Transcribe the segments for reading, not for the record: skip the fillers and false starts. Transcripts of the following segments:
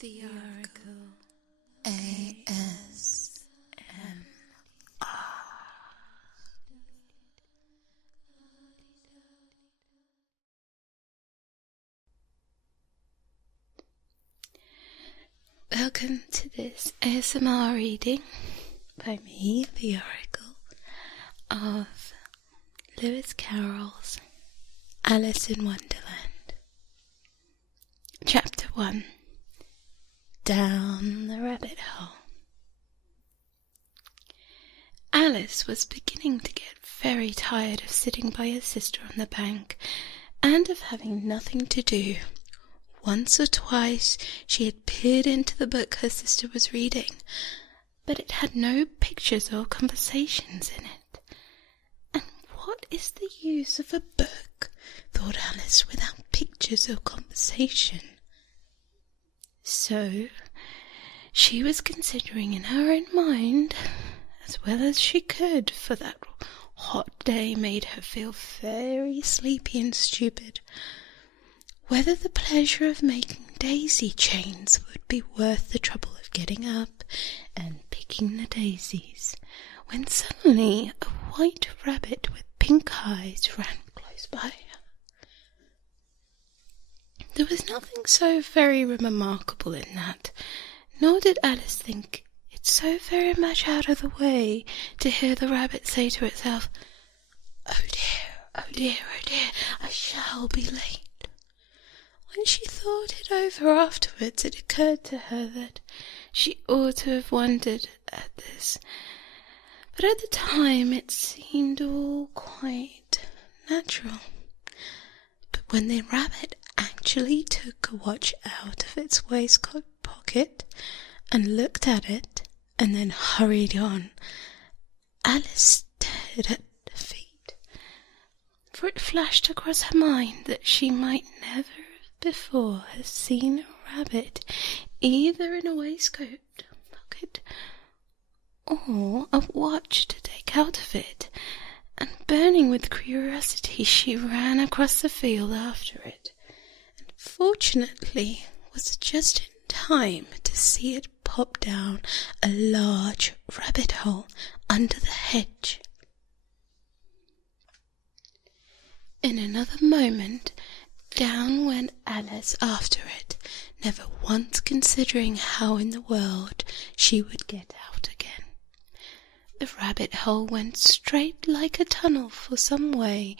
The Oracle ASMR. Welcome to this ASMR reading by me, the Oracle, of Lewis Carroll's Alice in Wonderland. Chapter 1. Down the Rabbit Hole. Alice was beginning to get very tired of sitting by her sister on the bank and of having nothing to do. Once or twice she had peered into the book her sister was reading, but it had no pictures or conversations in it. And what is the use of a book, thought Alice, without pictures or conversation? So she was considering in her own mind, as well as she could, for that hot day made her feel very sleepy and stupid, whether the pleasure of making daisy chains would be worth the trouble of getting up and picking the daisies, when suddenly a white rabbit with pink eyes ran close by her. There was nothing so very remarkable in that, nor did Alice think it so very much out of the way to hear the rabbit say to itself, "Oh dear, oh dear, oh dear, I shall be late." When she thought it over afterwards, it occurred to her that she ought to have wondered at this, but at the time it seemed all quite natural. But when the rabbit actually took a watch out of its waistcoat pocket and looked at it and then hurried on, Alice stared at the feet, for it flashed across her mind that she might never before have seen a rabbit either in a waistcoat pocket or a watch to take out of it, and burning with curiosity she ran across the field after it, and fortunately was just in time to see it pop down a large rabbit hole under the hedge. In another moment down went Alice after it, never once considering how in the world she would get out again. The rabbit hole went straight like a tunnel for some way,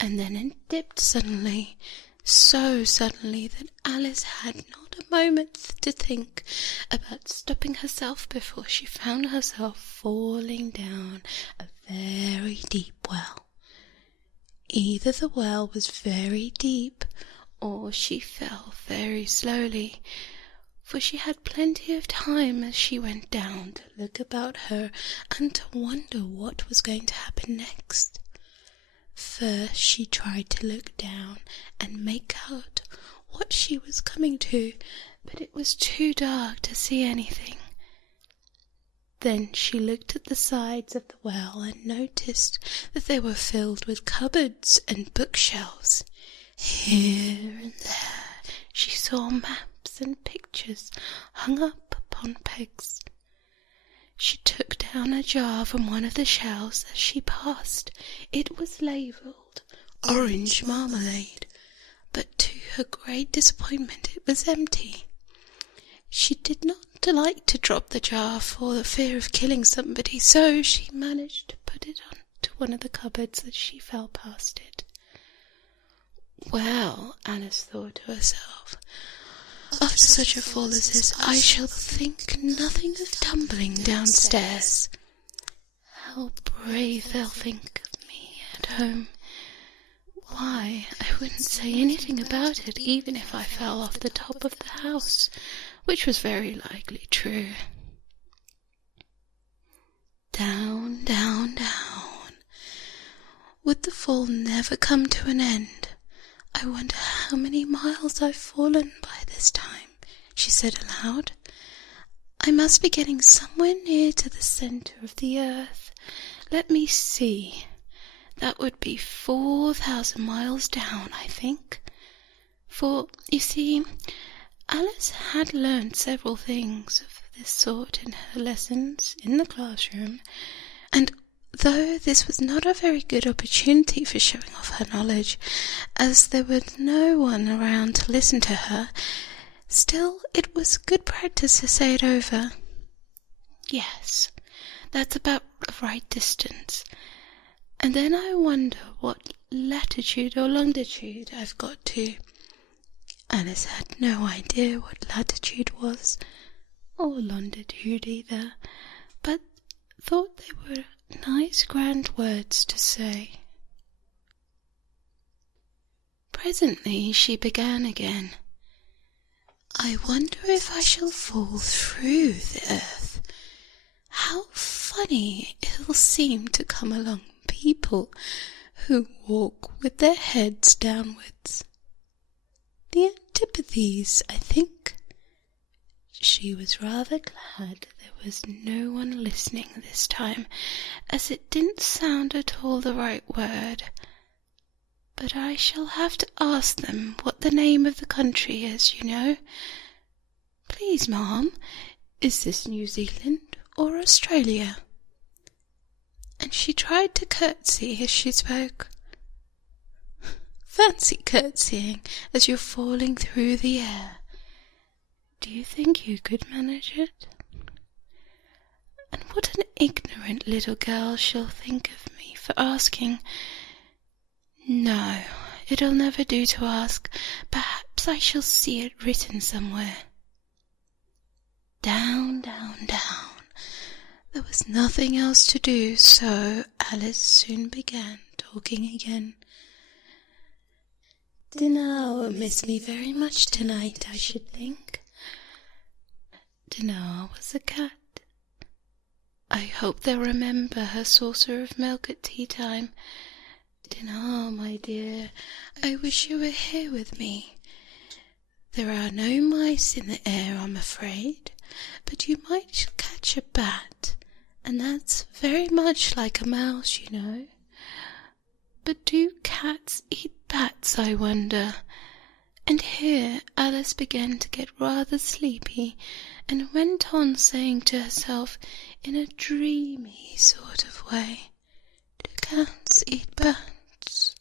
and then it dipped suddenly, so suddenly that Alice had not a moment to think about stopping herself before she found herself falling down a very deep well. Either the well was very deep, or she fell very slowly, for she had plenty of time as she went down to look about her and to wonder what was going to happen next. First she tried to look down and make out what she was coming to, but it was too dark to see anything. Then she looked at the sides of the well and noticed that they were filled with cupboards and bookshelves. Here and there she saw maps and pictures hung up upon pegs. She took down a jar from one of the shelves as she passed. It was labelled orange marmalade, but to her great disappointment it was empty. She did not like to drop the jar for the fear of killing somebody, so she managed to put it onto one of the cupboards as she fell past it. Well, Alice thought to herself, after such a fall as this, I shall think nothing of tumbling downstairs. How brave they'll think of me at home. Why, I wouldn't say anything about it, even if I fell off the top of the house, which was very likely true. Down, down, down. Would the fall never come to an end? I wonder how many miles I've fallen by this time, she said aloud. I must be getting somewhere near to the centre of the earth. Let me see. That would be 4,000 miles down, I think. For, you see, Alice had learned several things of this sort in her lessons in the classroom, and though this was not a very good opportunity for showing off her knowledge, as there was no one around to listen to her, still it was good practice to say it over. Yes, that's about the right distance. And then I wonder what latitude or longitude I've got to. Alice had no idea what latitude was, or longitude either, but thought they were nice grand words to say. Presently she began again. I wonder if I shall fall through the earth. How funny it'll seem to come along people who walk with their heads downwards. The antipathies, I think. She was rather glad there was no one listening this time, as it didn't sound at all the right word. But I shall have to ask them what the name of the country is, you know. Please, ma'am, is this New Zealand or Australia? And she tried to curtsy as she spoke. Fancy curtsying as you're falling through the air. Do you think you could manage it? And what an ignorant little girl she'll think of me for asking. No, it'll never do to ask. Perhaps I shall see it written somewhere. Down, down, down. There was nothing else to do, so Alice soon began talking again. Dinah will miss me very much tonight, I should think. Dinah was a cat. I hope they'll remember her saucer of milk at tea time. Dinah, my dear, I wish you were here with me. There are no mice in the air, I'm afraid, but you might catch a bat, and that's very much like a mouse, you know. But do cats eat bats, I wonder? And here Alice began to get rather sleepy, and went on saying to herself in a dreamy sort of way, Do cats eat bats?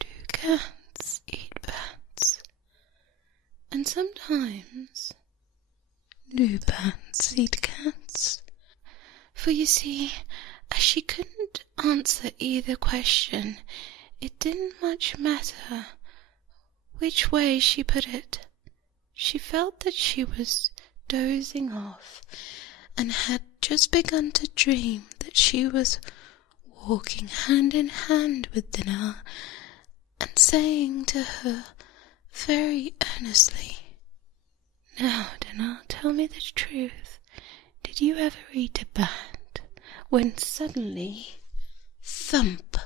Do cats eat bats? And sometimes do bats eat cats? For you see, as she couldn't answer either question, it didn't much matter which way she put it. She felt that she was dozing off, and had just begun to dream that she was walking hand in hand with Dinah, and saying to her very earnestly, Now, Dinah, tell me the truth. Did you ever eat a bat? When suddenly, thump,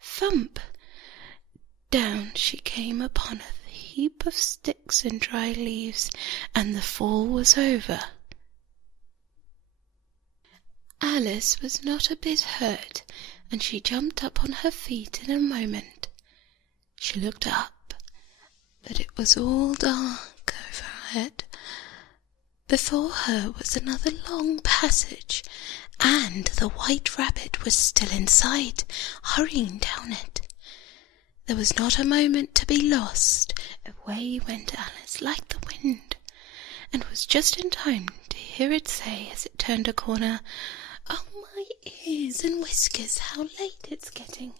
thump, down she came upon a heap of sticks and dry leaves, and the fall was over. Alice was not a bit hurt, and she jumped up on her feet in a moment. She looked up, but it was all dark overhead. Before her was another long passage, and the white rabbit was still inside, hurrying down it. There was not a moment to be lost. Away went Alice like the wind, and was just in time to hear it say as it turned a corner, Oh, my ears and whiskers, how late it's getting.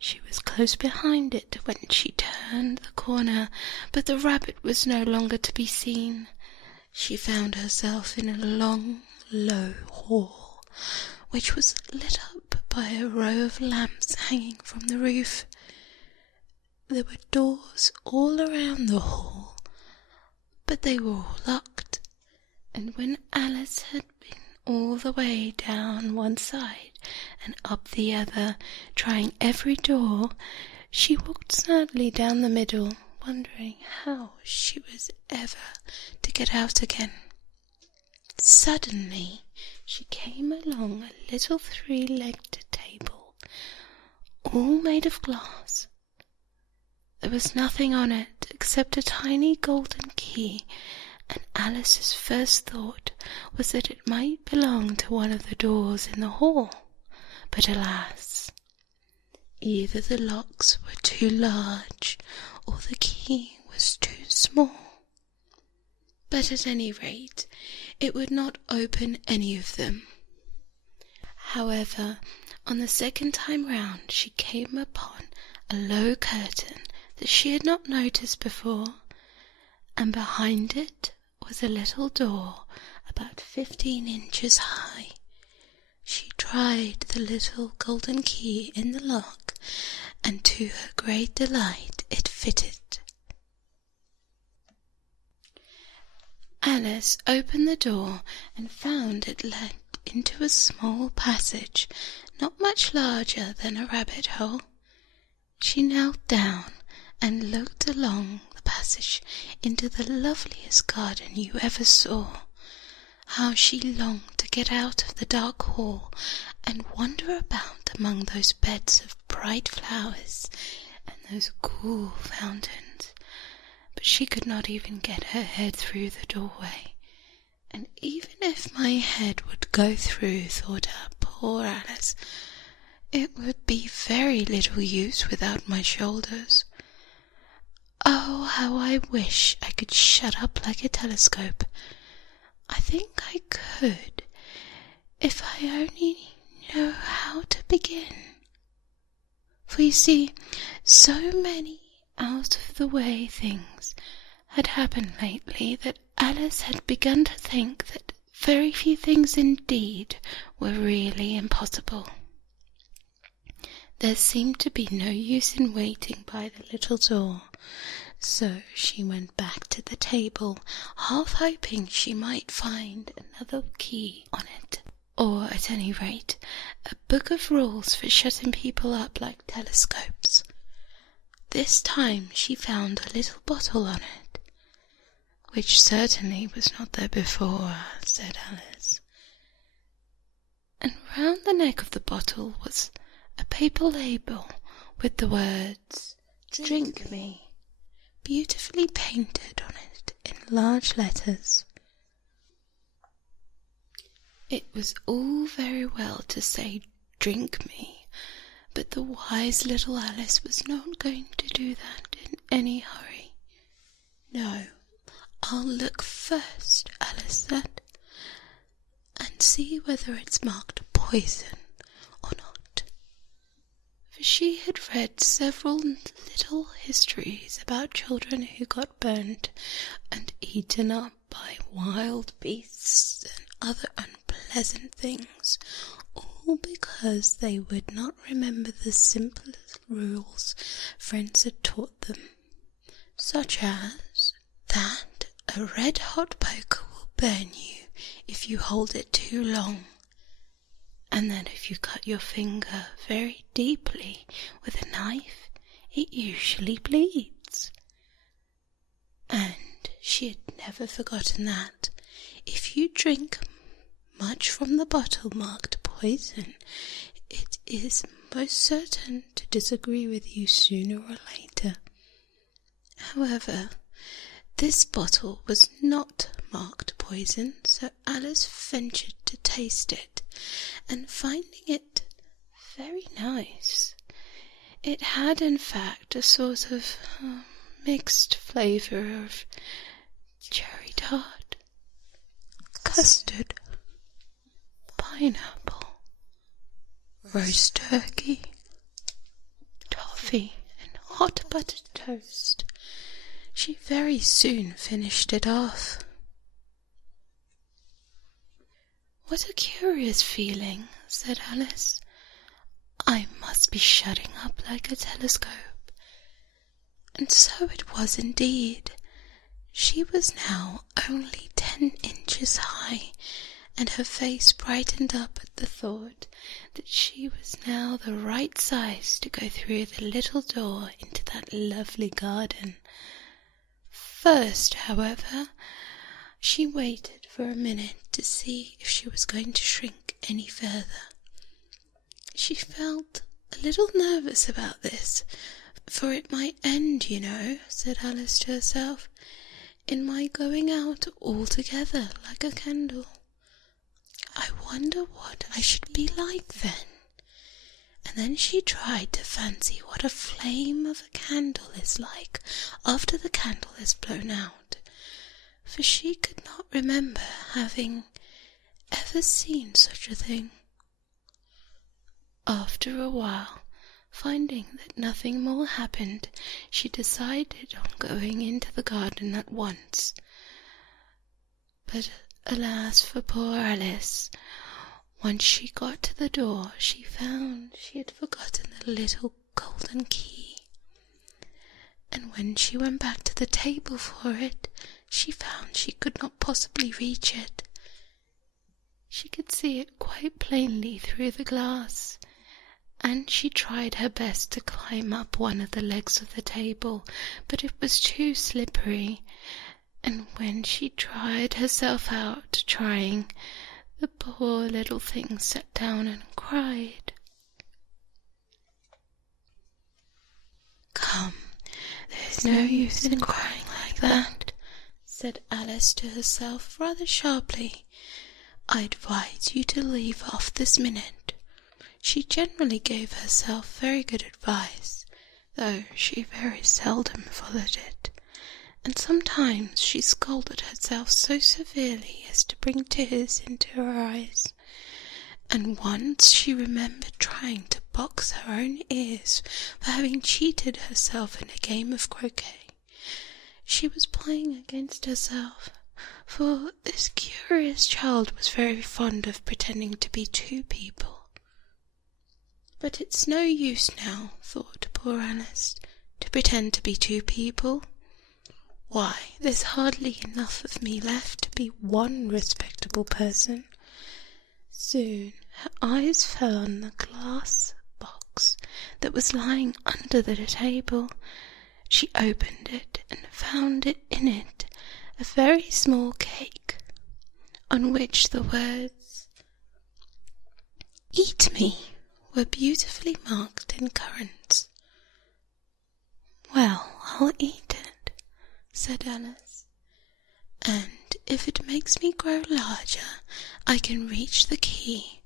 She was close behind it when she turned the corner, but the rabbit was no longer to be seen. She found herself in a long, low hall, which was lit up by a row of lamps hanging from the roof. There were doors all around the hall, but they were all locked, and when Alice had been all the way down one side and up the other, trying every door, she walked sadly down the middle, wondering how she was ever to get out again. Suddenly she came along a little three-legged table, all made of glass. There was nothing on it except a tiny golden key, and Alice's first thought was that it might belong to one of the doors in the hall. But alas, either the locks were too large or the key was too small. But at any rate, it would not open any of them. However, on the second time round she came upon a low curtain that she had not noticed before, and behind it was a little door about 15 inches high. She tried the little golden key in the lock, and to her great delight it fitted. Alice opened the door and found it led into a small passage, not much larger than a rabbit hole. She knelt down and looked along the passage into the loveliest garden you ever saw. How she longed to get out of the dark hall and wander about among those beds of bright flowers and those cool fountains. But she could not even get her head through the doorway. And even if my head would go through, thought our poor Alice, it would be very little use without my shoulders. Oh, how I wish I could shut up like a telescope. I think I could, if I only know how to begin. For you see, so many out-of-the-way things had happened lately that Alice had begun to think that very few things indeed were really impossible. There seemed to be no use in waiting by the little door, so she went back to the table, half hoping she might find another key on it, or at any rate a book of rules for shutting people up like telescopes. This time she found a little bottle on it, which certainly was not there before, said Alice. And round the neck of the bottle was a paper label with the words, "Drink me," beautifully painted on it in large letters. It was all very well to say, "Drink me," but the wise little Alice was not going to do that in any hurry. "No, I'll look first," Alice said, "and see whether it's marked poison or not." For she had read several little histories about children who got burnt and eaten up by wild beasts and other unpleasant things, all because they would not remember the simplest rules friends had taught them, such as that a red-hot poker will burn you if you hold it too long, and that if you cut your finger very deeply with a knife, it usually bleeds. And she had never forgotten that if you drink much from the bottle marked poison, it is most certain to disagree with you sooner or later. However, this bottle was not marked poison, so Alice ventured to taste it, and finding it very nice, it had in fact a sort of mixed flavour of cherry tart, custard, pineapple, roast turkey, toffee, and hot buttered toast. She very soon finished it off. "What a curious feeling," said Alice. "I must be shutting up like a telescope." And so it was indeed. She was now only 10 inches high, and her face brightened up at the thought that she was now the right size to go through the little door into that lovely garden. First, however, she waited for a minute to see if she was going to shrink any further. She felt a little nervous about this, for it might end, said Alice to herself, in my going out altogether like a candle. I wonder what I should be like then. And then she tried to fancy what a flame of a candle is like after the candle is blown out, for she could not remember having ever seen such a thing. After a while, finding that nothing more happened, she decided on going into the garden at once. But alas for poor Alice! Once she got to the door, she found she had forgotten the little golden key. And when she went back to the table for it, she found she could not possibly reach it. She could see it quite plainly through the glass, and she tried her best to climb up one of the legs of the table, but it was too slippery, and when she tried herself out trying, the poor little thing sat down and cried. "Come, there's no use in crying like that," said Alice to herself rather sharply. "I advise you to leave off this minute." She generally gave herself very good advice, though she very seldom followed it, and sometimes she scolded herself so severely as to bring tears into her eyes, and once she remembered trying to box her own ears for having cheated herself in a game of croquet. She was playing against herself, for this curious child was very fond of pretending to be two people. But it's no use now, thought poor Alice, to pretend to be two people. Why, there's hardly enough of me left to be one respectable person. Soon her eyes fell on the glass box that was lying under the table. She opened it and found in it a very small cake, on which the words, "Eat me," were beautifully marked in currants. "Well, I'll eat it," said Alice, "and if it makes me grow larger, I can reach the key,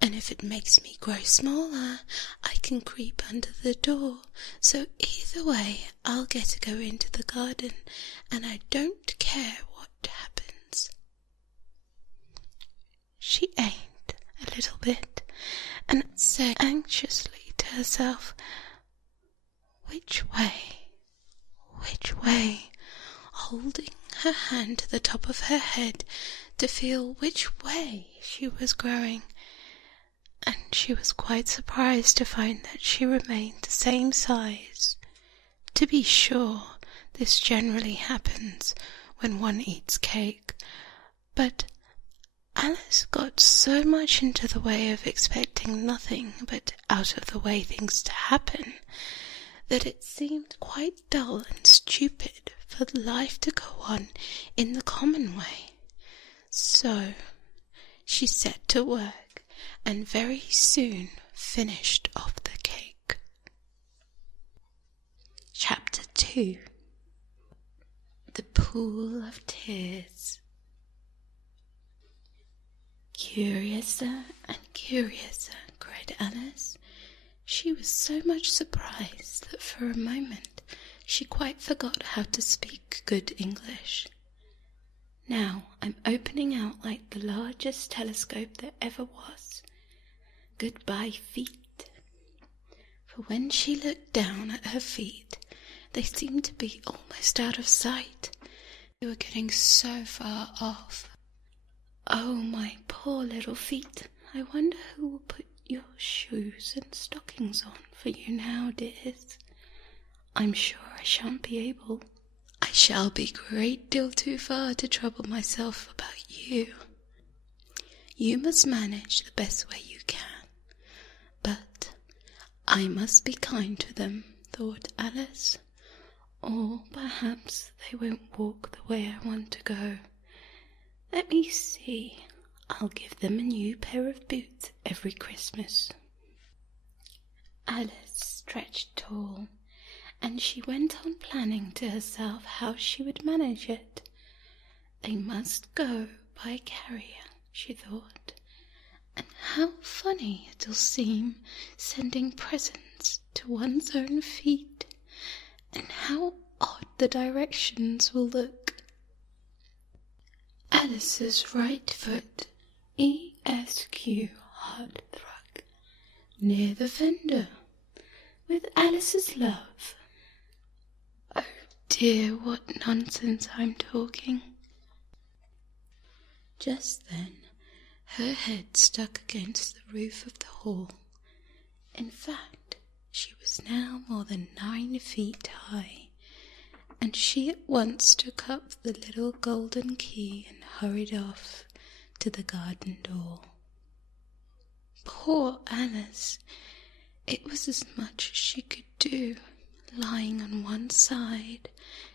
and if it makes me grow smaller, I can creep under the door, so either way I'll get to go into the garden, and I don't care what happens." She ate a little bit, and said anxiously to herself, "Which way? Which way?" holding her hand to the top of her head to feel which way she was growing, and she was quite surprised to find that she remained the same size. To be sure, this generally happens when one eats cake, but Alice got so much into the way of expecting nothing but out-of-the-way things to happen, that it seemed quite dull and stupid for life to go on in the common way. So she set to work, and very soon finished off the cake. Chapter 2. The Pool of Tears. "Curiouser and curiouser," cried Alice. She was so much surprised that for a moment she quite forgot how to speak good English. "Now I'm opening out like the largest telescope there ever was. Goodbye, feet." For when she looked down at her feet, they seemed to be almost out of sight. They were getting so far off. "Oh, my poor little feet, I wonder who will put your shoes and stockings on for you now, dears. I'm sure I shan't be able. I shall be a great deal too far to trouble myself about you. You must manage the best way you can. But I must be kind to them," thought Alice, "or perhaps they won't walk the way I want to go. Let me see, I'll give them a new pair of boots every Christmas." Alice stretched tall, and she went on planning to herself how she would manage it. They must go by a carrier, she thought, and how funny it'll seem sending presents to one's own feet, and how odd the directions will look. Alice's right foot, ESQ 𝗦𝗢𝗖𝗜𝗥𝗧, near the fender, with Alice's love. Oh dear, what nonsense I'm talking. Just then, her head stuck against the roof of the hall. In fact, she was now more than 9 feet high, and she at once took up the little golden key and hurried off to the garden door. Poor Alice! It was as much as she could do, lying on one side,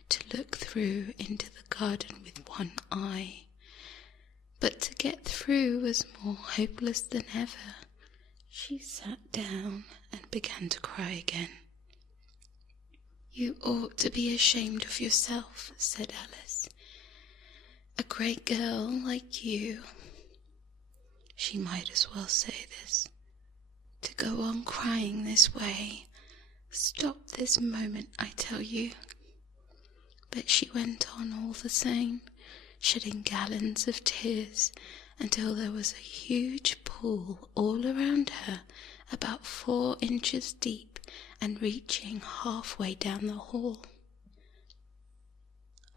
to look through into the garden with one eye. But to get through was more hopeless than ever. She sat down and began to cry again. "You ought to be ashamed of yourself," said Alice. "A great girl like you," she might as well say this, "to go on crying this way. Stop this moment, I tell you." But she went on all the same, shedding gallons of tears until there was a huge pool all around her, about 4 inches deep and reaching halfway down the hall.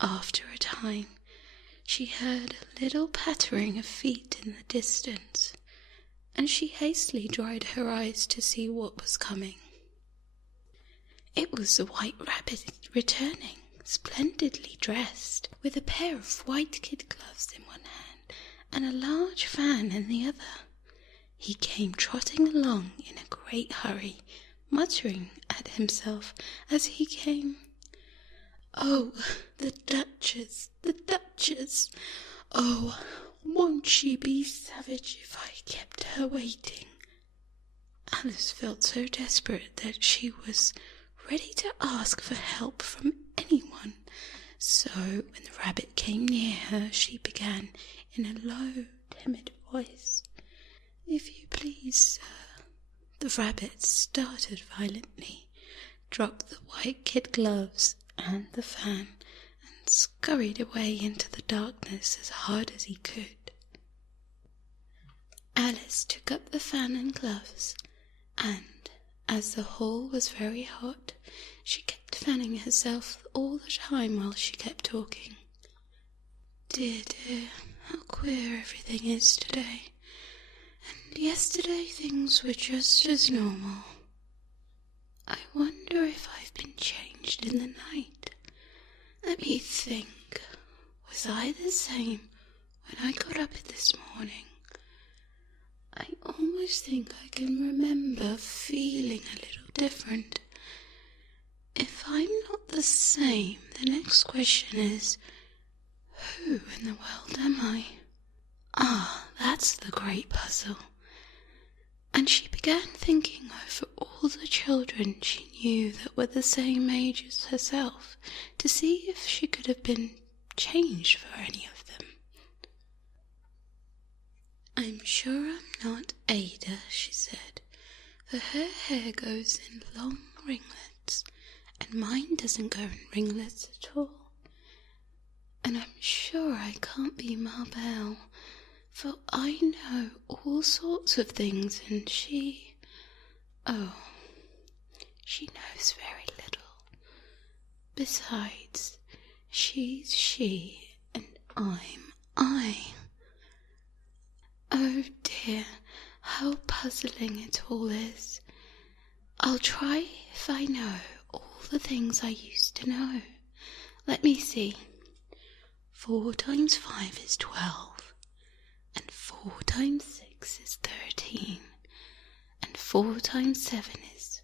After a time, she heard a little pattering of feet in the distance, and she hastily dried her eyes to see what was coming. It was the White Rabbit returning, splendidly dressed, with a pair of white kid gloves in one hand and a large fan in the other. He came trotting along in a great hurry, muttering at himself as he came, "Oh, the Duchess, the Duchess! Oh, won't she be savage if I kept her waiting?" Alice felt so desperate that she was ready to ask for help from anyone. So when the rabbit came near her, she began in a low, timid voice, "If you please, sir." The rabbit started violently, dropped the white kid gloves and the fan, and scurried away into the darkness as hard as he could. Alice took up the fan and gloves, and, as the hall was very hot, she kept fanning herself all the time while she kept talking. "Dear, dear, how queer everything is today. And yesterday things were just as normal. I wonder if I've been changed in the night. Let me think. Was I the same when I got up this morning? I almost think I can remember feeling a little different. If I'm not the same, the next question is, who in the world am I? Ah, that's the great puzzle." And she began thinking over all the children she knew that were the same age as herself, to see if she could have been changed for any of them. "I'm sure I'm not Ada," she said, "for her hair goes in long ringlets, and mine doesn't go in ringlets at all. And I'm sure I can't be 𝗦𝗫𝗖𝗜𝗍𝗑, for I know all sorts of things, and she knows very little. Besides, she's she, and I'm I. Oh dear, how puzzling it all is. I'll try if I know all the things I used to know. Let me see. 4 times 5 is 12, and 4 times 6 is 13, and 4 times 7 is...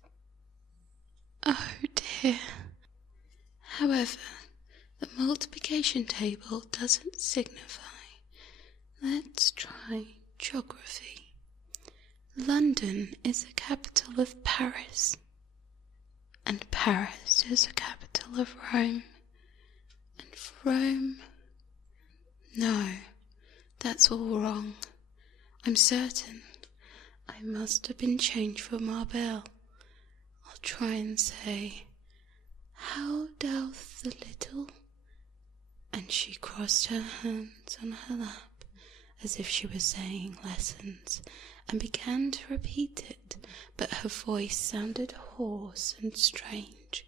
Oh dear. However, the multiplication table doesn't signify. Let's try geography. London is the capital of Paris. and Paris is the capital of Rome. And Rome... No, that's all wrong. I'm certain. I must have been changed for 𝗦𝗧𝗣𝗣𝗢𝗥𝗧. I'll try and say, how doth the little... And she crossed her hands on her lap, as if she were saying lessons, and began to repeat it, but her voice sounded hoarse and strange,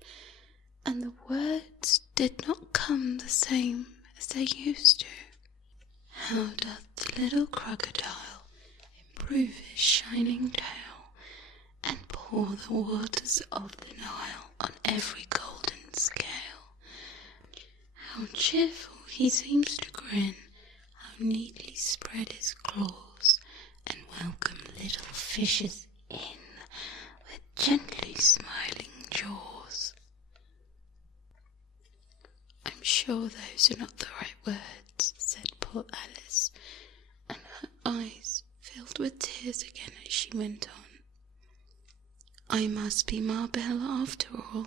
and the words did not come the same as they used to. How doth the little crocodile improve his shining tail, and pour the waters of the Nile on every golden scale? How cheerful he seems to grin, how neatly spread his claws, and welcome little fishes in with gently smiling jaws. I'm sure those are not the right words, said poor Alice, and her eyes filled with tears again as she went on. I must be 𝗦𝗧𝗣𝗣𝗢𝗥𝗧 after all,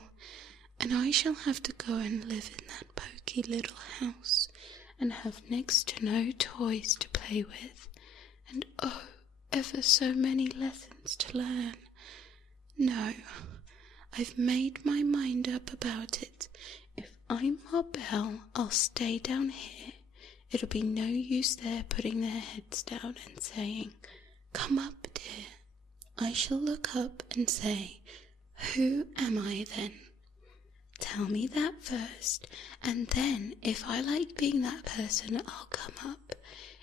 and I shall have to go and live in that poky little house, and have next to no toys to play with, and oh, ever so many lessons to learn. No, I've made my mind up about it. If I'm 𝗦𝗧𝗣𝗣𝗢𝗥𝗧, I'll stay down here. It'll be no use their putting their heads down and saying, come up, dear. I shall look up and say, who am I then? Tell me that first, and then if I like being that person, I'll come up.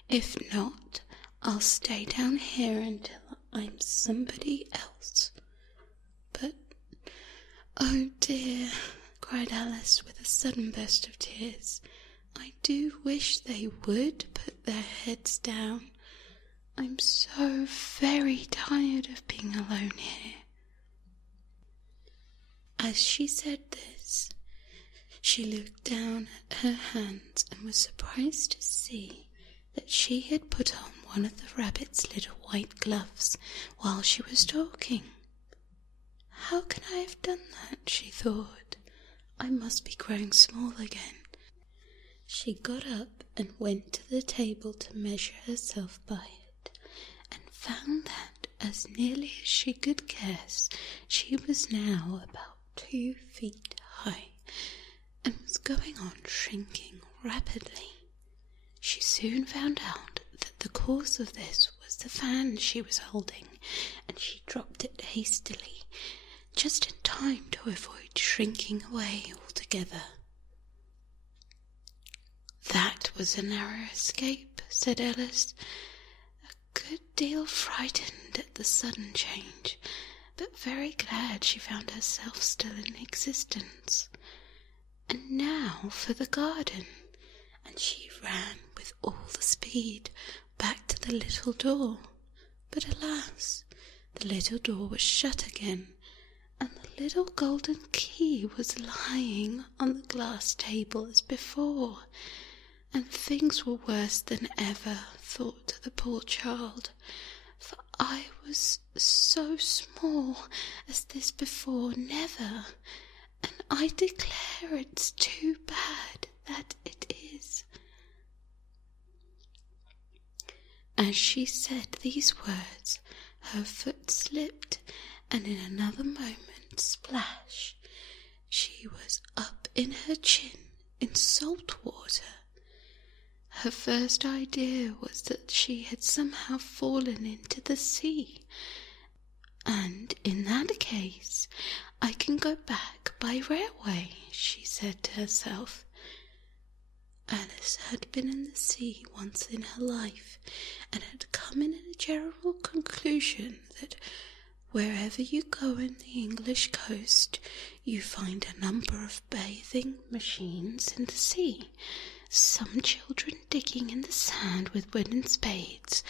If not, I'll stay down here until I'm somebody else. But, oh dear, cried Alice with a sudden burst of tears, I do wish they would put their heads down. I'm so very tired of being alone here. As she said this, she looked down at her hands and was surprised to see that she had put on one of the rabbit's little white gloves while she was talking. How can I have done that, she thought. I must be growing small again. She got up and went to the table to measure herself by it, and found that, as nearly as she could guess, she was now about 2 feet high, and was going on shrinking rapidly. She soon found out that the cause of this was the fan she was holding, and she dropped it hastily, just in time to avoid shrinking away altogether. That was a narrow escape, said Alice, a good deal frightened at the sudden change, but very glad she found herself still in existence. And now for the garden, and she ran with all the speed back to the little door. But alas, the little door was shut again, and the little golden key was lying on the glass table as before, and things were worse than ever, thought the poor child, for I was so small as this before never, and I declare it's too bad that it is. As she said these words, her foot slipped, and in another moment, splash, she was up in her chin in salt water. Her first idea was that she had somehow fallen into the sea, and in that case I can go back by railway, she said to herself. Alice had been in the sea once in her life, and had come in a general conclusion that wherever you go in the English coast, you find a number of bathing machines in the sea, some children digging in the sand with wooden spades,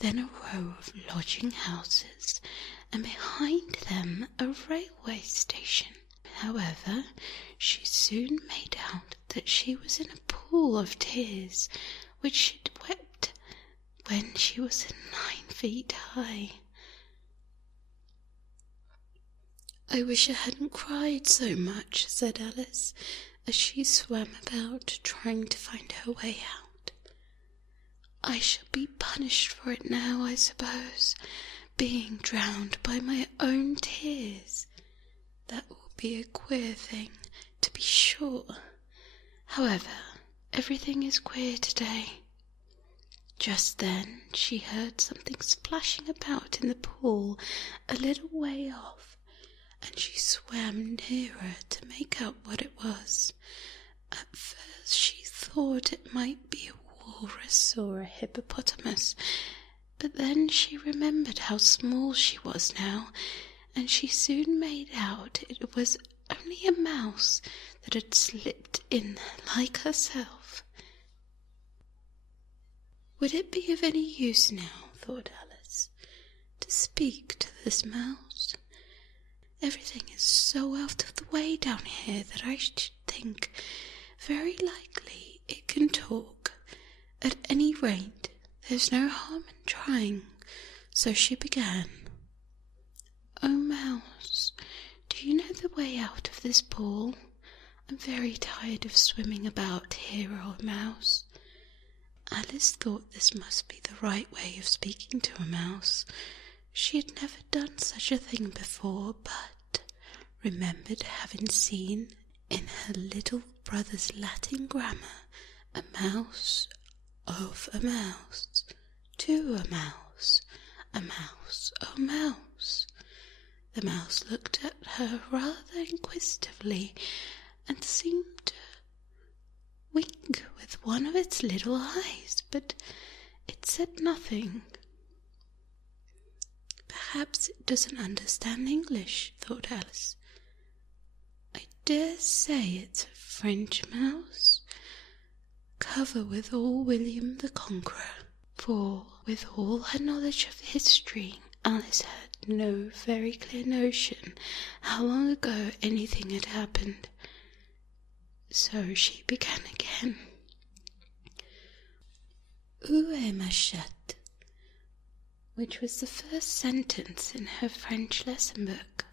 then a row of lodging houses, and behind them a railway station. However, she soon made out that she was in a pool of tears, which she'd wept when she was 9 feet high. "I wish I hadn't cried so much," said Alice, as she swam about, trying to find her way out. "I shall be punished for it now, I suppose, being drowned by my own tears. That will be a queer thing, to be sure. However, everything is queer today." Just then she heard something splashing about in the pool a little way off, and she swam nearer to make out what it was. At first she thought it might be a walrus or a hippopotamus, but then she remembered how small she was now, and she soon made out it was only a mouse that had slipped in like herself. Would it be of any use now, thought Alice, to speak to this mouse? Everything is so out of the way down here that I should think very likely it can talk. At any rate, there's no harm in trying. So she began. "Oh, mouse, do you know the way out of this pool? I'm very tired of swimming about here, old mouse." Alice thought this must be the right way of speaking to a mouse. She had never done such a thing before, but remembered having seen in her little brother's Latin grammar a mouse of a mouse, to a mouse, oh mouse. The mouse looked at her rather inquisitively and seemed to wink with one of its little eyes, but it said nothing. "Perhaps it doesn't understand English," thought Alice. "I dare say it's a French mouse, cover with all William the Conqueror." For, with all her knowledge of history, Alice had no very clear notion how long ago anything had happened. So she began again. 𝗦𝗢𝗖𝗓𝗓, which was the first sentence in her French lesson book.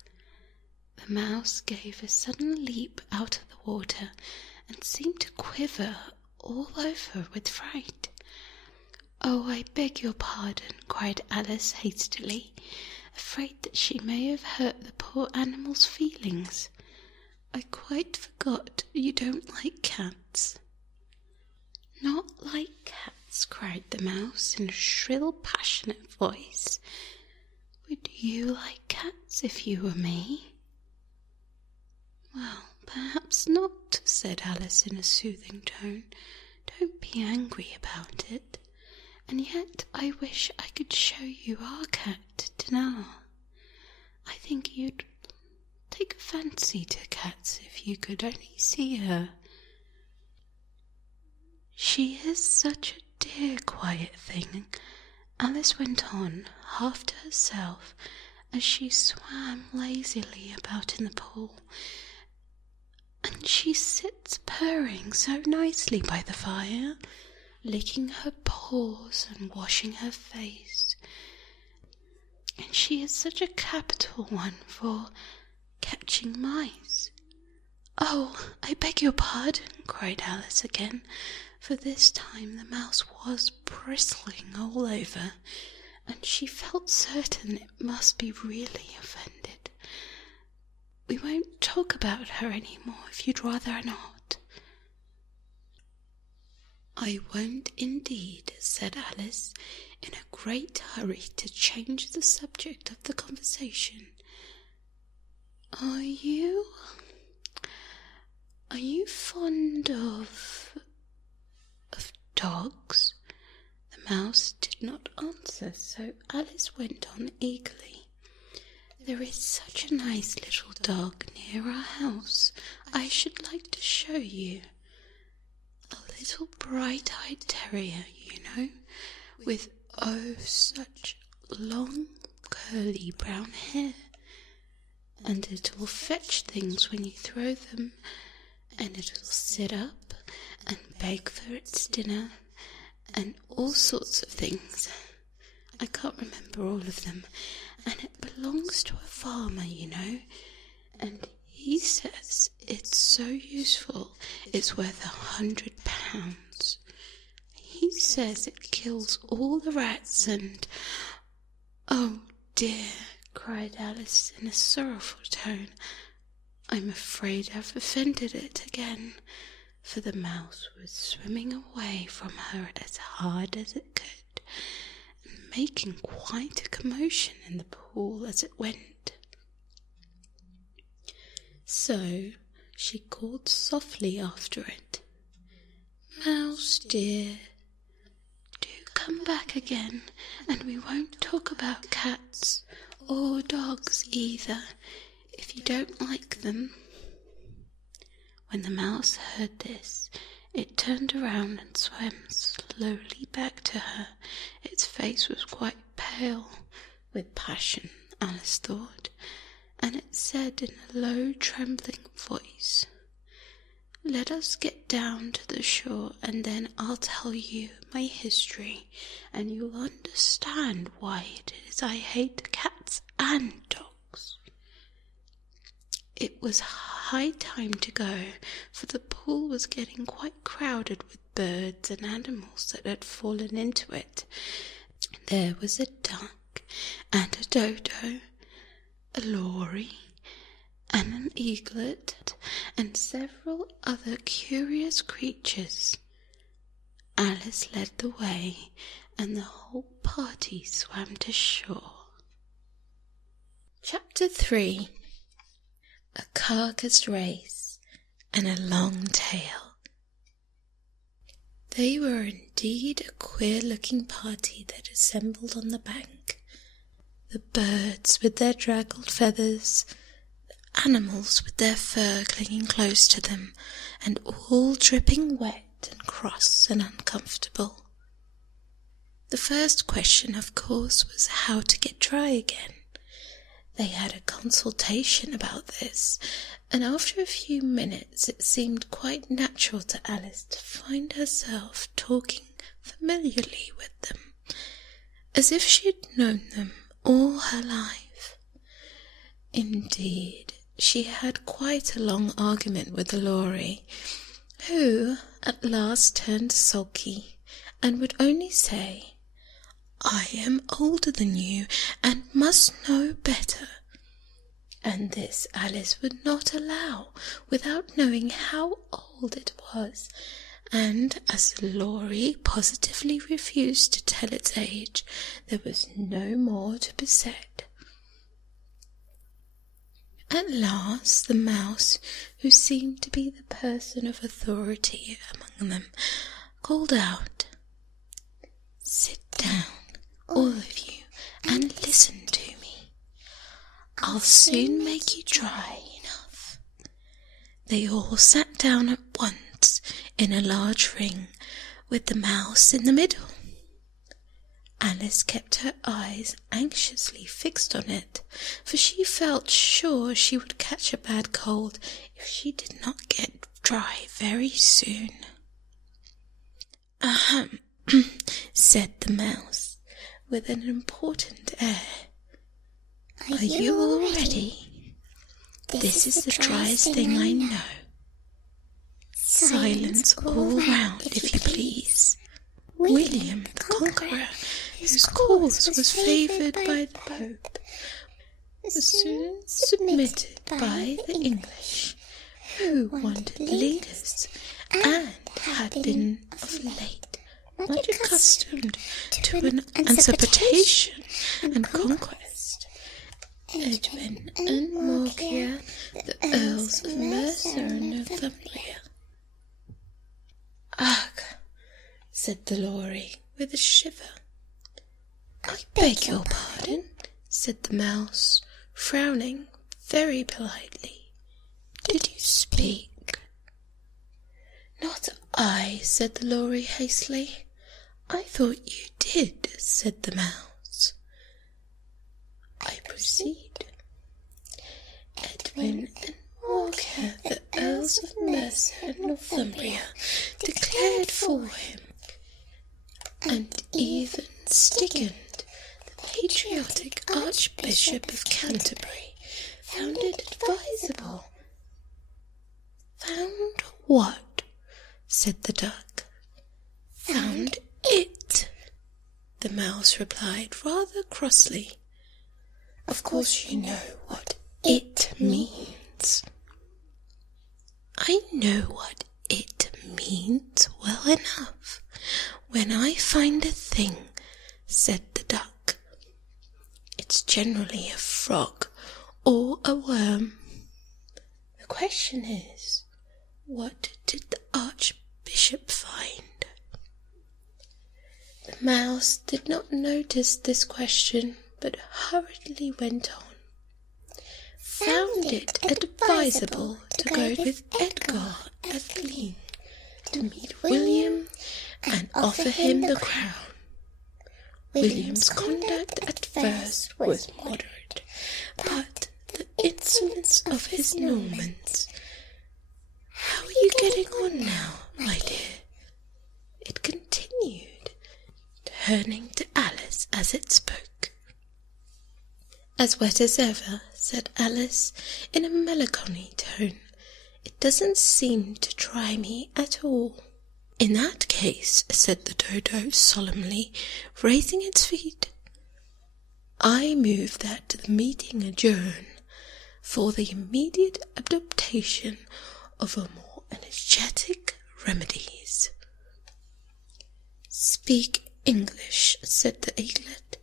The mouse gave a sudden leap out of the water and seemed to quiver all over with fright. "Oh, I beg your pardon," cried Alice hastily, afraid that she may have hurt the poor animal's feelings. "I quite forgot you don't like cats." "Not like cats," cried the mouse in a shrill, passionate voice. "Would you like cats if you were me?" "Well, perhaps not," said Alice in a soothing tone. "Don't be angry about it. And yet I wish I could show you our cat, 𝗦𝗫𝗏. I think you'd take a fancy to cats if you could only see her. She is such a dear, quiet thing," Alice went on, half to herself, as she swam lazily about in the pool. "And she sits purring so nicely by the fire, licking her paws and washing her face. And she is such a capital one for catching mice." "Oh, I beg your pardon," cried Alice again, for this time the mouse was bristling all over, and she felt certain it must be really offended. "We won't talk about her any more if you'd rather not." "I won't indeed," said Alice, in a great hurry to change the subject of the conversation. Are you fond of dogs?" The mouse did not answer, so Alice went on eagerly. "There is such a nice little dog near our house I should like to show you. A little bright-eyed terrier, you know, with such long curly brown hair. And it'll fetch things when you throw them, and it'll sit up and beg for its dinner, and all sorts of things. I can't remember all of them, and it belongs to a farmer, you know, and he says it's so useful it's worth £100. He says it kills all the rats and... "Oh dear," cried Alice in a sorrowful tone, "I'm afraid I've offended it again," for the mouse was swimming away from her as hard as it could, and making quite a commotion in the pool as it went. So she called softly after it, "Mouse dear, do come back again, and we won't talk about cats, or dogs either, if you don't like them." When the mouse heard this, it turned around and swam slowly back to her. Its face was quite pale with passion, Alice thought, and it said in a low, trembling voice, "Let us get down to the shore, and then I'll tell you my history, and you'll understand why it is I hate cats and dogs." It was high time to go, for the pool was getting quite crowded with birds and animals that had fallen into it. There was a duck and a dodo, a lory and an eaglet, and several other curious creatures. Alice led the way, and the whole party swam to shore. Chapter 3. A caucus-race and a long tail. They were indeed a queer-looking party that assembled on the bank. The birds with their draggled feathers, the animals with their fur clinging close to them, and all dripping wet and cross and uncomfortable. The first question, of course, was how to get dry again. They had a consultation about this, and after a few minutes it seemed quite natural to Alice to find herself talking familiarly with them, as if she had known them all her life. Indeed, she had quite a long argument with the lory, who at last turned sulky, and would only say, "I am older than you, and must know better." And this Alice would not allow, without knowing how old it was, and as the lory positively refused to tell its age, there was no more to be said. At last the mouse, who seemed to be the person of authority among them, called out, "Sit down, all of you, and listen to me. I'll soon make you dry enough." They all sat down at once in a large ring, with the mouse in the middle. Alice kept her eyes anxiously fixed on it, for she felt sure she would catch a bad cold if she did not get dry very soon. "Ahem," said the mouse, with an important air. "Are you all ready? This is the driest thing I know. Silence all round, if you please. William the Conqueror, whose cause was favoured by the Pope, was soon submitted by the English, who wanted leaders, and had been of late much accustomed to an usurpation and conquest. Edwin and 𝗦𝗫𝗖𝗜𝗓𝗏, the Earls of Mercia and Northumbria." "Ugh," said the lory, with a shiver. "I beg your pardon," said the mouse, frowning very politely. "Did you speak?" "Not I," said the lory hastily. "I thought you did," said the mouse. "I proceed. Edwin and 𝗦𝗫𝗖𝗓𝗏, the Earls of Mercia and Northumbria, declared for him, and even Stigand, the patriotic Archbishop of Canterbury, found it advisable. Found what? Said the duck. Found it, the mouse replied rather crossly. Of course you know what it means. I know what it means well enough. When I find a thing, said the duck, it's generally a frog or a worm. The question is, what did the Archbishop find? The mouse did not notice this question, but hurriedly went on. Found it advisable to go with 𝗦𝗦𝗧𝗜𝗥𝗧 to meet William and offer him the crown. William's conduct at first was moderate, but the insolence of his Normans. How are you getting on now, my dear? It continued, turning to Alice as it spoke. As wet as ever, said Alice in a melancholy tone. It doesn't seem to try me at all. In that case, said the dodo solemnly, raising its feet, I move that the meeting adjourn for the immediate adoption of a more energetic remedies. Speak English, said the eaglet.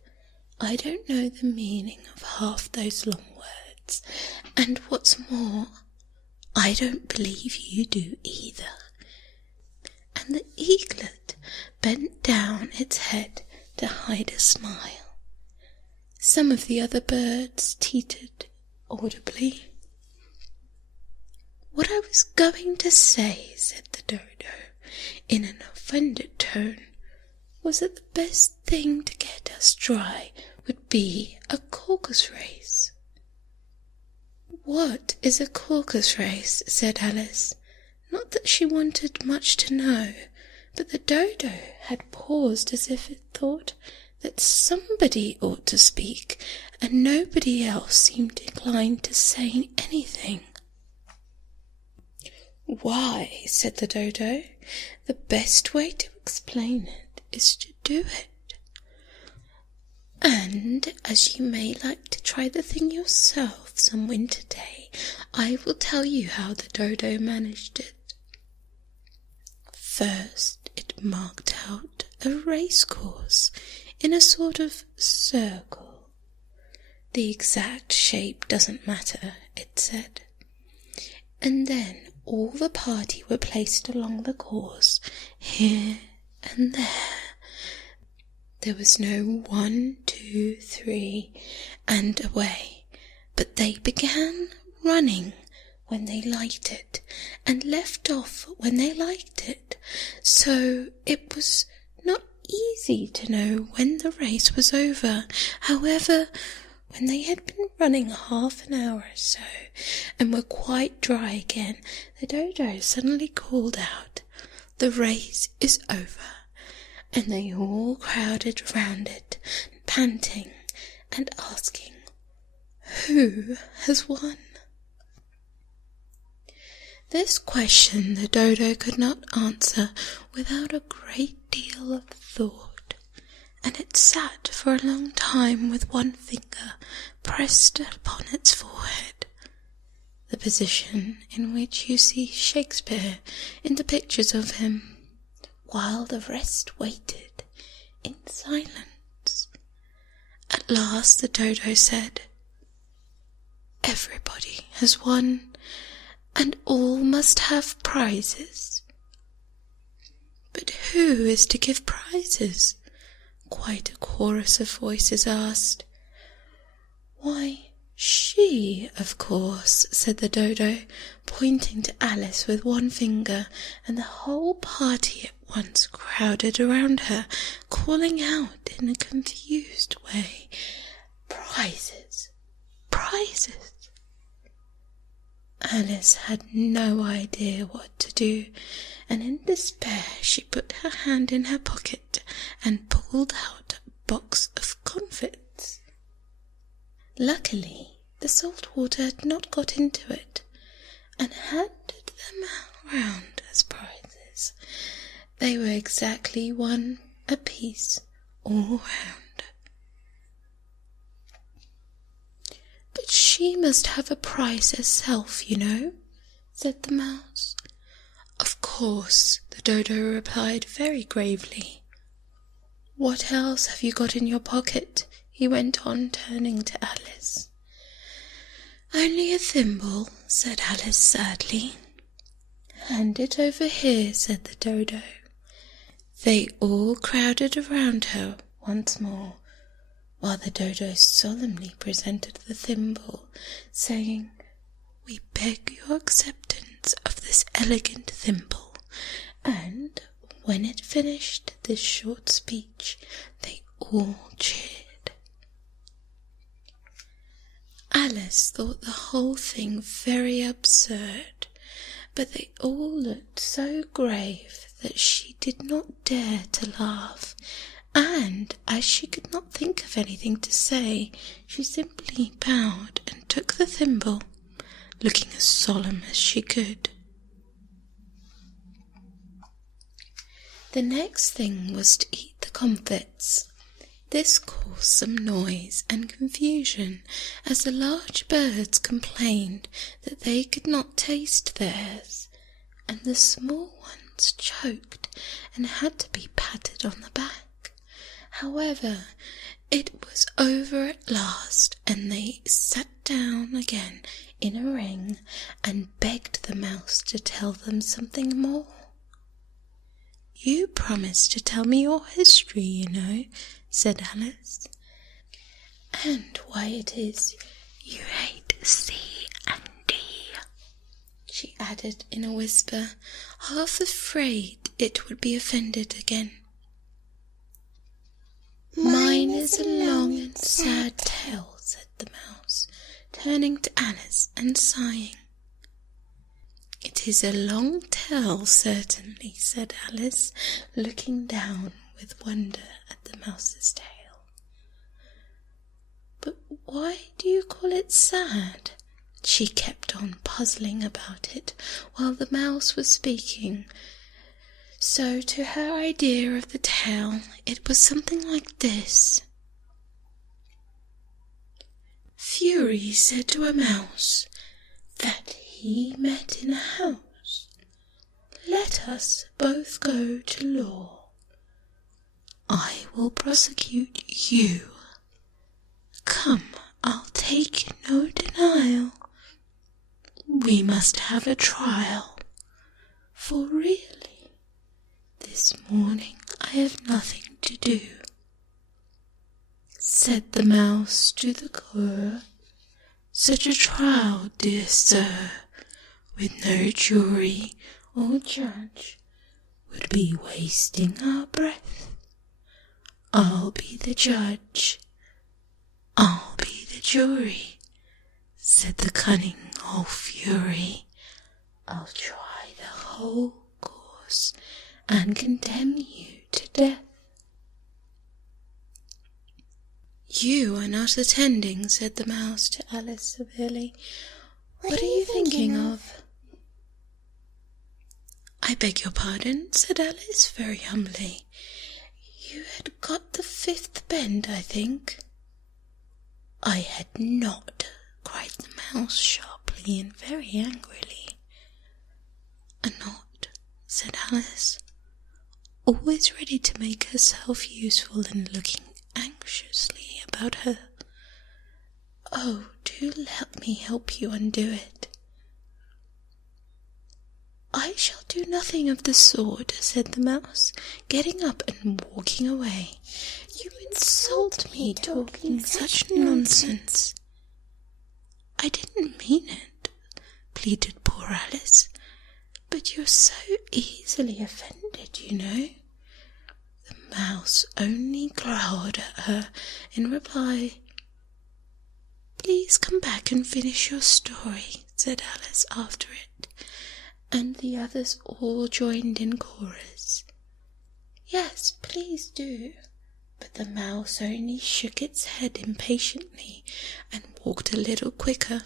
I don't know the meaning of half those long words, and what's more, I don't believe you do either. And the eaglet bent down its head to hide a smile. Some of the other birds teetered audibly. What I was going to say, said the dodo, in an offended tone, was that the best thing to get us dry would be a caucus-race. What is a caucus-race? Said Alice. Not that she wanted much to know, but the dodo had paused as if it thought that somebody ought to speak, and nobody else seemed inclined to say anything. Why, said the dodo, the best way to explain it is to do it. And as you may like to try the thing yourself some winter day, I will tell you how the dodo managed it. First, it marked out a race course in a sort of circle. The exact shape doesn't matter, it said. And then all the party were placed along the course, here and there. There was no 1, 2, 3, and away, but they began running when they liked it, and left off when they liked it, so it was not easy to know when the race was over. However, when they had been running half an hour or so, and were quite dry again, the dodo suddenly called out, "The race is over," and they all crowded round it, panting and asking, "Who has won?" This question the dodo could not answer without a great deal of thought, and it sat for a long time with one finger pressed upon its forehead, the position in which you see Shakespeare in the pictures of him, while the rest waited in silence. At last the dodo said, "Everybody has won, and all must have prizes." "But who is to give prizes?" quite a chorus of voices asked. "Why, she, of course," said the dodo, pointing to Alice with one finger, and the whole party at once crowded around her, calling out in a confused way, "Prizes! Prizes!" Alice had no idea what to do, and in despair she put her hand in her pocket and pulled out a box of comfits. Luckily, The salt water had not got into it, and handed them round as prizes. They were exactly one apiece all round. "But she must have a prize herself, you know," said the mouse. "Of course," the dodo replied very gravely. "What else have you got in your pocket?" he went on, turning to Alice. "Only a thimble," said Alice sadly. "Hand it over here," said the dodo. They all crowded around her once more, while the dodo solemnly presented the thimble, saying, "We beg your acceptance of this elegant thimble," and when it finished this short speech, they all cheered. Alice thought the whole thing very absurd, but they all looked so grave that she did not dare to laugh, and as she could not think of anything to say, she simply bowed and took the thimble, looking as solemn as she could. The next thing was to eat the comfits. This caused some noise and confusion, as the large birds complained that they could not taste theirs, and the small ones choked and had to be patted on the back. However, it was over at last, and they sat down again in a ring and begged the mouse to tell them something more. "You promised to tell me your history, you know," said Alice, "and why it is you hate C and D," she added in a whisper, half afraid it would be offended again. "Mine is a long and sad tale," said the mouse, turning to Alice and sighing. "It is a long tale, certainly," said Alice, looking down with wonder at the mouse's tail. "But why do you call it sad?" She kept on puzzling about it while the mouse was speaking. So to her idea of the tale, it was something like this. Fury said to a mouse that he met in a house, "Let us both go to law. I will prosecute you. Come, I'll take no denial. We must have a trial, for really, this morning I have nothing to do." Said the mouse to the cur, "Such a trial, dear sir, with no jury or judge, would be wasting our breath. I'll be the judge, I'll be the jury," said the cunning old fury. "I'll try the whole course and condemn you to death." "You are not attending," said the mouse to Alice severely. "What are you thinking of?" "I beg your pardon," said Alice very humbly. "You had got the fifth bend, I think." "I had not," cried the mouse sharply and very angrily. "A knot," said Alice, always ready to make herself useful and looking anxiously about her. "Oh, do let me help you undo it." "I shall do nothing of the sort," said the mouse, getting up and walking away. "You insult me talking such nonsense." "I didn't mean it," pleaded poor Alice, "but you're so easily offended, you know." The mouse only glowered at her in reply. "Please come back and finish your story," said Alice after it, and the others all joined in chorus. "Yes, please do. But the mouse only shook its head impatiently and walked a little quicker.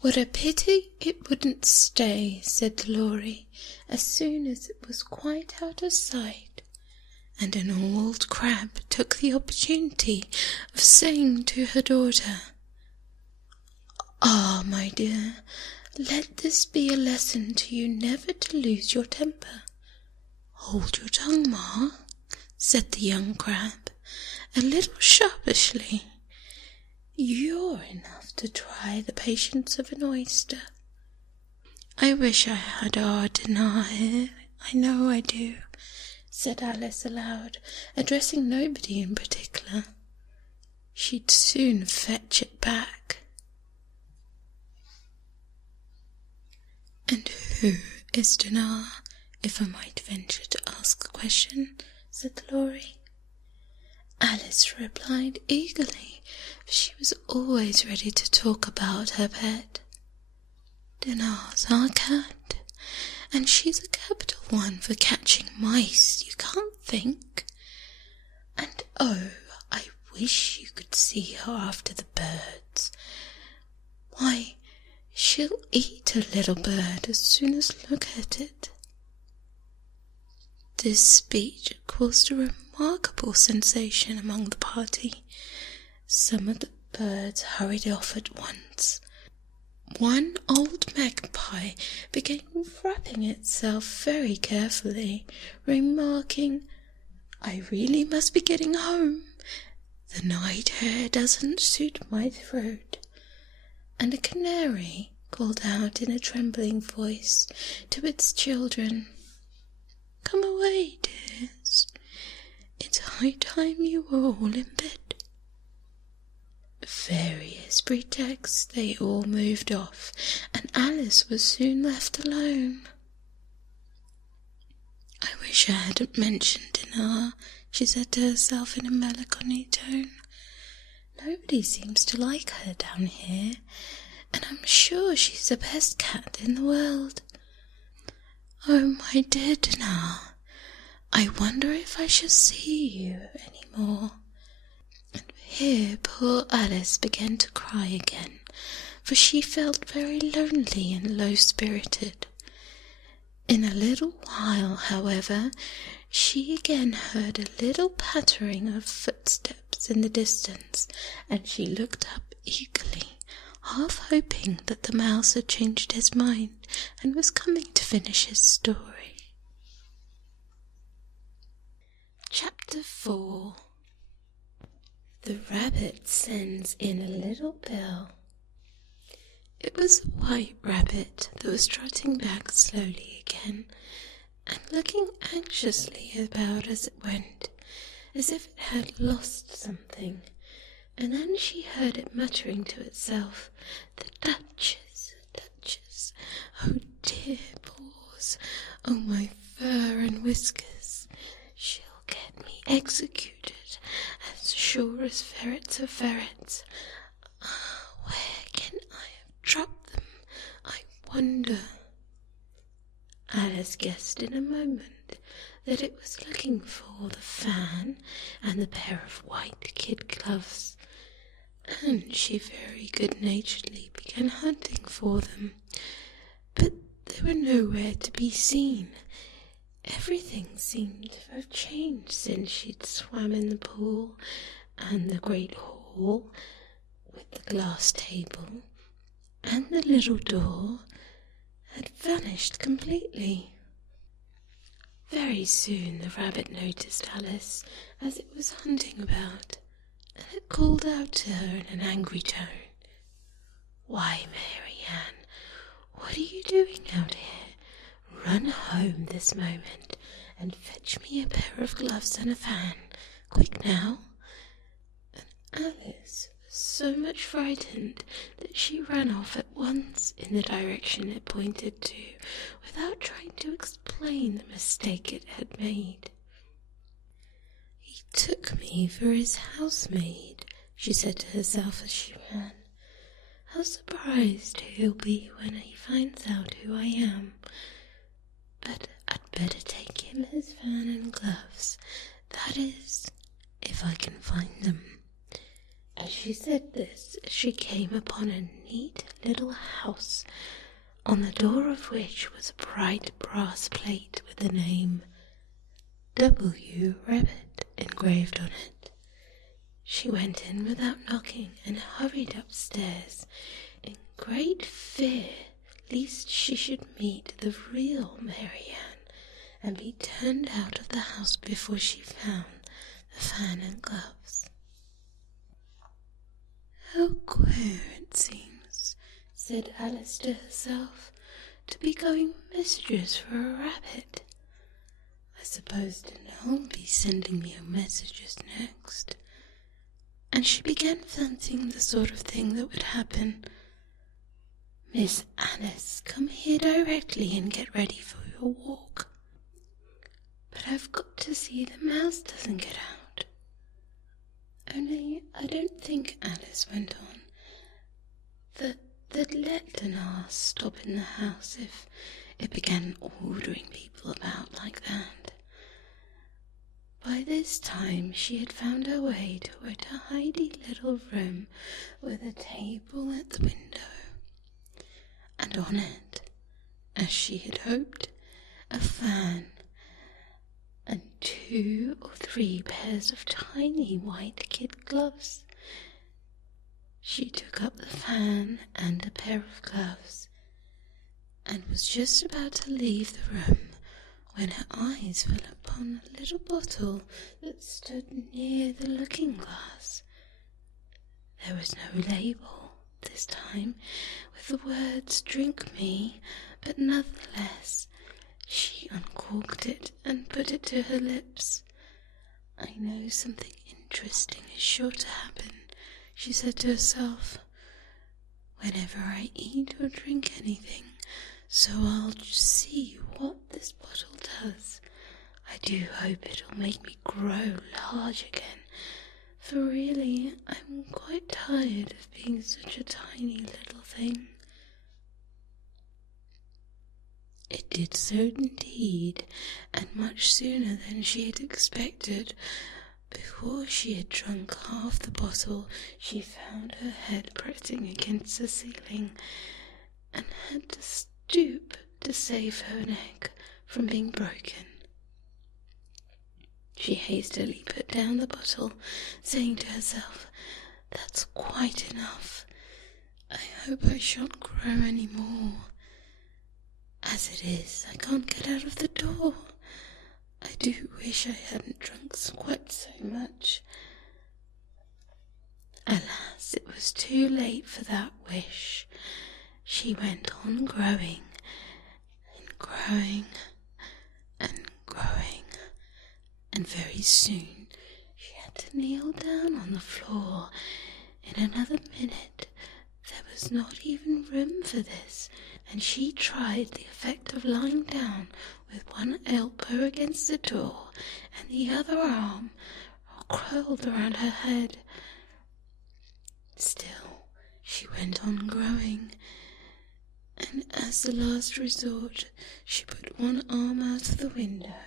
"What a pity it wouldn't stay," said the Lory, as soon as it was quite out of sight, and an old crab took the opportunity of saying to her daughter, "Ah, my dear, let this be a lesson to you never to lose your temper." "Hold your tongue, Ma," said the young crab, a little sharpishly. "You're enough to try the patience of an oyster." "I wish I had 𝗦𝗦𝗖𝗜𝗏𝗧 here, I know I do," said Alice aloud, addressing nobody in particular. She'd soon fetch it back. "And who is 𝗦𝗏𝗧, if I might venture to ask the question?" said the Lory. Alice replied eagerly, for she was always ready to talk about her pet. "𝗦𝗏𝗧's our cat, and she's a capital one for catching mice, you can't think. And oh, I wish you could see her after the birds. Why, she'll eat a little bird as soon as look at it." This speech caused a remarkable sensation among the party. Some of the birds hurried off at once. One old magpie began wrapping itself very carefully, remarking, "I really must be getting home. The night air doesn't suit my throat." And a canary called out in a trembling voice to its children, "Come away, dears. It's high time you were all in bed." Various pretexts, they all moved off, and Alice was soon left alone. "I wish I hadn't mentioned 𝗦𝗏𝗧," she said to herself in a melancholy tone. "Nobody seems to like her down here, and I'm sure she's the best cat in the world. Oh, my dear 𝗦𝗏𝗧, I wonder if I shall see you any more." And here poor Alice began to cry again, for she felt very lonely and low-spirited. In a little while, however, she again heard a little pattering of footsteps in the distance, and she looked up eagerly, half hoping that the mouse had changed his mind and was coming to finish his story. Chapter 4. The rabbit sends in a little bill. It was a white rabbit that was trotting back slowly again, and looking anxiously about as it went, as if it had lost something, and then she heard it muttering to itself, "The Duchess, Duchess, oh dear paws, oh my fur and whiskers, she'll get me executed, as sure as ferrets are ferrets. Ah, where can I have dropped them, I wonder?" Alice guessed in a moment that it was looking for the fan and the pair of white kid gloves, and she very good-naturedly began hunting for them, but they were nowhere to be seen. Everything seemed to have changed since she'd swam in the pool, and the great hall, with the glass table, and the little door, had vanished completely. Very soon the rabbit noticed Alice as it was hunting about, and it called out to her in an angry tone, "Why, Mary Ann, what are you doing out here? Run home this moment, and fetch me a pair of gloves and a fan. Quick now." And Alice was so much frightened that she ran off at once in the direction it pointed to, without trying to explain the mistake it had made. "He took me for his housemaid," she said to herself as she ran. "How surprised he'll be when he finds out who I am. But I'd better take him his fan and gloves. That is, if I can find them. As she said this, she came upon a neat little house, on the door of which was a bright brass plate with the name 𝗦𝗢𝗖𝗜𝗏𝗧 engraved on it. She went in without knocking and hurried upstairs in great fear lest she should meet the real Mary-Ann and be turned out of the house before she found the fan and gloves. "How queer it seems," said Alice to herself, "to be going messages for a rabbit. I suppose Dinah will be sending me messages next." And she began fancying the sort of thing that would happen. "Miss Alice, come here directly and get ready for your walk. But I've got to see the mouse doesn't get out." Only I don't think, Alice went on, that they'd let Dinah stop in the house if it began ordering people about like that. By this time she had found her way to a tidy little room with a table at the window, and on it, as she had hoped, a fan and 2 or 3 pairs of tiny white kid gloves. She took up the fan and a pair of gloves, and was just about to leave the room when her eyes fell upon a little bottle that stood near the looking-glass. There was no label this time with the words "Drink me," but nonetheless she uncorked it and put it to her lips. "I know something interesting is sure to happen," she said to herself, "whenever I eat or drink anything, so I'll just see what this bottle does. I do hope it'll make me grow large again, for really I'm quite tired of being such a tiny little thing." It did so indeed, and much sooner than she had expected. Before she had drunk half the bottle, she found her head pressing against the ceiling, and had to stoop to save her neck from being broken. She hastily put down the bottle, saying to herself, "That's quite enough. I hope I shan't grow any more. As it is, I can't get out of the door. I do wish I hadn't drunk quite so much." Alas, it was too late for that wish. She went on growing and growing and growing, and very soon she had to kneel down on the floor. In another minute there was not even room for this, and she tried the effect of lying down with one elbow against the door and the other arm curled around her head. Still she went on growing, and as the last resort she put one arm out of the window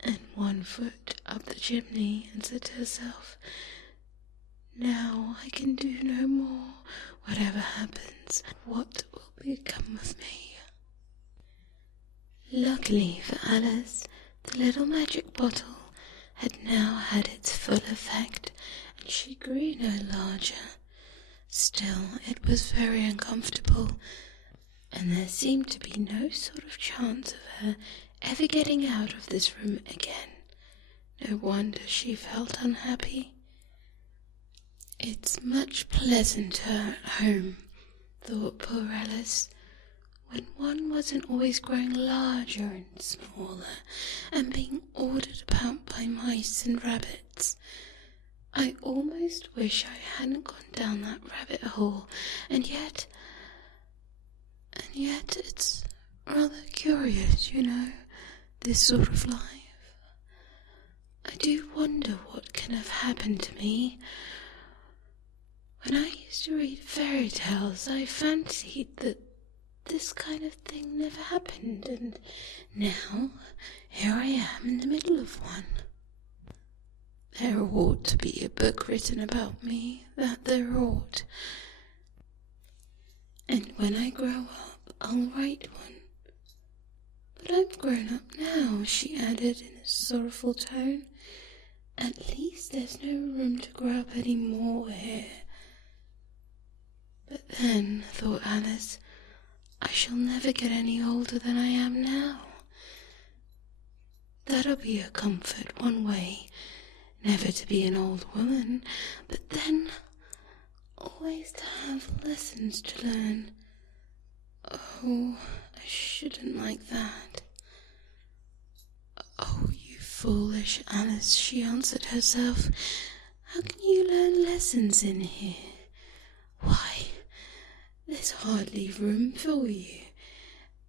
and one foot up the chimney and said to herself, "Now I can do no more. Whatever happens, what will become of me?" Luckily for Alice, the little magic bottle had now had its full effect, and she grew no larger. Still, it was very uncomfortable, and there seemed to be no sort of chance of her ever getting out of this room again. No wonder she felt unhappy. "It's much pleasanter at home," thought poor Alice, "when one wasn't always growing larger and smaller and being ordered about by mice and rabbits. I almost wish I hadn't gone down that rabbit hole, and yet it's rather curious, this sort of life. I do wonder what can have happened to me. When I used to read fairy tales, I fancied that this kind of thing never happened, and now here I am in the middle of one." There ought to be a book written about me, that there ought. And when I grow up, I'll write one. But I'm grown up now, she added in a sorrowful tone. At least there's no room to grow up any more here. But then, thought Alice, I shall never get any older than I am now. That'll be a comfort one way, never to be an old woman, but then always to have lessons to learn. Oh, I shouldn't like that. Oh, you foolish Alice, she answered herself. How can you learn lessons in here? Why, there's hardly room for you,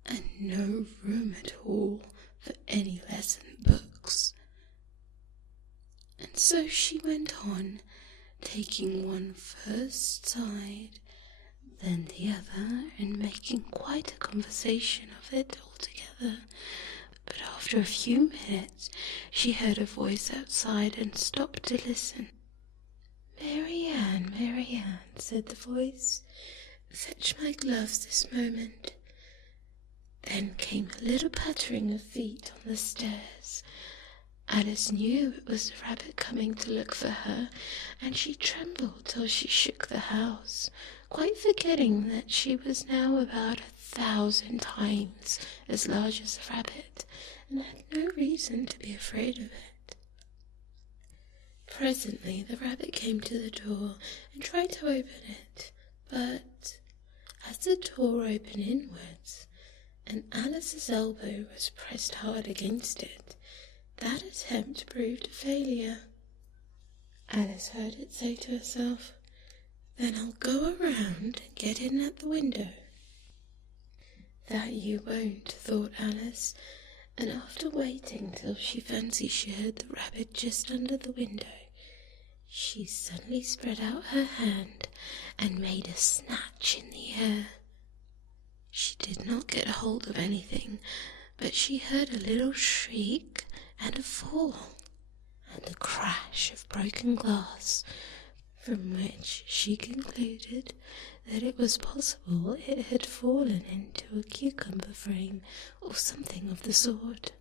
and no room at all for any lesson books. And so she went on, taking one first side, then the other, and making quite a conversation of it altogether. But after a few minutes she heard a voice outside and stopped to listen. "Marianne, Marianne," said the voice, "fetch my gloves this moment." Then came a little pattering of feet on the stairs. Alice knew it was the rabbit coming to look for her, and she trembled till she shook the house, quite forgetting that she was now about 1,000 times as large as a rabbit, and had no reason to be afraid of it. Presently the rabbit came to the door and tried to open it, but as the door opened inwards, and Alice's elbow was pressed hard against it, that attempt proved a failure. Alice heard it say to herself, "Then I'll go around and get in at the window." "That you won't," thought Alice, and after waiting till she fancied she heard the rabbit just under the window, she suddenly spread out her hand and made a snatch in the air. She did not get hold of anything, but she heard a little shriek and a fall, and a crash of broken glass, from which she concluded that it was possible it had fallen into a cucumber frame or something of the sort.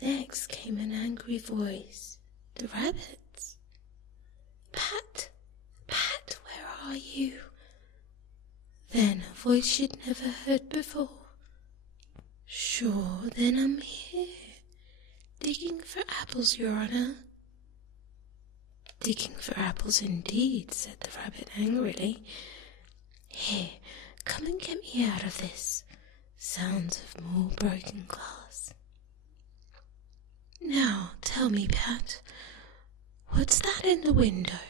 Next came an angry voice, the rabbit's. "Pat, Pat, where are you?" Then a voice she'd never heard before. "Sure, then I'm here, digging for apples, Your Honour." "Digging for apples indeed," said the rabbit angrily. "Here, come and get me out of this." Sounds of more broken glass. "Now, tell me, Pat, what's that in the window?"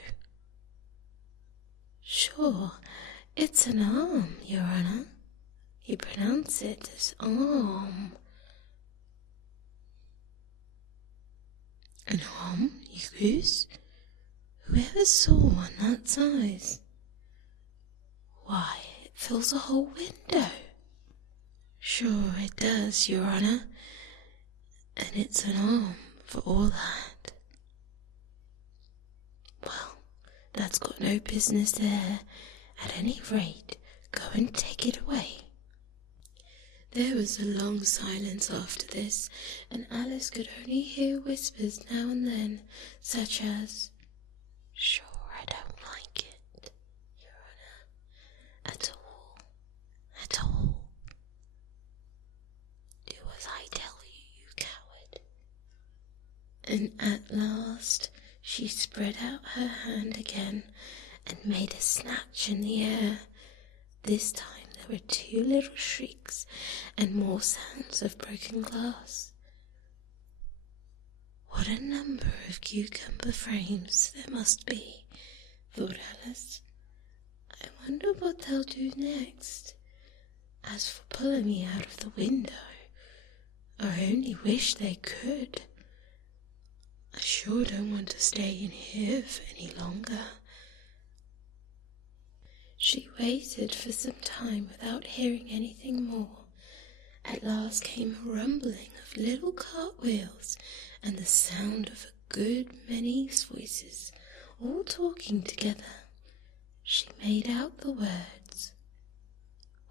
"Sure, it's an arm, Your Honour. You pronounce it as arm." "An arm, you goose? Whoever saw one that size? Why, it fills a whole window." "Sure it does, Your Honour, and it's an arm for all that." "Well, that's got no business there. At any rate, go and take it away." There was a long silence after this, and Alice could only hear whispers now and then, such as, "Sure, I don't like it, Your Honour, at all, at all. Do as I tell you, you coward." And at last she spread out her hand again and made a snatch in the air. This time there were 2 little shrieks and more sounds of broken glass. "What a number of cucumber frames there must be," thought Alice. "I wonder what they'll do next. As for pulling me out of the window, I only wish they could. I sure don't want to stay in here for any longer." She waited for some time without hearing anything more. At last came a rumbling of little cartwheels and the sound of a good many voices all talking together. She made out the words,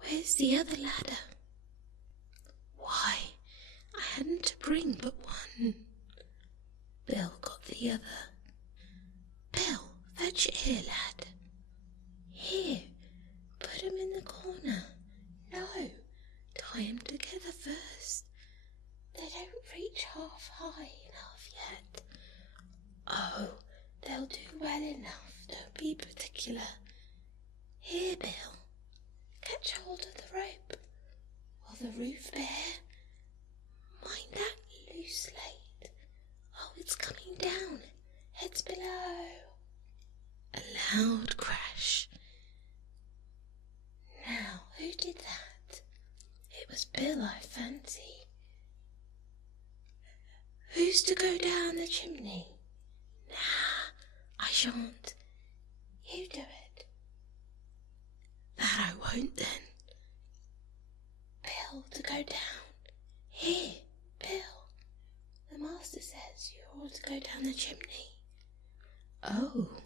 "Where's the other ladder? Why, I hadn't to bring but one. Bill got the other. Bill, fetch it here, lad. Here, put 'em in the corner. No, tie 'em together first. They don't reach half high enough yet. Oh, they'll do well enough, don't be particular. Here, Bill, catch hold of the rope. Will the roof bear? Mind that loose late. Oh, it's coming down. Heads below." A loud crash. Now, who did that? It was Bill, I fancy. Who's to go down the chimney? Nah, I shan't. You do it. That I won't then. Bill, to go down. Here, Bill. The master says you're all to go down the chimney. Oh,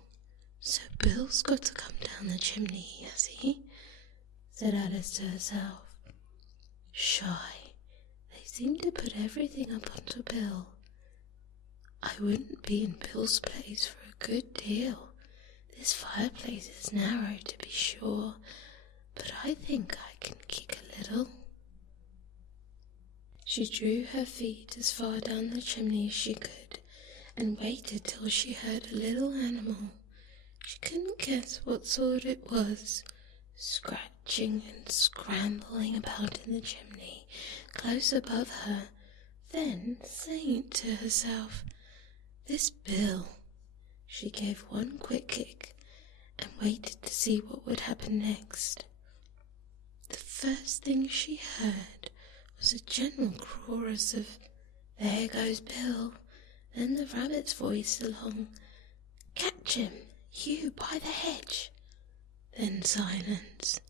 so Bill's got to come down the chimney, has he? Said Alice to herself. Shy, they seem to put everything up onto Bill. I wouldn't be in Bill's place for a good deal. This fireplace is narrow, to be sure, but I think I can kick a little. She drew her feet as far down the chimney as she could, and waited till she heard a little animal. She couldn't guess what sort it was, scratching and scrambling about in the chimney, close above her, then saying to herself, "This Bill." She gave one quick kick, and waited to see what would happen next. The first thing she heard was a general chorus of, "There goes Bill," then the rabbit's voice along, "Catch him, you by the hedge." Then silence,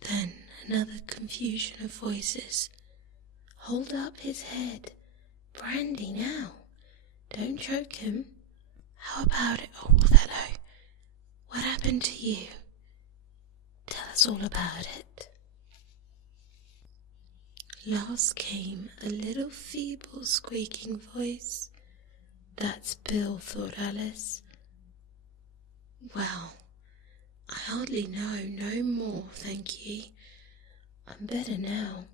then another confusion of voices. "Hold up his head, brandy now, don't choke him. How about it, old fellow? What happened to you? Tell us all about it." Last came a little feeble squeaking voice. "That's Bill," thought Alice. "Well, I hardly know no more, thank ye. I'm better now,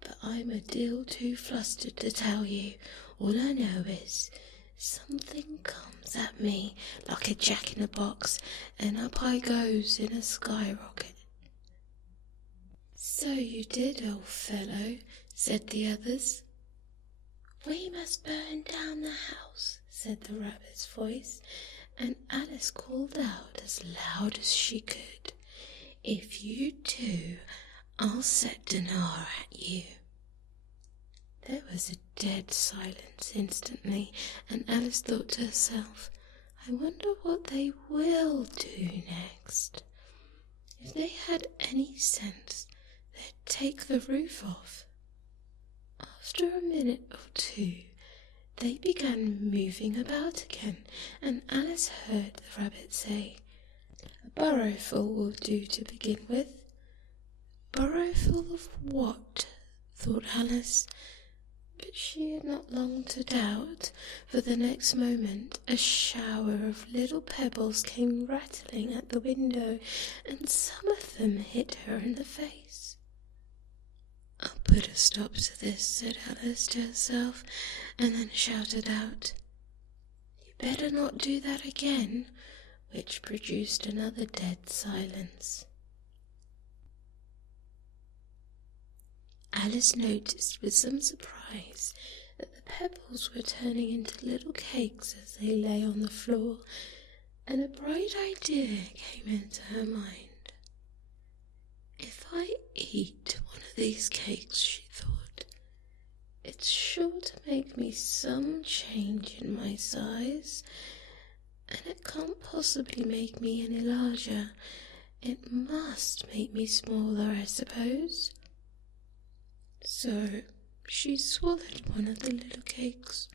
but I'm a deal too flustered to tell you. All I know is something comes at me like a jack-in-a-box, and up I goes in a skyrocket." "So you did, old fellow," said the others. "We must burn down the house," said the rabbit's voice, and Alice called out as loud as she could, "If you do, I'll set 𝗦𝗓𝗏 at you." There was a dead silence instantly, and Alice thought to herself, "I wonder what they will do next. If they had any sense, they'd take the roof off." After a minute or two, they began moving about again, and Alice heard the rabbit say, "A burrowful will do to begin with." "Burrowful of what?" thought Alice, but she had not long to doubt, for the next moment a shower of little pebbles came rattling at the window, and some of them hit her in the face. "I'll put a stop to this," said Alice to herself, and then shouted out, "You better not do that again," which produced another dead silence. Alice noticed with some surprise that the pebbles were turning into little cakes as they lay on the floor, and a bright idea came into her mind. "If I eat one of these cakes," she thought, "it's sure to make me some change in my size, and it can't possibly make me any larger. It must make me smaller, I suppose." So she swallowed one of the little cakes.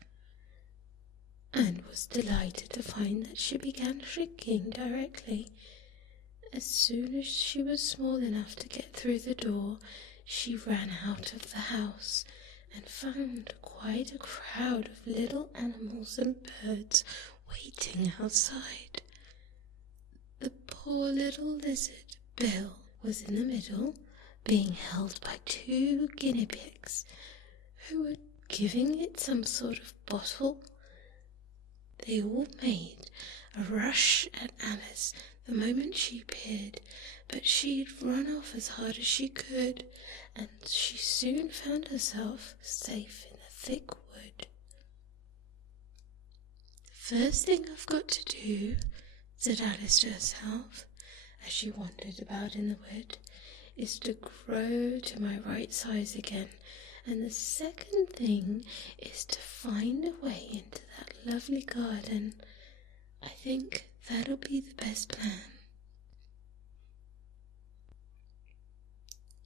and was delighted to find that she began shrinking directly. As soon as she was small enough to get through the door, she ran out of the house and found quite a crowd of little animals and birds waiting outside. The poor little lizard, Bill, was in the middle, being held by 2 guinea pigs, who were giving it some sort of bottle. They all made a rush at Alice the moment she appeared, but she'd run off as hard as she could, and she soon found herself safe in the thick wood. "The first thing I've got to do," said Alice to herself, as she wandered about in the wood, "is to grow to my right size again, and the second thing is to find a way into that lovely garden. I think that'll be the best plan."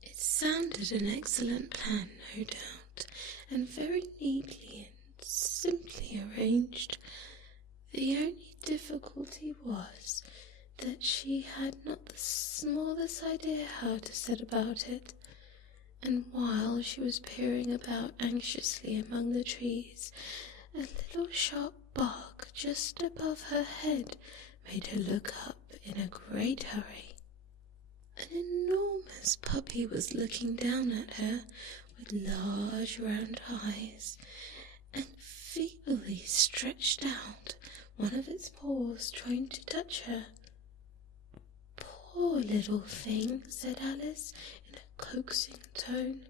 It sounded an excellent plan, no doubt, and very neatly and simply arranged. The only difficulty was that she had not the smallest idea how to set about it, and while she was peering about anxiously among the trees, a little sharp bark just above her head made her look up in a great hurry. An enormous puppy was looking down at her with large round eyes, and feebly stretched out one of its paws, trying to touch her. "Poor little thing," said Alice in a coaxing tone,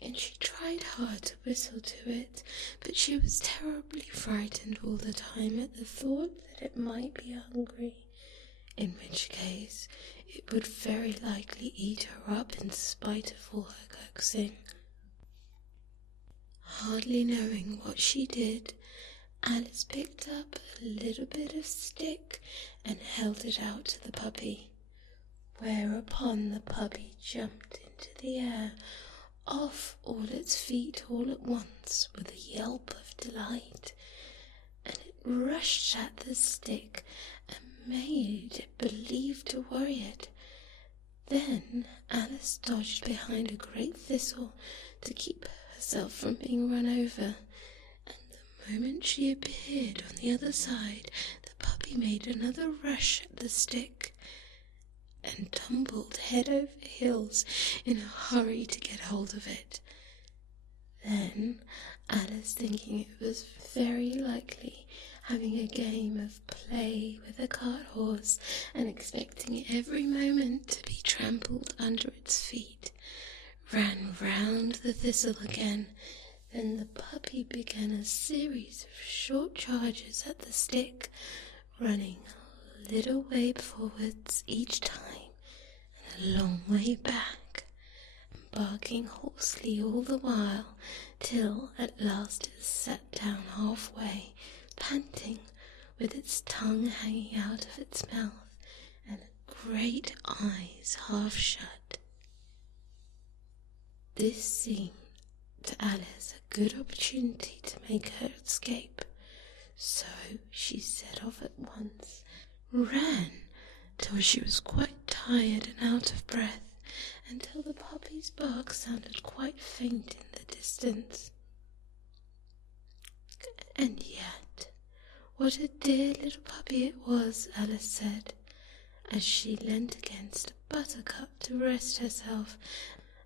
and she tried hard to whistle to it, but she was terribly frightened all the time at the thought that it might be hungry, in which case it would very likely eat her up in spite of all her coaxing. Hardly knowing what she did, Alice picked up a little bit of stick and held it out to the puppy, whereupon the puppy jumped into the air, off all its feet all at once with a yelp of delight, and it rushed at the stick and made it believe to worry it. Then Alice dodged behind a great thistle to keep herself from being run over, and the moment she appeared on the other side, the puppy made another rush at the stick and tumbled head over heels in a hurry to get hold of it. Then Alice, thinking it was very likely having a game of play with a cart horse, and expecting every moment to be trampled under its feet, ran round the thistle again. Then the puppy began a series of short charges at the stick, running a little way forwards each time and a long way back, and barking hoarsely all the while, till at last it sat down halfway, panting, with its tongue hanging out of its mouth and great eyes half shut. This seemed to Alice a good opportunity to make her escape, so she set off at once, ran till she was quite tired and out of breath, until the puppy's bark sounded quite faint in the distance. And yet, what a dear little puppy it was, Alice said, as she leant against a buttercup to rest herself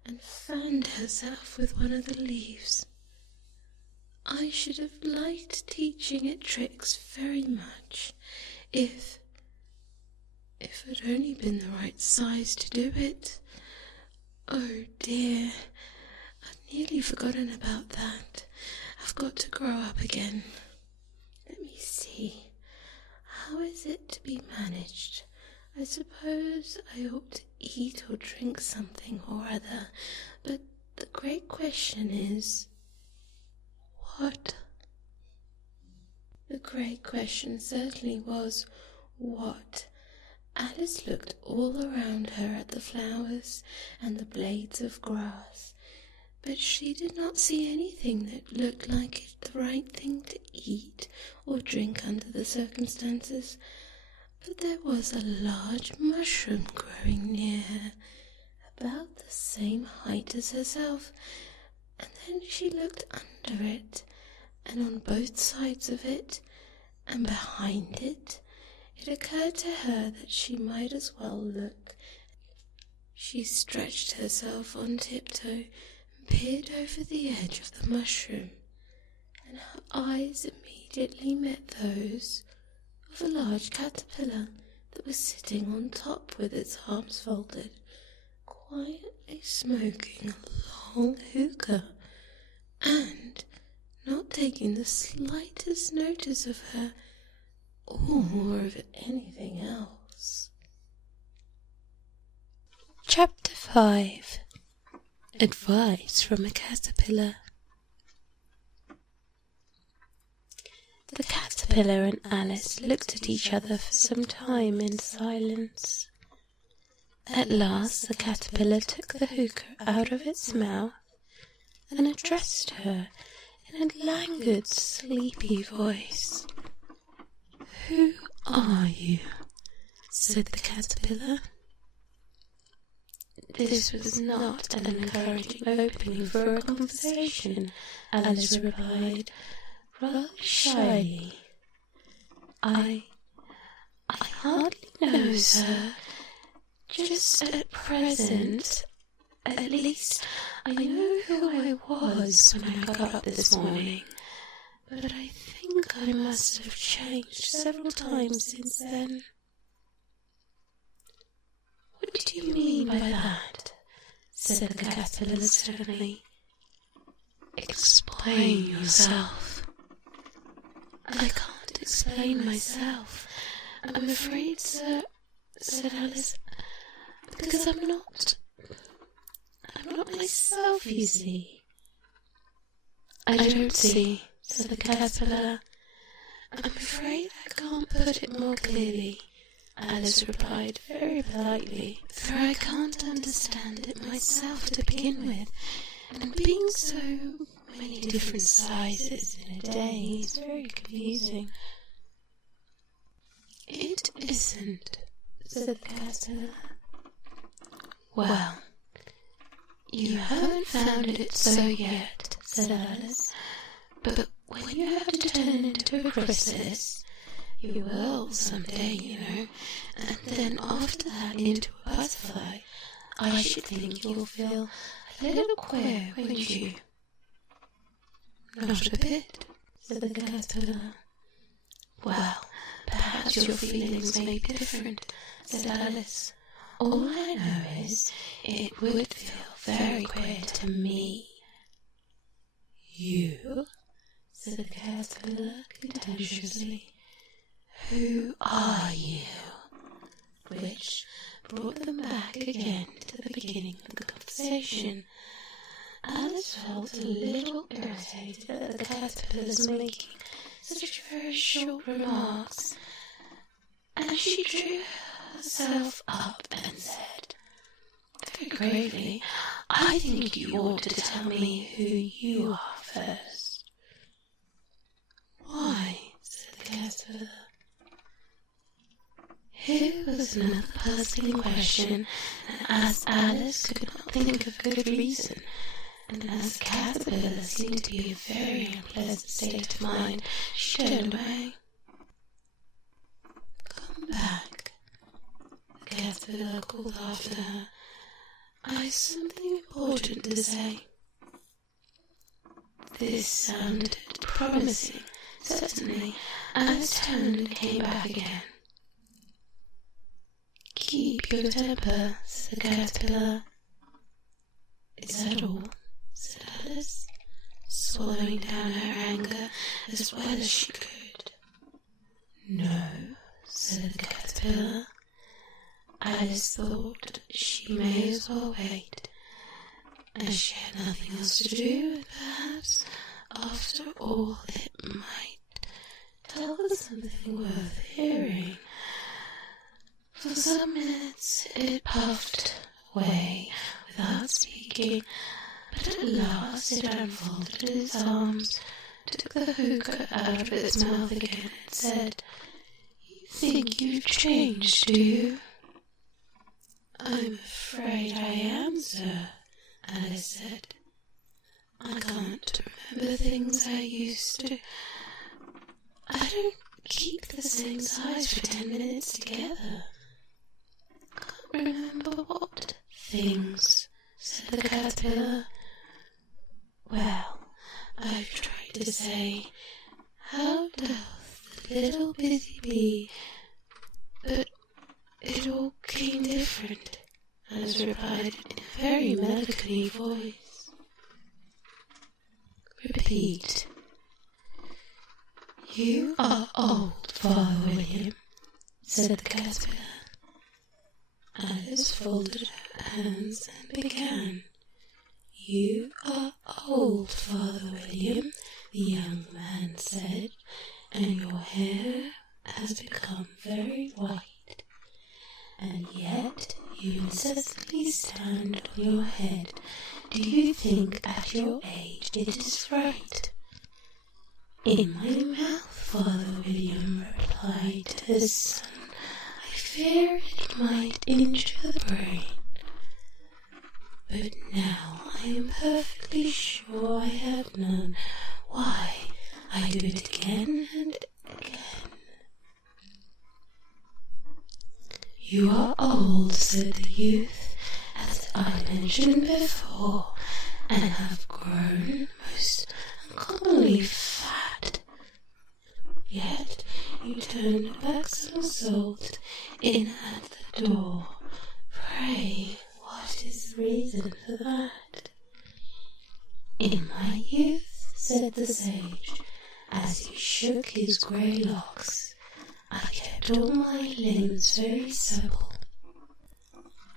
and fanned herself with one of the leaves. "I should have liked teaching it tricks very much, if I'd only been the right size to do it. Oh dear, I'd nearly forgotten about that. I've got to grow up again. Let me see. How is it to be managed? I suppose I ought to eat or drink something or other, but the great question is, what?" The great question certainly was, what? Alice looked all around her at the flowers and the blades of grass, but she did not see anything that looked like it the right thing to eat or drink under the circumstances. But there was a large mushroom growing near her, about the same height as herself, and then she looked under it, and on both sides of it, and behind it, it occurred to her that she might as well look. She stretched herself on tiptoe and peered over the edge of the mushroom, and her eyes immediately met those of a large caterpillar that was sitting on top with its arms folded, quietly smoking a long hookah, and not taking the slightest notice of her or of anything else. Chapter 5. Advice from a Caterpillar. The caterpillar and Alice looked at each other for some time in silence. At last the caterpillar took the hookah out of its mouth and addressed her in a languid, sleepy voice. "Who are you?" said the caterpillar. This was not an encouraging opening for a conversation, Alice replied, rather shyly. I hardly know, sir. Just at present, at least, I know who I was when I got up this morning, but I think I must have changed several times since then." "What do you mean by that?" said the caterpillar sternly. "Explain yourself." "I can't explain myself, I'm afraid, sir," said Alice, "because I'm not myself, you see." "I don't see," said the caterpillar. "I'm afraid I can't put it more clearly," Alice replied very politely, "for I can't understand it myself to begin with, and being so many different sizes in a day is very confusing." "It isn't," said the caterpillar. "Well, you haven't found it so yet," said Alice, "but when you have to turn into a chrysalis, you will some day, you know, and then after that into a butterfly, I should think you'll feel a little queer, won't you?" "Not a bit," said the caterpillar. "Well, perhaps your feelings may be different," said Alice. "All I know is it would feel very queer to me." "You?" said the caterpillar contemptuously. "Who are you?" Which brought them back again to the beginning of the conversation. Alice felt a little irritated at the caterpillar's making such very short remarks, and she drew herself up and said, very gravely, "I think you ought to tell me who you are first." "Why?" said the caterpillar. Here was another puzzling question, and as Alice could not think of a good reason, and as the caterpillar seemed to be in a very unpleasant state of mind, she turned away. "Come back," the caterpillar called after her. "I've something important to say." This sounded promising, certainly. Alice turned and came back again. "Keep your temper," said the caterpillar. "Is that all?" said Alice, swallowing down her anger as well as she could. "No," said the caterpillar. Alice thought she may as well wait, as she had nothing else to do, and perhaps, after all, it might tell her something worth hearing. For some minutes it puffed away without speaking, but But at last it unfolded its arms, took the hookah out of its mouth again, and said, "You think you've changed, do you?" "I'm afraid I am, sir," Alice said. "I can't remember things I used to. I don't keep the same size for 10 minutes together." "Can't remember what things?" said the caterpillar. "Well, I've tried to say, how doth the little busy bee, but it all came different," Alice replied in a very melancholy voice. "Repeat." "You are old, Father William," said the caterpillar. Alice folded her hands and began. "You are old, Father William," the young man said, "and your hair has become very white, and yet you incessantly stand on your head. Do you think at your age it is right?" "In my mouth, Father William," replied his son. "I fear it might injure the brain. But now I am perfectly sure I have none. Why, I do it again and again." "You are old," said the youth, "as I mentioned before, and have grown most uncommonly fat. Yet you turned back some salt in at the door. Pray, what is the reason for that?" "In my youth," said the sage, as he shook his grey locks, "I kept all my limbs very supple.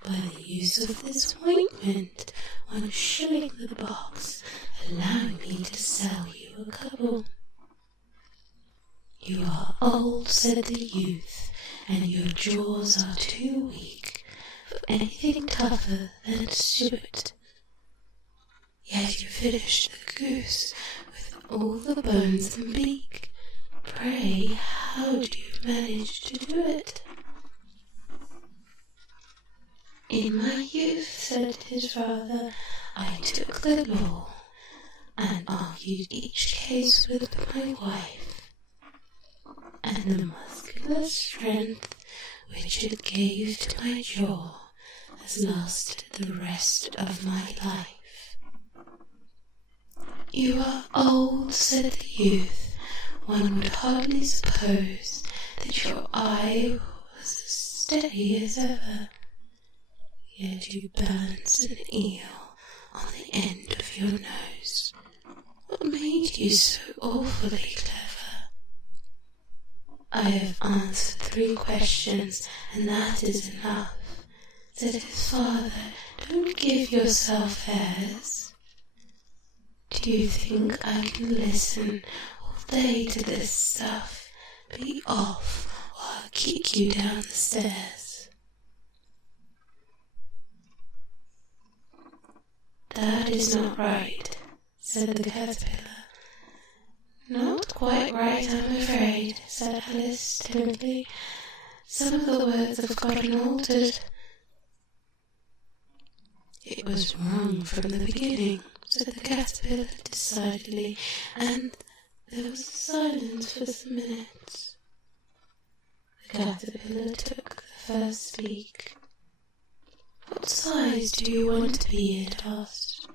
By the use of this ointment, 1 shilling the box, allowing me to sell you a couple." "You are old," said the youth, "and your jaws are too weak for anything tougher than suet. Yet you finished the goose with all the bones and beak. Pray, how do you manage to do it?" "In my youth," said his father, "I took the law and argued each case with my wife, and the muscular strength which it gave to my jaw has lasted the rest of my life." "You are old," said the youth. "One would hardly suppose that your eye was as steady as ever. Yet you balance an eel on the end of your nose. What made you so awfully clever?" "I have answered 3 questions, and that is enough," said his father. "Don't give yourself airs. Do you think I can listen all day to this stuff? Be off, or I'll kick you down the stairs." "That is not right," said the caterpillar. "Not quite right, I'm afraid," said Alice timidly. "Some of the words have gotten altered." "It was wrong from the beginning," said the caterpillar decidedly, and there was silence for some minutes. The caterpillar took the first speak. "What size do you want to be?" it asked.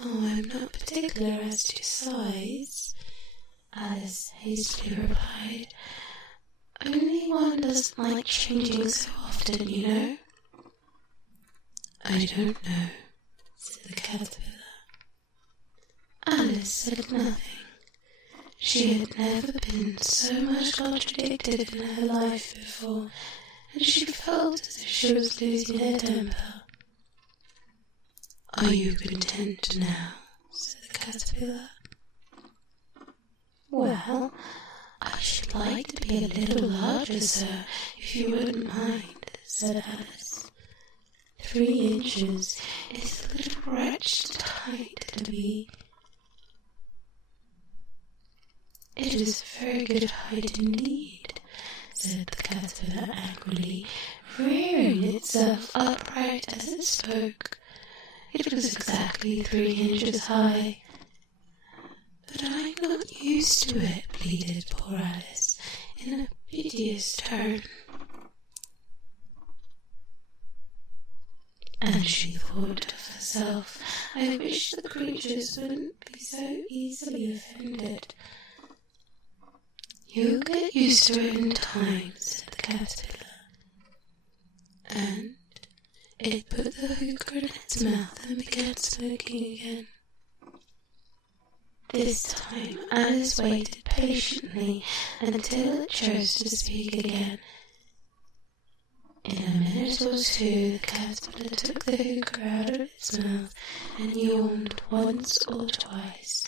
"Oh, I'm not particular as to size," Alice hastily replied. "Only one doesn't like changing so often, you know." "I don't know," said the caterpillar. Alice said nothing. She had never been so much contradicted in her life before, and she felt as if she was losing her temper. "Are you content now?" said the caterpillar. "Well, I should like to be a little larger, sir, if you wouldn't mind," said Alice. 3 inches is a little wretched height to be. It is a very good height indeed, said the caterpillar angrily, rearing itself upright as it spoke. It was exactly 3 inches high. But I'm not used to it, pleaded poor Alice, in a piteous tone. And she thought of herself, I wish the creatures wouldn't be so easily offended. You'll get used to it in time, said the caterpillar. And it put the hookah in its mouth and began smoking again. This time Alice waited patiently until it chose to speak again. In a minute or two the caterpillar took the hookah out of its mouth and yawned once or twice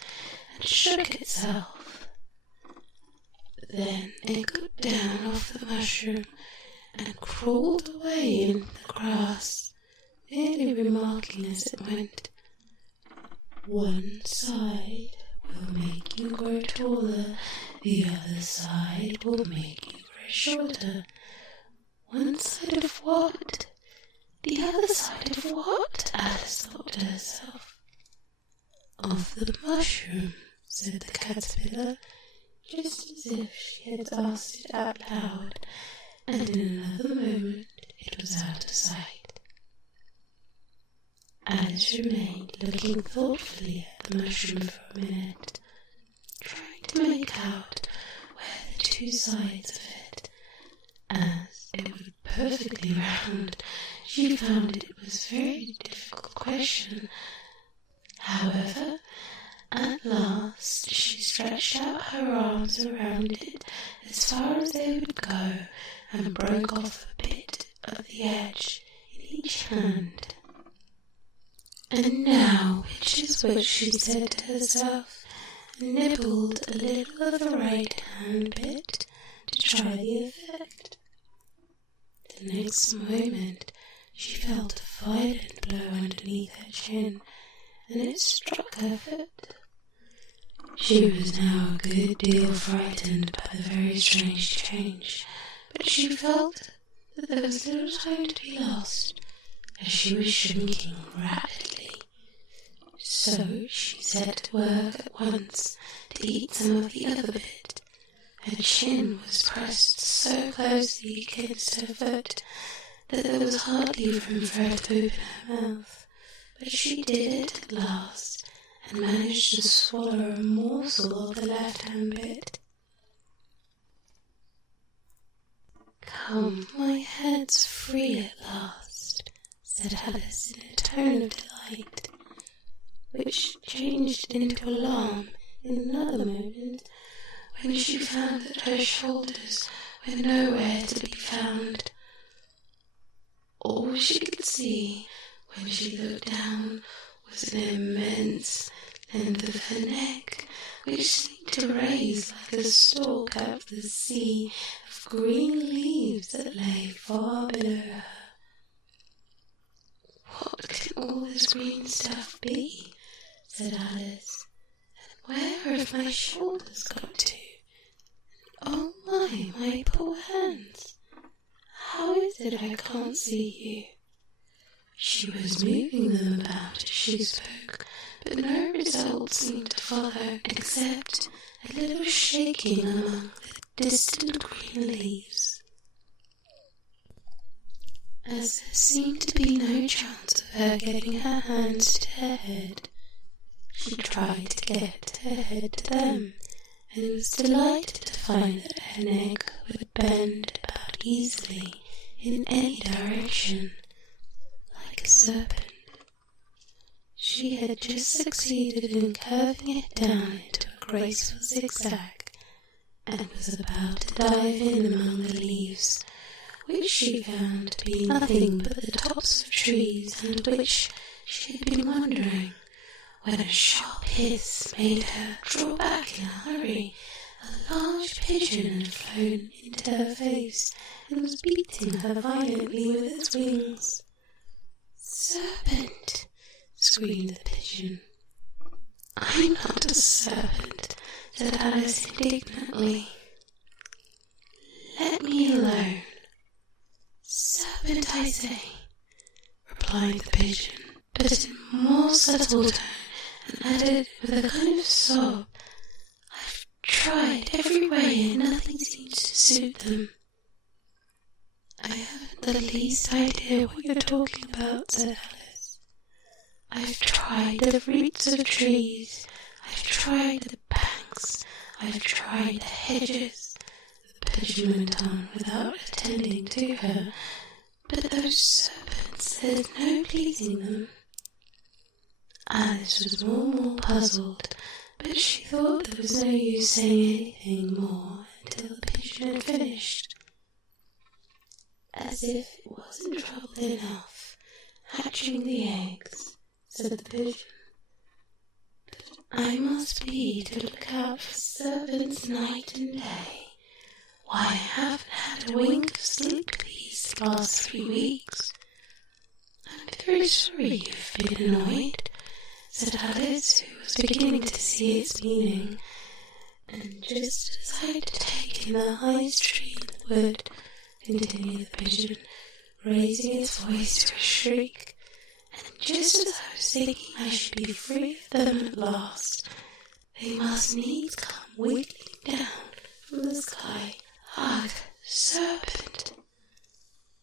and shook itself. Then it got down off the mushroom and crawled away in the grass, merely remarking as it went, one side will make you grow taller, the other side will make you grow shorter. One side of what? The other side of what? Alice thought to herself. Of the mushroom, said the caterpillar, just as if she had asked it out loud, and in another moment it was out of sight. Alice remained looking thoughtfully at the mushroom for a minute, trying to make out where the 2 sides of it, as it was perfectly round, she found it was a very difficult question. However, at last she stretched out her arms around it as far as they would go and broke off a bit of the edge in each hand. And now, which is which, she said to herself, and nibbled a little of the right hand bit to try the effect. The next moment she felt a violent blow underneath her chin, and it struck her foot. She was now a good deal frightened by the very strange change, but she felt that there was little time to be lost, as she was shrinking rapidly. So she set to work at once to eat some of the other bit. Her chin was pressed so closely against her foot that there was hardly room for her to open her mouth, but she did it at last, and managed to swallow a morsel of the left-hand bit. Come, my head's free at last, said Alice in a tone of delight, which changed into alarm in another moment when she found that her shoulders were nowhere to be found. All she could see when she looked down was an immense length of her neck, which seemed to raise like a stalk out of the sea of green leaves that lay far below her. What can all this green stuff be? Said Alice. And where have my shoulders got to? Oh my poor hands! How is it I can't see you? She was moving them about as she spoke, but no result seemed to follow, except a little shaking among the distant green leaves. As there seemed to be no chance of her getting her hands to her head, she tried to get her head to them, and was delighted to find that her neck would bend about easily in any direction, like a serpent. She had just succeeded in curving it down into a graceful zigzag, and was about to dive in among the leaves, which she found to be nothing but the tops of trees, and which she had been wondering, when a sharp hiss made her draw back in a hurry. A large pigeon had flown into her face and was beating her violently with its wings. "Serpent!" screamed the pigeon. "I'm not a serpent," said Alice indignantly. "Let me alone." "Serpent, I say," replied the pigeon, but in a more subtle tone, and added with a kind of sob, "I've tried every way and nothing seems to suit them." "I haven't the least idea what you're talking about," said Alice. "I've tried the roots of trees, I've tried the banks, I've tried the hedges," the pigeon went on without attending to her, "but those serpents, there's no pleasing them." Alice was more and more puzzled, but she thought there was no use saying anything more until the pigeon had finished. "As if it wasn't trouble enough hatching the eggs," said the pigeon, "but I must be to look out for serpents night and day. Why, I haven't had a wink of sleep these last 3 weeks." "I'm very sorry you've been annoyed," said Alice, who was beginning to see its meaning, "and just as I'd taken the highest tree in the wood," continued the pigeon, raising its voice to a shriek, "and just as I was thinking I should be free of them at last, they must needs come wiggling down from the sky. Ugh, serpent!"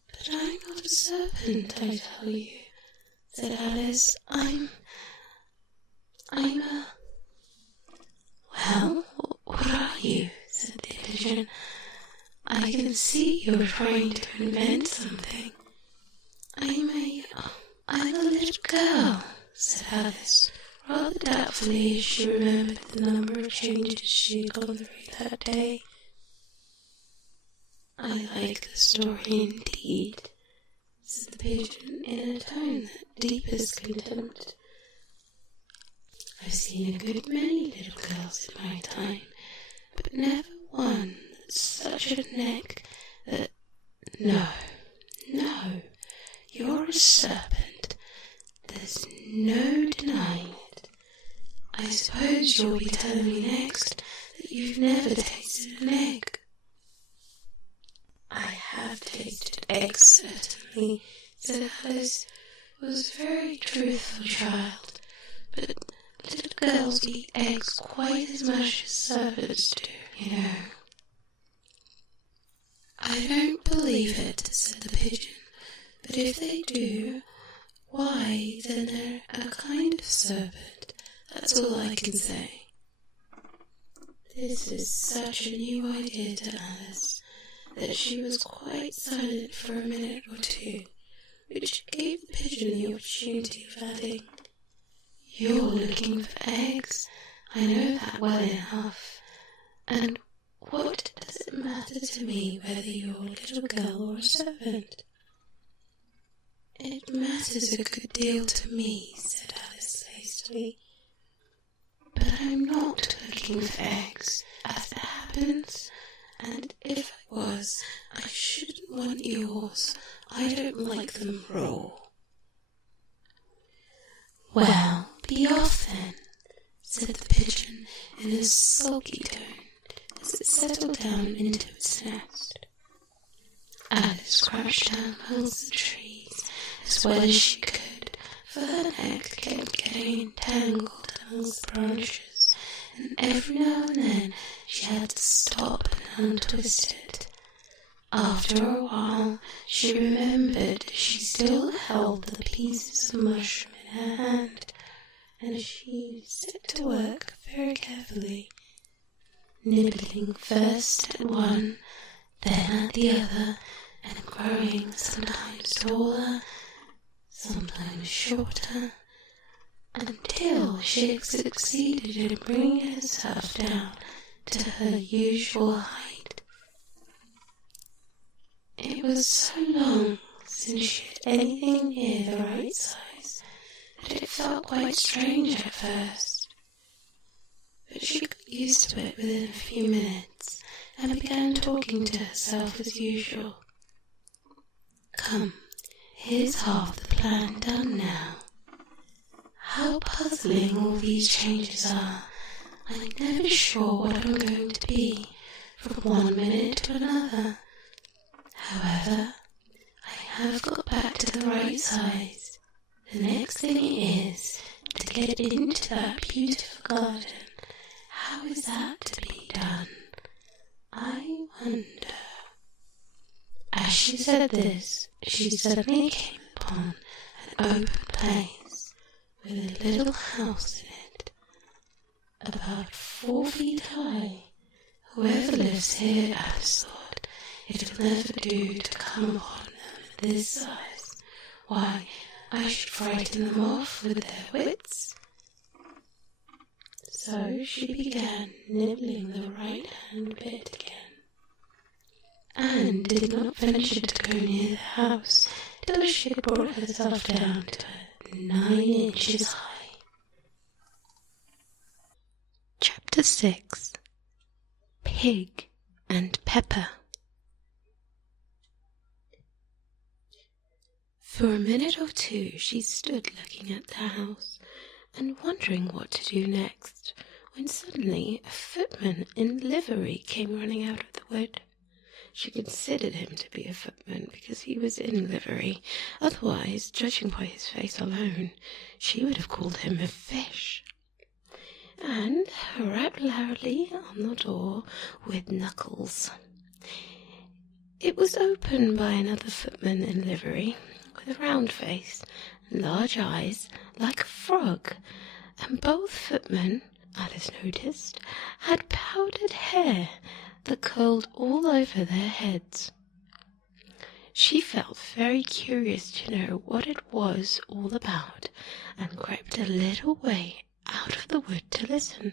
"But I'm not a serpent, I tell you," said Alice. I'm a... "Well, what are you?" said the pigeon. "I can see you're trying to invent something." I'm a little girl," said Alice, rather doubtfully as she remembered the number of changes she had gone through that day. "I like the story indeed," said the pigeon in a tone that deepest contempt. "I've seen a good many little girls in my time, but never one that's such a neck that... No, you're a serpent. There's no denying it. I suppose you'll be telling me next that you've never tasted an egg." "I have tasted eggs, certainly," said Alice, who was a very truthful child, "but little girls eat eggs quite as much as serpents do, you know." "I don't believe it," said the pigeon, "but if they do, why, then they're a kind of serpent, that's all I can say." This was such a new idea to Alice that she was quite silent for a minute or two, which gave the pigeon the opportunity of adding, "You're looking for eggs, I know that well enough, and what does it matter to me whether you're a little girl or a serpent?" "It matters a good deal to me," said Alice hastily, "but I'm not looking for eggs, as it happens, and if I was, I shouldn't want yours. I don't like them raw." "Well, be off then," said the pigeon in a sulky tone as it settled down into its nest. Alice crouched down amongst the trees as well as she could, for her neck kept getting entangled amongst the branches, and every now and then she had to stop and untwist it. After a while she remembered she still held the pieces of mushroom in her hand, and she set to work very carefully, nibbling first at one, then at the other, and growing sometimes taller, sometimes shorter, until she had succeeded in bringing herself down to her usual height. It was so long since she had anything near the right size that it felt quite strange at first, but she got used to it within a few minutes and began talking to herself as usual. "Come, Here's half the plan done now. How puzzling all these changes are. I'm never sure what I'm going to be from one minute to another. However, I have got back to the right size. The next thing is to get into that beautiful garden. How is that to be done? I wonder. As she said this, she suddenly came upon an open place with a little house in it, about 4 feet high. Whoever lives here, Alice thought, it will never do to come upon them at this size. Why, I should frighten them off with their wits. So she began nibbling the right-hand bit again, and did not venture to go near the house till she had brought herself down to 9 inches high. Chapter 6. Pig and Pepper. For a minute or two she stood looking at the house and wondering what to do next, when suddenly a footman in livery came running out of the wood. She considered him to be a footman because he was in livery. Otherwise, judging by his face alone, she would have called him a fish. And rapped loudly on the door with knuckles. It was opened by another footman in livery, with a round face and large eyes like a frog, and both footmen, Alice noticed, had powdered hair that curled all over their heads. She felt very curious to know what it was all about, and crept a little way out of the wood to listen.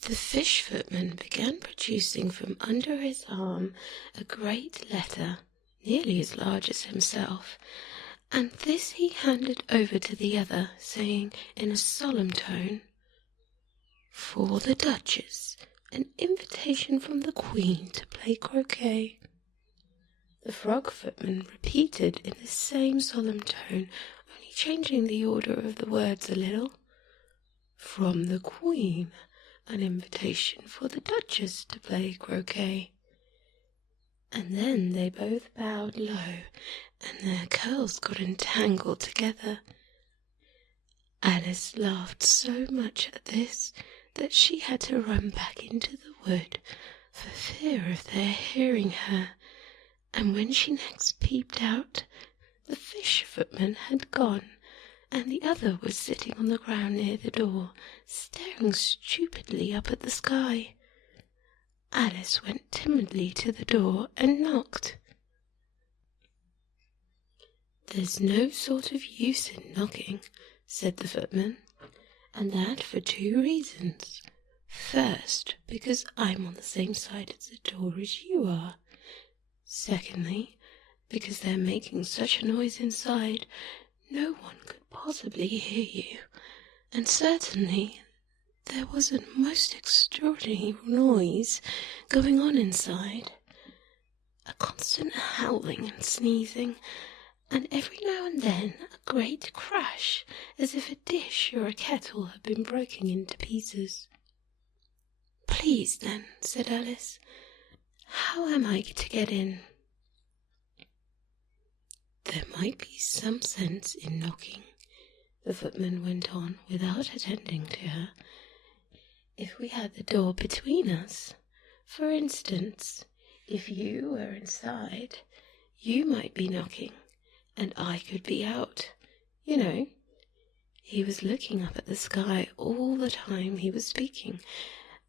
The fish footman began producing from under his arm a great letter, nearly as large as himself, and this he handed over to the other, saying in a solemn tone, "For the Duchess, an invitation from the Queen to play croquet." The frog footman repeated in the same solemn tone, only changing the order of the words a little, "From the Queen, an invitation for the Duchess to play croquet." And then they both bowed low, and their curls got entangled together. Alice laughed so much at this that she had to run back into the wood for fear of their hearing her, and when she next peeped out, the fish footman had gone, and the other was sitting on the ground near the door, staring stupidly up at the sky. Alice went timidly to the door and knocked. "There's no sort of use in knocking," said the footman, "and that for 2 reasons. First, because I'm on the same side of the door as you are. Secondly, because they're making such a noise inside, no one could possibly hear you. And certainly there was a most extraordinary noise going on inside, a constant howling and sneezing, and every now and then a great crash, as if a dish or a kettle had been broken into pieces." "Please, then," said Alice, "how am I to get in?" "There might be some sense in knocking," the footman went on without attending to her, "if we had the door between us. For instance, if you were inside, you might be knocking, and I could be out, you know." He was looking up at the sky all the time he was speaking,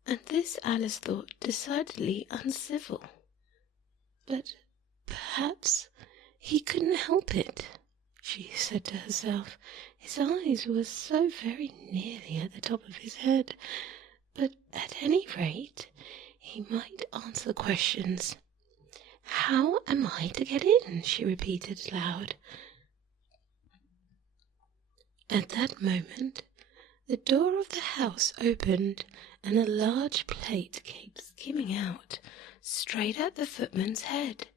and this Alice thought decidedly uncivil. But perhaps he couldn't help it, she said to herself. His eyes were so very nearly at the top of his head, but at any rate he might answer questions. "How am I to get in?" she repeated aloud. At that moment the door of the house opened, and a large plate came skimming out, straight at the footman's head.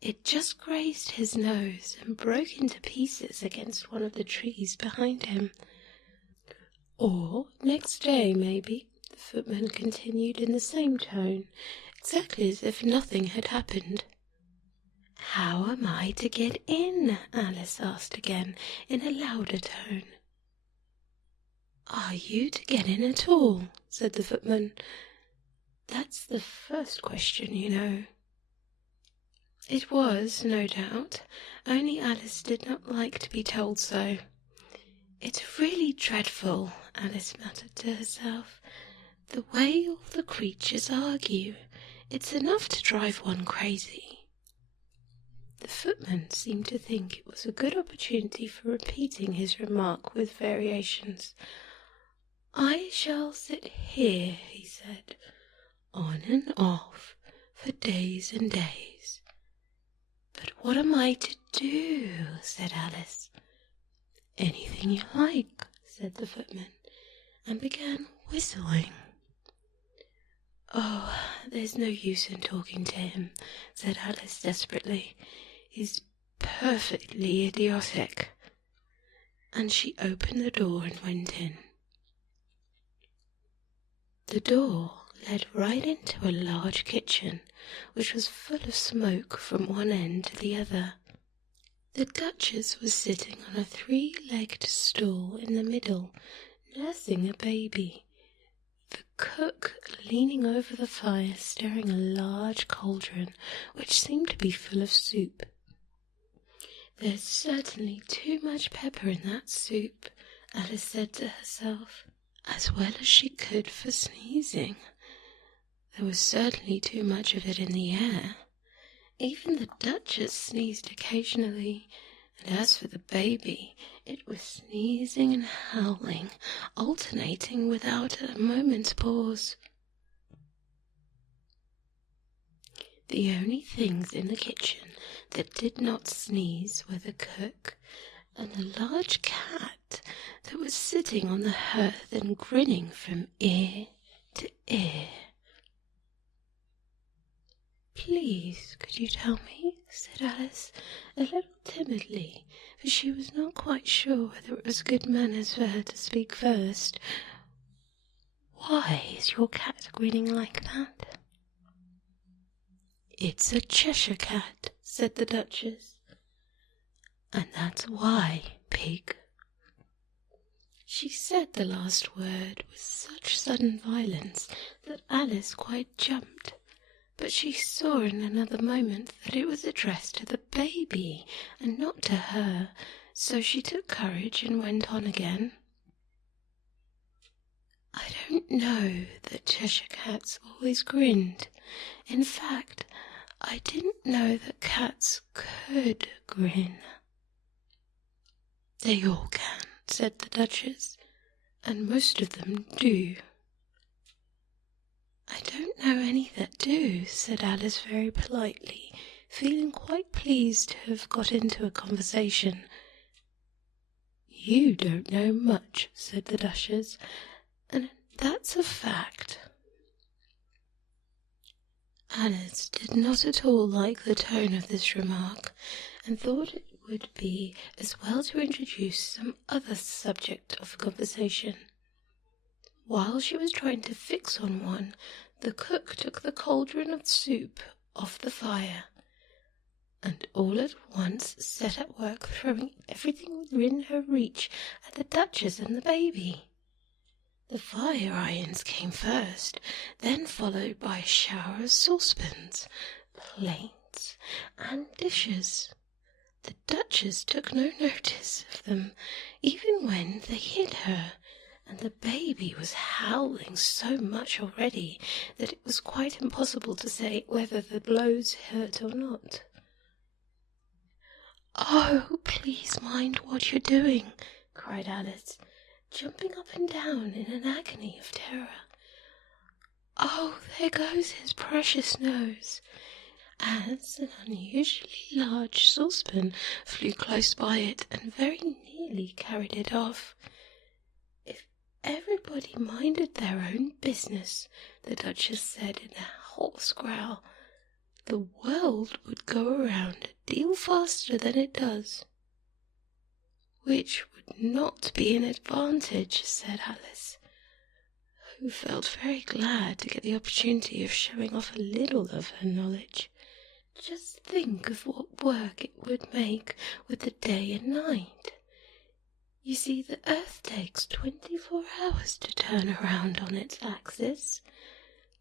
It just grazed his nose and broke into pieces against one of the trees behind him. Or next day, maybe, the footman continued in the same tone, exactly as if nothing had happened. "How am I to get in?" Alice asked again, in a louder tone. "Are you to get in at all?" said the footman. "That's the first question, you know." It was, no doubt, only Alice did not like to be told so. "It's really dreadful," Alice muttered to herself, "the way all the creatures argue. It's enough to drive one crazy." The footman seemed to think it was a good opportunity for repeating his remark with variations. "I shall sit here," he said, "on and off, for days and days." "But what am I to do?" said Alice. "Anything you like," said the footman, and began whistling. "Oh, there's no use in talking to him," said Alice desperately. "He's perfectly idiotic." And she opened the door and went in. The door led right into a large kitchen, which was full of smoke from one end to the other. The Duchess was sitting on a 3-legged stool in the middle, nursing a baby. The cook leaning over the fire, stirring a large cauldron, which seemed to be full of soup. "There's certainly too much pepper in that soup," Alice said to herself, as well as she could for sneezing. There was certainly too much of it in the air. Even the Duchess sneezed occasionally, and as for the baby, it was sneezing and howling, alternating without a moment's pause. The only things in the kitchen that did not sneeze were the cook and a large cat that was sitting on the hearth and grinning from ear to ear. "Please, could you tell me?" said Alice, a little timidly, for she was not quite sure whether it was good manners for her to speak first. "Why is your cat grinning like that?" "It's a Cheshire cat," said the Duchess. "And that's why, pig." She said the last word with such sudden violence that Alice quite jumped, but she saw in another moment that it was addressed to the baby and not to her, so she took courage and went on again. "I don't know that Cheshire cats always grinned. In fact, I didn't know that cats could grin." "They all can," said the Duchess, "and most of them do." "I don't know any that do," said Alice very politely, feeling quite pleased to have got into a conversation. "You don't know much," said the Duchess, "and that's a fact." Alice did not at all like the tone of this remark, and thought it would be as well to introduce some other subject of conversation. While she was trying to fix on one, the cook took the cauldron of soup off the fire, and all at once set at work throwing everything within her reach at the Duchess and the baby. The fire irons came first, then followed by a shower of saucepans, plates, and dishes. The Duchess took no notice of them, even when they hit her, and the baby was howling so much already that it was quite impossible to say whether the blows hurt or not. "Oh, please mind what you're doing," cried Alice, jumping up and down in an agony of terror. "Oh, there goes his precious nose," as an unusually large saucepan flew close by it and very nearly carried it off. "If everybody minded their own business," the Duchess said in a hoarse growl, the world would go around a deal faster than it does. Which would not be an advantage, said Alice, who felt very glad to get the opportunity of showing off a little of her knowledge. Just think of what work it would make with the day and night. You see, the Earth takes 24 hours to turn around on its axis.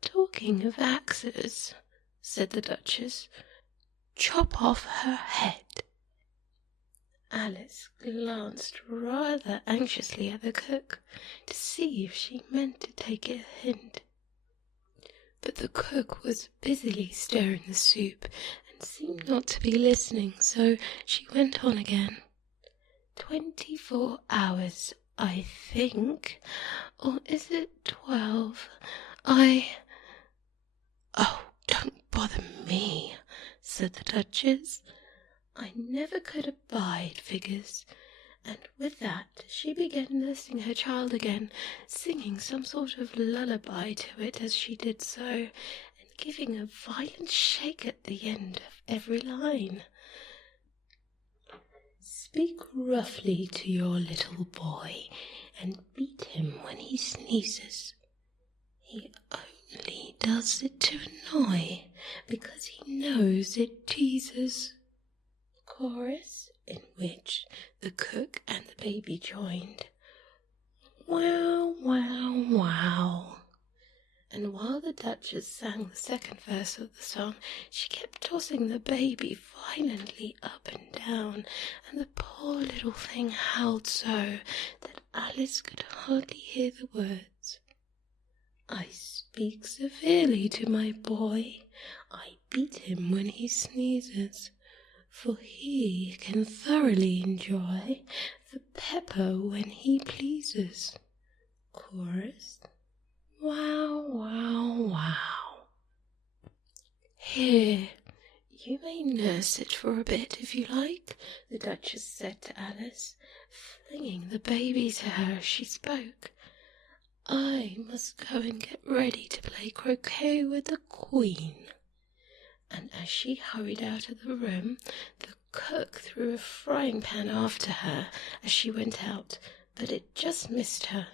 Talking of axes, said the Duchess, chop off her head. Alice glanced rather anxiously at the cook to see if she meant to take a hint. But the cook was busily stirring the soup and seemed not to be listening, so she went on again. 24 hours, I think, or is it 12? Oh, don't bother me, said the Duchess. I never could abide figures. And with that she began nursing her child again, singing some sort of lullaby to it as she did so, and giving a violent shake at the end of every line. Speak roughly to your little boy, and beat him when he sneezes. He only does it to annoy, because he knows it teases. Chorus, in which the cook and the baby joined. Wow, wow, wow. And while the Duchess sang the second verse of the song, she kept tossing the baby violently up and down, and the poor little thing howled so that Alice could hardly hear the words. I speak severely to my boy, I beat him when he sneezes, for he can thoroughly enjoy the pepper when he pleases. Chorus. Wow, wow, wow. Here, you may nurse it for a bit if you like, the Duchess said to Alice, flinging the baby to her as she spoke. I must go and get ready to play croquet with the Queen. And as she hurried out of the room, the cook threw a frying pan after her as she went out, but it just missed her.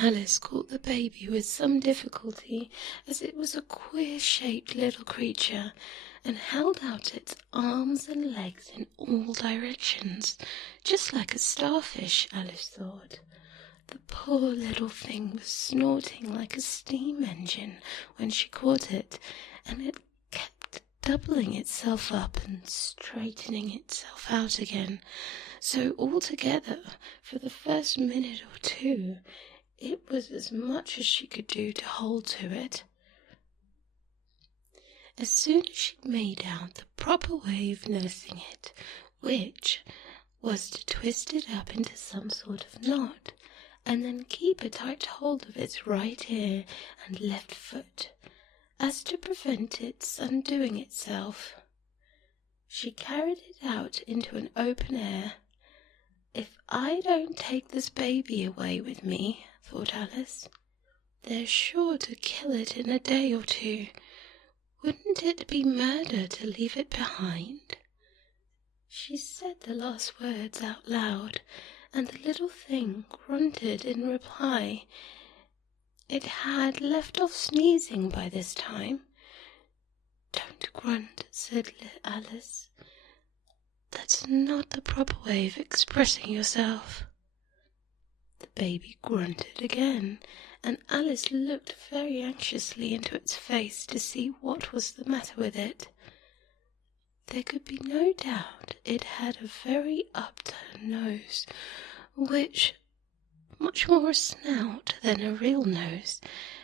Alice caught the baby with some difficulty, as it was a queer-shaped little creature, and held out its arms and legs in all directions, just like a starfish, Alice thought. The poor little thing was snorting like a steam engine when she caught it, and it kept doubling itself up and straightening itself out again. So altogether, for the first minute or two, it was as much as she could do to hold to it. As soon as she made out the proper way of nursing it, which was to twist it up into some sort of knot, and then keep a tight hold of its right ear and left foot, as to prevent its undoing itself, she carried it out into an open air. If I don't take this baby away with me, thought Alice, they're sure to kill it in a day or two. Wouldn't it be murder to leave it behind? She said the last words out loud, and the little thing grunted in reply. It had left off sneezing by this time. Don't grunt, said Alice. That's not the proper way of expressing yourself. The baby grunted again, and Alice looked very anxiously into its face to see what was the matter with it. There could be no doubt it had a very upturned nose, which much more a snout than a real nose,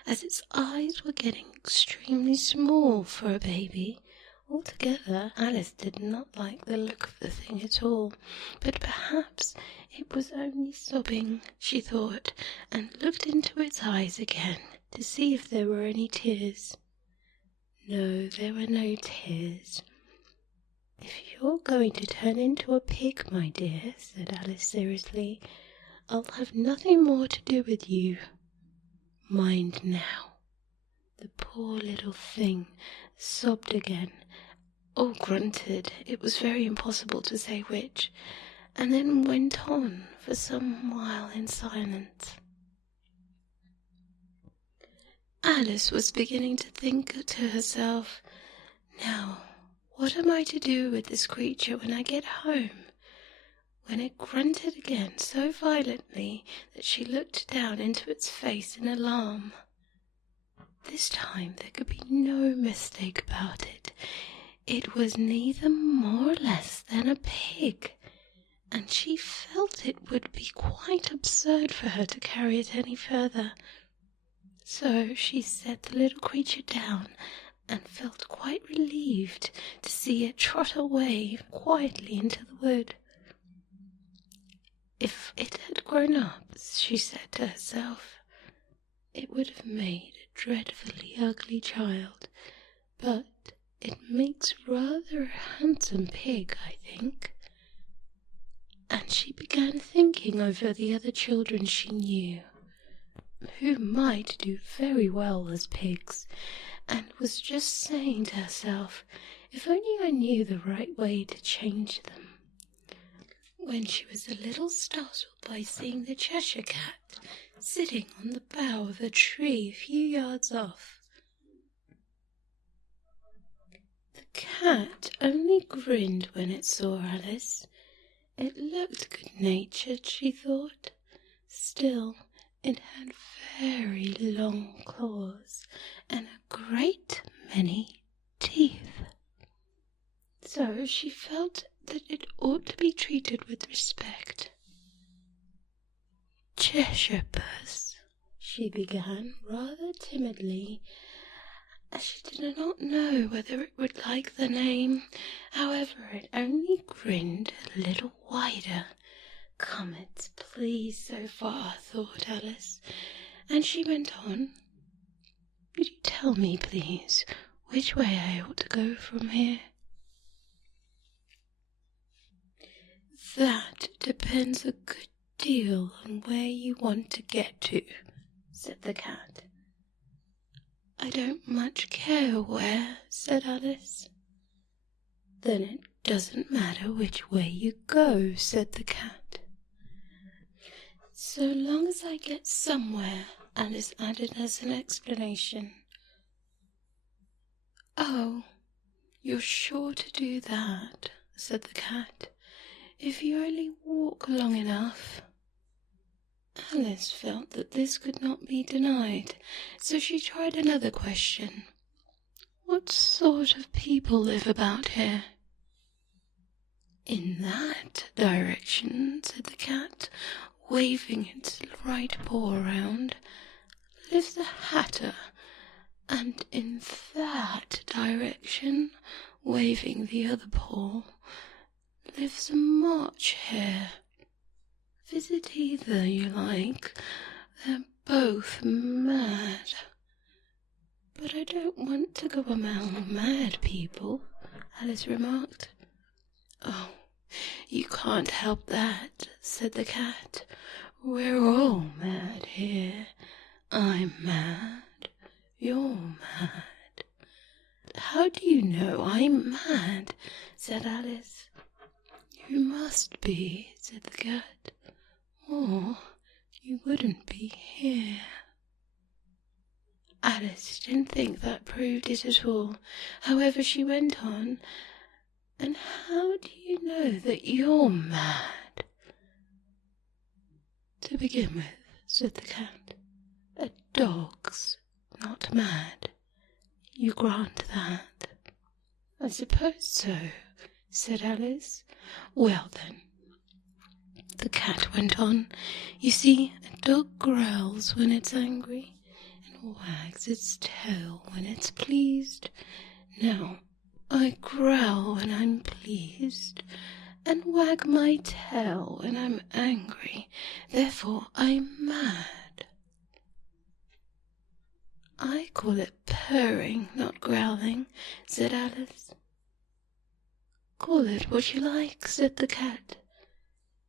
as its eyes were getting extremely small for a baby. Altogether, Alice did not like the look of the thing at all, but perhaps it was only sobbing, she thought, and looked into its eyes again to see if there were any tears. No, there were no tears. If you're going to turn into a pig, my dear, said Alice seriously, I'll have nothing more to do with you. Mind now. The poor little thing sobbed again, or grunted, it was very impossible to say which, and then went on for some while in silence. Alice was beginning to think to herself, "Now, what am I to do with this creature when I get home?" when it grunted again so violently that she looked down into its face in alarm. This time there could be no mistake about it. It was neither more or less than a pig, and she felt it would be quite absurd for her to carry it any further. So she set the little creature down and felt quite relieved to see it trot away quietly into the wood. If it had grown up, she said to herself, it would have made a dreadfully ugly child, but it makes rather a handsome pig, I think. And she began thinking over the other children she knew, who might do very well as pigs, and was just saying to herself, if only I knew the right way to change them, when she was a little startled by seeing the Cheshire Cat sitting on the bough of a tree a few yards off. The cat only grinned when it saw Alice. It looked good-natured, she thought. Still, it had very long claws and a great many teeth. So she felt that it ought to be treated with respect. "Cheshire Puss," she began rather timidly, as she did not know whether it would like the name. However, it only grinned a little wider. "Come, it's pleased so far," thought Alice, and she went on. "Could you tell me, please, which way I ought to go from here?" "That depends a good deal on where you want to get to," said the cat. "I don't much care where," said Alice. "Then it doesn't matter which way you go," said the cat. "So long as I get somewhere," Alice added as an explanation. "Oh, you're sure to do that," said the cat, "if you only walk long enough." Alice felt that this could not be denied, so she tried another question. "What sort of people live about here?" "In that direction," said the cat, waving its right paw around, "lives the Hatter, and in that direction," waving the other paw, "lives a March Hare. Visit either you like, they're both mad." "But I don't want to go among mad people," Alice remarked. "Oh, you can't help that," said the cat. "We're all mad here. I'm mad. You're mad." "How do you know I'm mad?" said Alice. "You must be," said the cat, "or you wouldn't be here." Alice didn't think that proved it at all. However, she went on, "And how do you know that you're mad?" "To begin with," said the cat, "a dog's not mad. You grant that?" "I suppose so," said Alice. "Well then," the cat went on, "you see, a dog growls when it's angry, and wags its tail when it's pleased. Now, I growl when I'm pleased, and wag my tail when I'm angry. Therefore I'm mad." "I call it purring, not growling," said Alice. "Call it what you like," said the cat.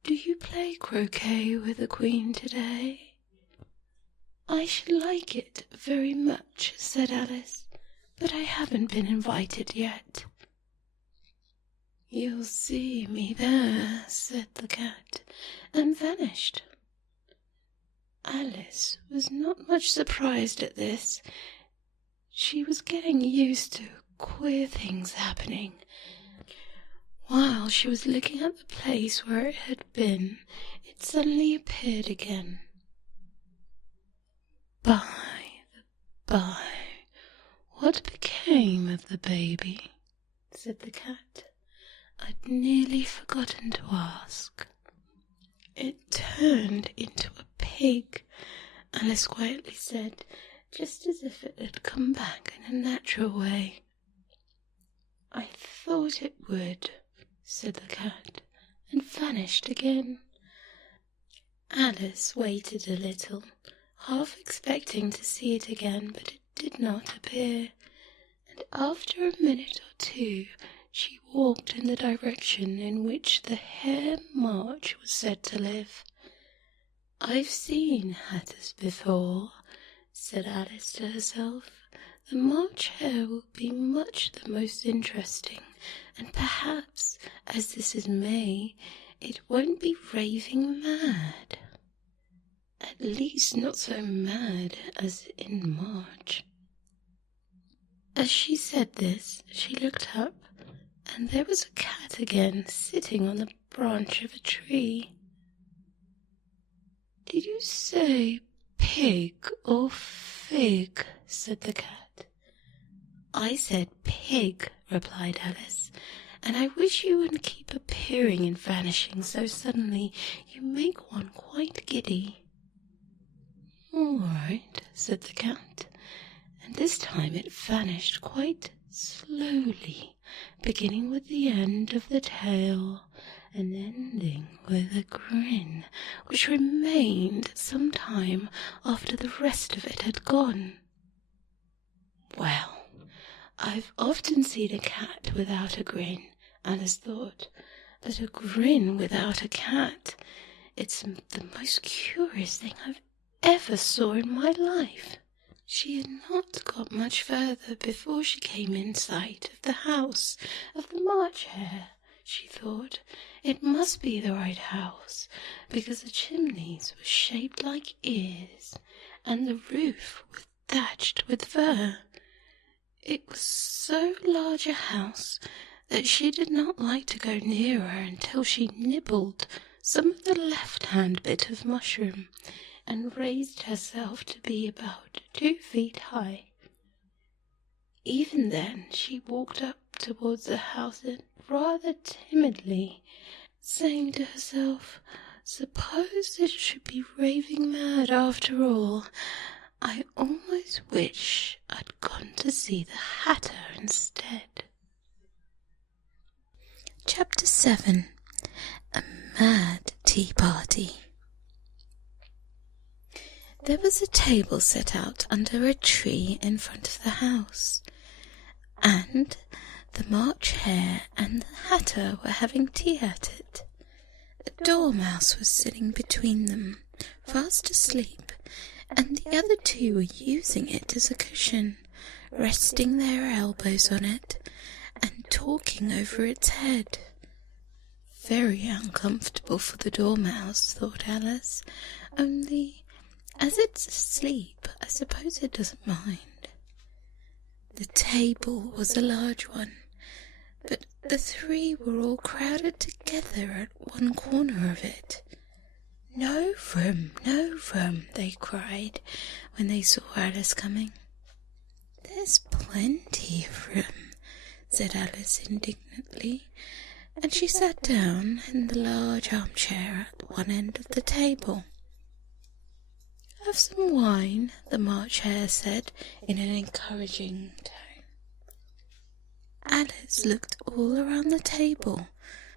"Do you play croquet with the Queen today?" "I should like it very much," said Alice, but I haven't been invited yet." "You'll see me there," said the cat, and vanished. Alice was not much surprised at this. She was getting used to queer things happening. While she was looking at the place where it had been, it suddenly appeared again. "By the by, what became of the baby?" said the cat. "I'd nearly forgotten to ask." "It turned into a pig," Alice quietly said, just as if it had come back in a natural way. "I thought it would," said the cat, and vanished again. Alice waited a little, half expecting to see it again, but it did not appear, and after a minute or two she walked in the direction in which the Hare March was said to live. "I've seen hatters before," said Alice to herself. "The March Hare will be much the most interesting, and perhaps, as this is May, it won't be raving mad. At least not so mad as in March." As she said this, she looked up, and there was a cat again sitting on the branch of a tree. "Did you say pig or fig?" said the cat. "I said pig," replied Alice, "and I wish you wouldn't keep appearing and vanishing so suddenly. You make one quite giddy." "All right," said the cat, and this time it vanished quite slowly, beginning with the end of the tail and ending with a grin, which remained some time after the rest of it had gone. "Well, I've often seen a cat without a grin," Alice thought, "but a grin without a cat, it's the most curious thing I've ever saw in my life." She had not got much further before she came in sight of the house of the March Hare. She thought it must be the right house, because the chimneys were shaped like ears, and the roof was thatched with fur. It was so large a house that she did not like to go nearer until she nibbled some of the left-hand bit of mushroom, and raised herself to be about 2 feet high. Even then she walked up towards the house rather timidly, saying to herself, "Suppose it should be raving mad after all. I almost wish I'd gone to see the Hatter instead." Chapter 7. A Mad Tea Party. There was a table set out under a tree in front of the house, and the March Hare and the Hatter were having tea at it. A dormouse was sitting between them, fast asleep, and the other two were using it as a cushion, resting their elbows on it and talking over its head. Very uncomfortable for the dormouse, thought Alice, only as it's asleep, I suppose it doesn't mind. The table was a large one, but the three were all crowded together at one corner of it. "No room, no room," they cried when they saw Alice coming. "There's plenty of room," said Alice indignantly, and she sat down in the large armchair at one end of the table. "Have some wine," the March Hare said in an encouraging tone. Alice looked all around the table,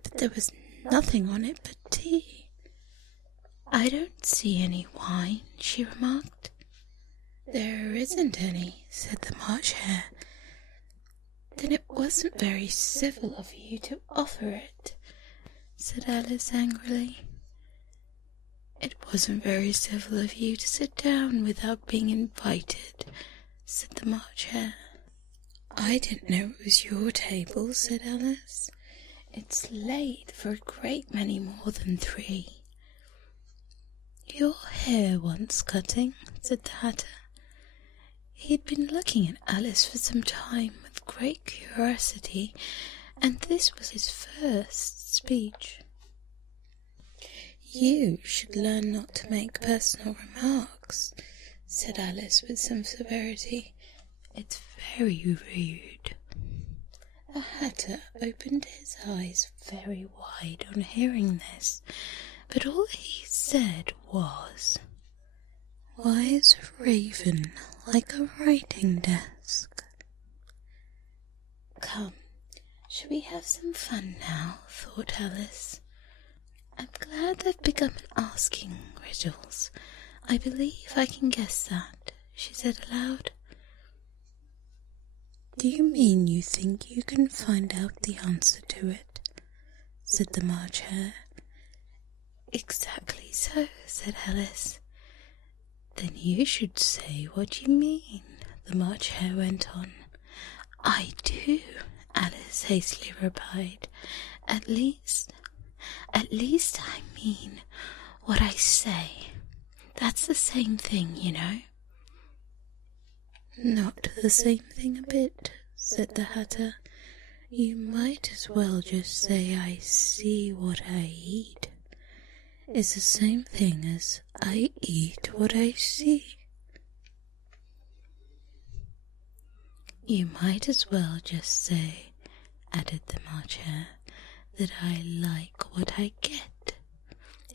but there was nothing on it but tea. "I don't see any wine," she remarked. "There isn't any," said the March Hare. "Then it wasn't very civil of you to offer it," said Alice angrily. "It wasn't very civil of you to sit down without being invited," said the March Hare. "I didn't know it was your table," said Alice. "It's laid for a great many more than 3. "Your hair wants cutting," said the Hatter. He had been looking at Alice for some time with great curiosity, and this was his first speech. "You should learn not to make personal remarks," said Alice with some severity. "It's very rude." The Hatter opened his eyes very wide on hearing this, but all he said was, "Why is a raven like a writing desk?" "Come, shall we have some fun now?" thought Alice. "I'm glad they've begun asking riddles. I believe I can guess that," she said aloud. "Do you mean you think you can find out the answer to it?" said the March Hare. "Exactly so," said Alice. "Then you should say what you mean," the March Hare went on. "I do," Alice hastily replied. At least I mean what I say. That's the same thing, you know." "Not the same thing a bit," said the Hatter. "You might as well just say I see what I eat. It's the same thing as I eat what I see." "You might as well just say," added the March Hare, "that I like what I get.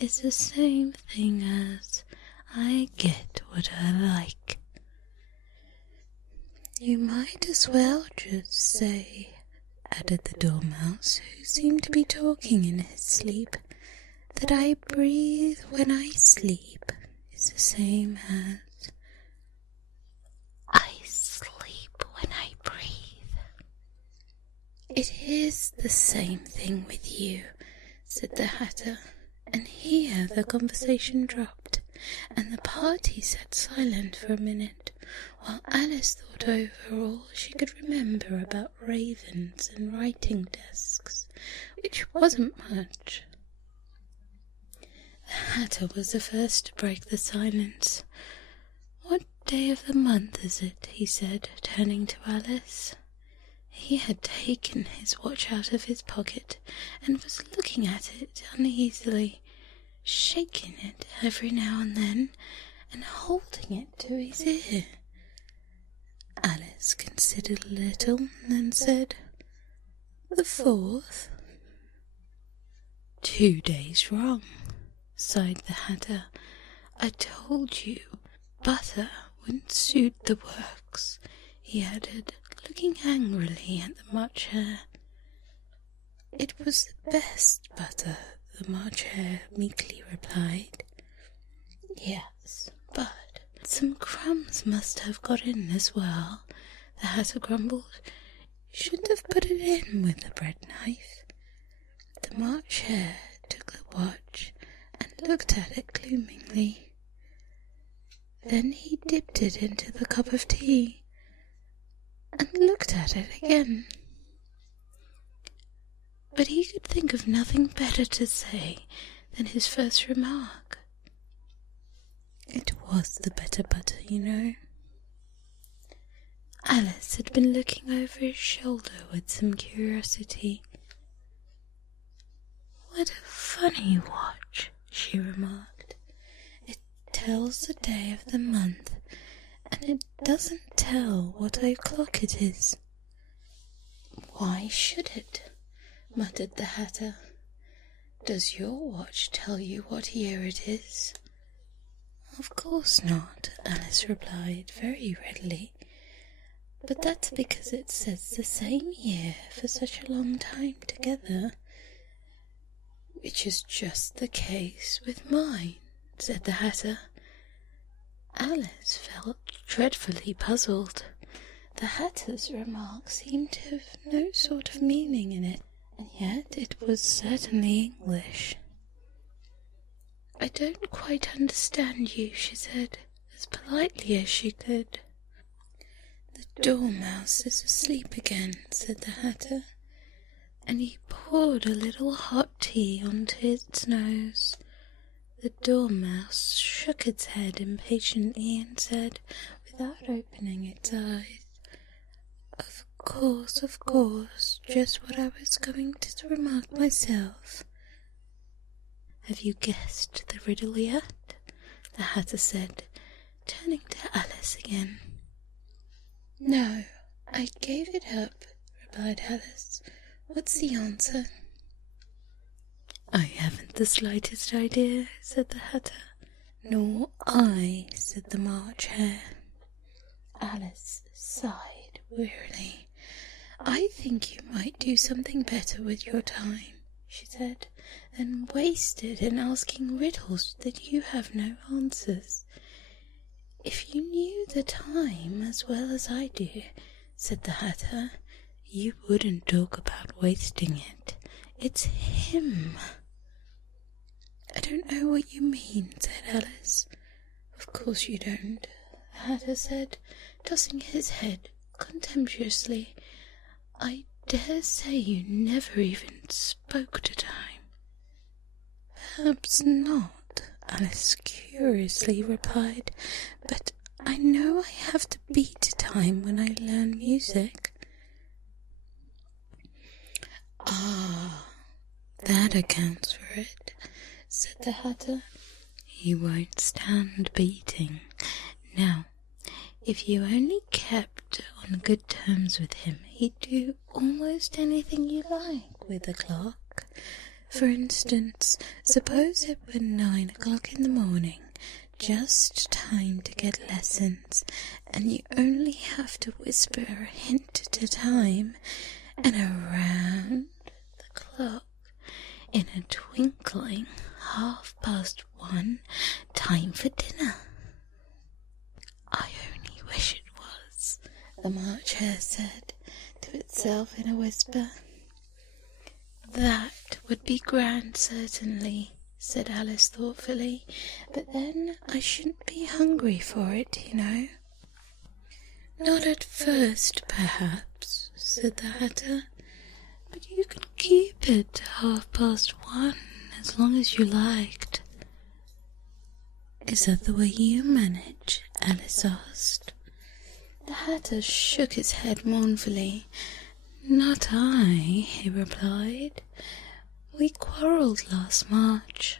It's the same thing as I get what I like." "You might as well just say," added the Dormouse, who seemed to be talking in his sleep, "that I breathe when I sleep is the same as I sleep when I breathe." "It is the same thing with you," said the Hatter, and here the conversation dropped, and the party sat silent for a minute, while Alice thought over all she could remember about ravens and writing desks, which wasn't much. The Hatter was the first to break the silence. "What day of the month is it?" he said, turning to Alice. He had taken his watch out of his pocket and was looking at it uneasily, shaking it every now and then and holding it to his ear. Alice considered a little and then said, "The 4th." "2 days wrong," sighed the Hatter. "I told you butter wouldn't suit the works," he added, looking angrily at the March Hare. "It was the best butter," the March Hare meekly replied. "Yes, but some crumbs must have got in as well," the Hatter grumbled. "You shouldn't have put it in with the bread knife." The March Hare took the watch and looked at it gloomingly. Then he dipped it into the cup of tea and looked at it again. But he could think of nothing better to say than his first remark. It was the better butter, you know. Alice had been looking over his shoulder with some curiosity. "What a funny watch," she remarked. "It tells the day of the month, and it doesn't tell what o'clock it is." "Why should it?" muttered the Hatter. "Does your watch tell you what year it is?" "Of course not," Alice replied very readily. "But that's because it says the same year for such a long time together." "Which is just the case with mine," said the Hatter. Alice felt dreadfully puzzled. The Hatter's remark seemed to have no sort of meaning in it, and yet it was certainly English. "I don't quite understand you," she said, as politely as she could. "The "The Dormouse is asleep again," said the Hatter, and he poured a little hot tea onto its nose. The Dormouse shook its head impatiently and said, without opening its eyes, of course, just what I was going to remark myself." "Have you guessed the riddle yet?" the Hatter said, turning to Alice again. "No, I gave it up," replied Alice. "What's the answer?" "I haven't the slightest idea," said the Hatter. "Nor I," said the March Hare. Alice sighed wearily. "I think you might do something better with your time," she said, "than waste it in asking riddles that you have no answers." "If you knew the time as well as I do," said the Hatter, "you wouldn't talk about wasting it. It's him." "I don't know what you mean," said Alice. "Of course you don't," the Hatter said, tossing his head contemptuously. "I dare say you never even spoke to time." "Perhaps not," Alice curiously replied, "but I know I have to beat time when I learn music." "Ah, that accounts for it," said the Hatter. "He won't stand beating. Now, if you only kept on good terms with him, he'd do almost anything you like with the clock. For instance, suppose it were 9 o'clock in the morning, just time to get lessons, and you only have to whisper a hint at a time, and around the clock, in a twinkling, 1:30, time for dinner." "I only wish it was," the March Hare said to itself in a whisper. "That would be grand, certainly," said Alice thoughtfully, "but then I shouldn't be hungry for it, you know." "Not at first, perhaps," said the Hatter, "but you can keep it to 1:30 as long as you liked." "Is that the way you manage?" Alice asked. The Hatter shook his head mournfully. "Not I," he replied. "We quarrelled last March,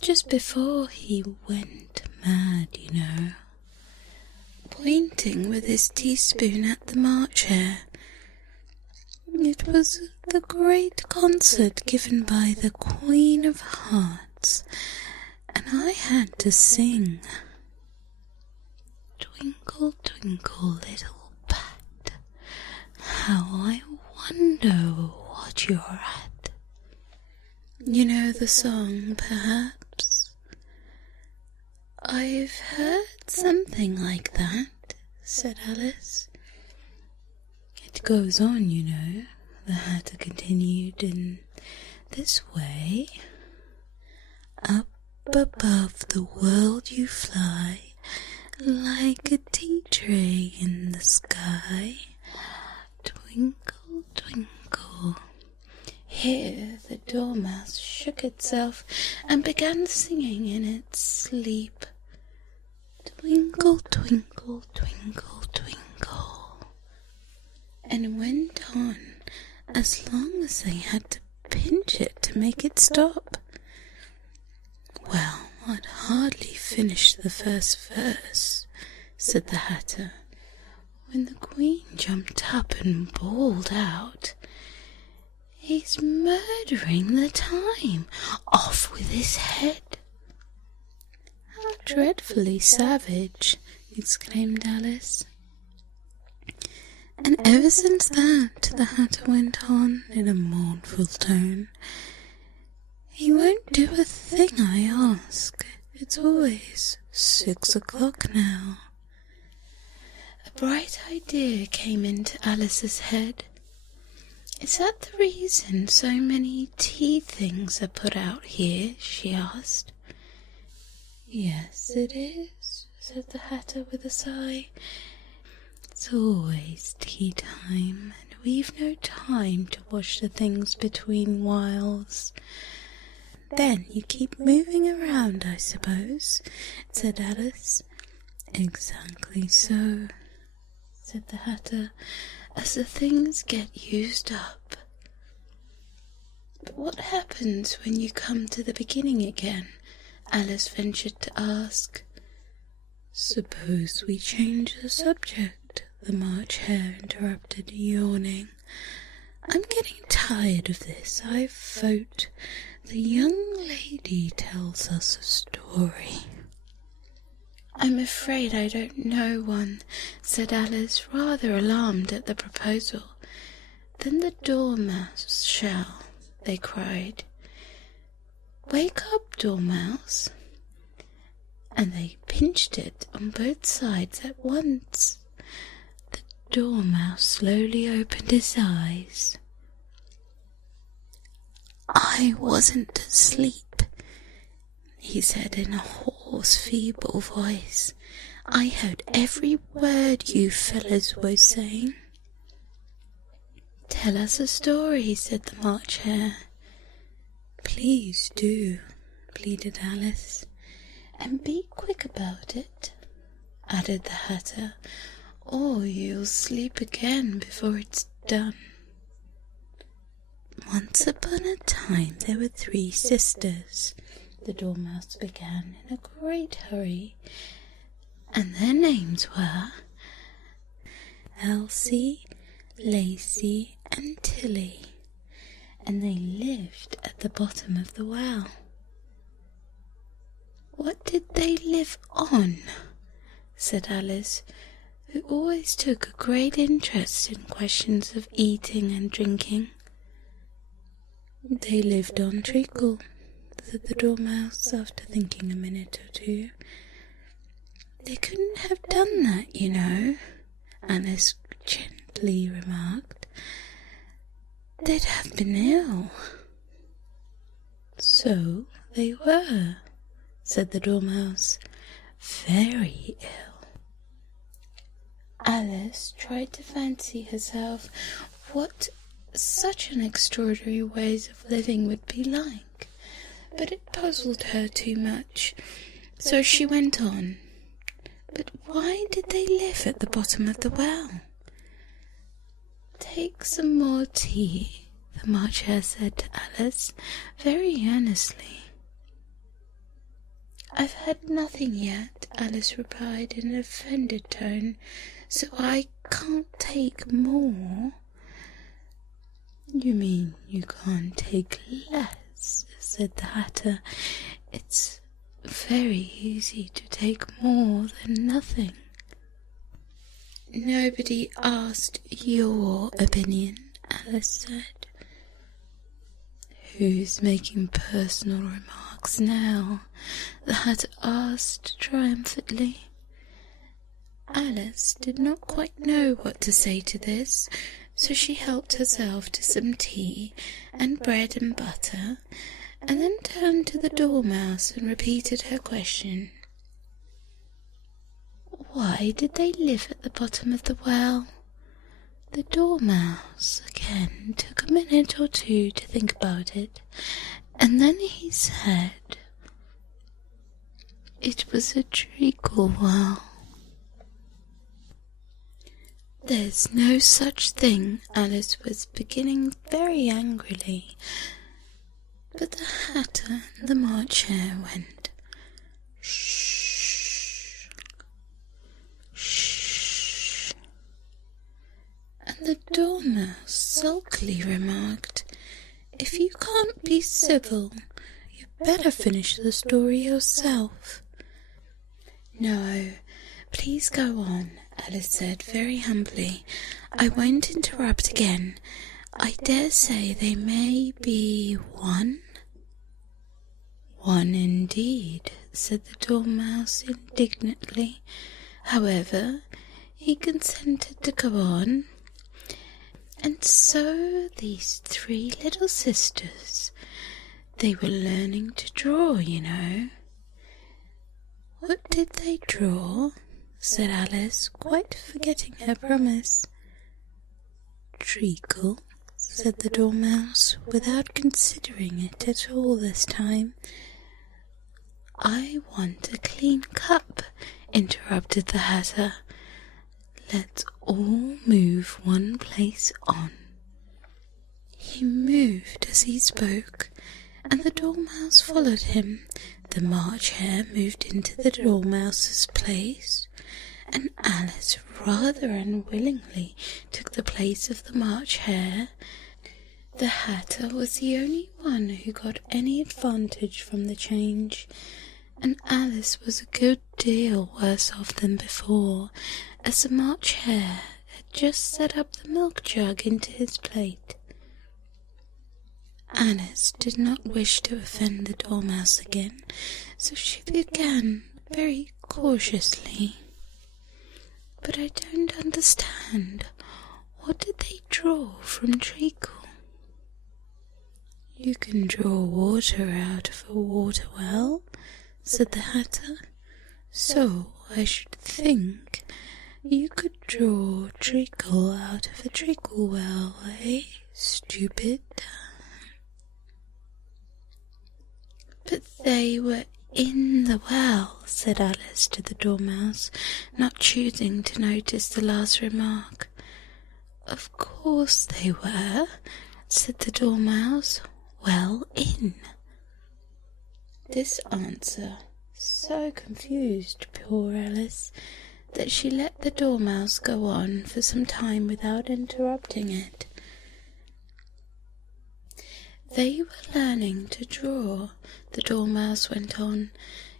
just before he went mad, you know," pointing with his teaspoon at the March Hare. "It was the great concert given by the Queen of Hearts, and I had to sing. 'Twinkle, twinkle, little bat, how I wonder what you're at.' You know the song, perhaps?" "I've heard something like that," said Alice. "It goes on, you know," the Hatter continued, "in this way. Up above the world you fly, like a tea tray in the sky. Twinkle, twinkle." Here the Dormouse shook itself and began singing in its sleep. "Twinkle, twinkle, twinkle, twinkle," and went on as long as they had to pinch it to make it stop. "Well, I'd hardly finished the first verse," said the Hatter, when the Queen jumped up and bawled out, "He's murdering the time! Off with his head!" "How dreadfully savage!" exclaimed Alice. "And ever since that," the Hatter went on in a mournful tone, "he won't do a thing I ask. It's always 6 o'clock now." A bright idea came into Alice's head. "Is that the reason so many tea things are put out here?" she asked. "Yes, it is," said the Hatter with a sigh. It's always tea time, and we've no time to wash the things between whiles. Then you keep moving around, I suppose, said Alice. Exactly so, said the Hatter, as the things get used up. But what happens when you come to the beginning again? Alice ventured to ask. Suppose we change the subject, the March Hare interrupted, yawning. I'm getting tired of this. I vote the young lady tells us a story. I'm afraid I don't know one, said Alice, rather alarmed at the proposal. Then the Dormouse shall, they cried. Wake up, Dormouse. And they pinched it on both sides at once. The Dormouse slowly opened his eyes. I wasn't asleep, he said in a hoarse, feeble voice. I heard every word you fellows were saying. Tell us a story, said the March Hare. Please do, pleaded Alice. And be quick about it, added the Hatter, or you'll sleep again before it's done. Once upon a time there were 3 sisters, the Dormouse began in a great hurry, and their names were Elsie, Lacie, and Tilly, and they lived at the bottom of the well. What did they live on? Said Alice, who always took a great interest in questions of eating and drinking. They lived on treacle, said the Dormouse, after thinking a minute or two. They couldn't have done that, you know, Alice gently remarked. They'd have been ill. So they were, said the Dormouse, very ill. Alice tried to fancy herself what such an extraordinary ways of living would be like, but it puzzled her too much, so she went on. But why did they live at the bottom of the well? Take some more tea, the March Hare said to Alice, very earnestly. I've had nothing yet, Alice replied in an offended tone, so I can't take more. You mean you can't take less, said the Hatter. It's very easy to take more than nothing. Nobody asked your opinion, Alice said. Who's making personal remarks now? The Hatter asked triumphantly. Alice did not quite know what to say to this, so she helped herself to some tea and bread and butter, and then turned to the Dormouse and repeated her question. Why did they live at the bottom of the well? The Dormouse again took a minute or two to think about it, and then he said, It was a treacle well. There's no such thing, Alice was beginning very angrily, but the Hatter and the March Hare went, Shh, shh, and the Dormouse sulkily remarked, If you can't be civil, you'd better finish the story yourself. No, please go on, Alice said very humbly. I won't interrupt again. I dare say they may be 1. 1 indeed, said the Dormouse indignantly. However, he consented to go on. And so these 3 little sisters, they were learning to draw, you know. What did they draw? said Alice, quite forgetting her promise. "Treacle," said the Dormouse, without considering it at all this time. "I want a clean cup," interrupted the Hatter. "Let's all move one place on." He moved as he spoke, and the Dormouse followed him. The March Hare moved into the Dormouse's place, and Alice rather unwillingly took the place of the March Hare. The Hatter was the only one who got any advantage from the change, and Alice was a good deal worse off than before, as the March Hare had just set up the milk jug into his plate. Alice did not wish to offend the Dormouse again, so she began very cautiously. "But I don't understand. What did they draw from treacle?" "You can draw water out of a water well," said the Hatter. "So I should think you could draw treacle out of a treacle well, eh, stupid?" "But they were in the well," said Alice to the Dormouse, not choosing to notice the last remark. "Of course they were," said the Dormouse. "Well in." This answer so confused poor Alice that she let the Dormouse go on for some time without interrupting it. "They were learning to draw," the Dormouse went on,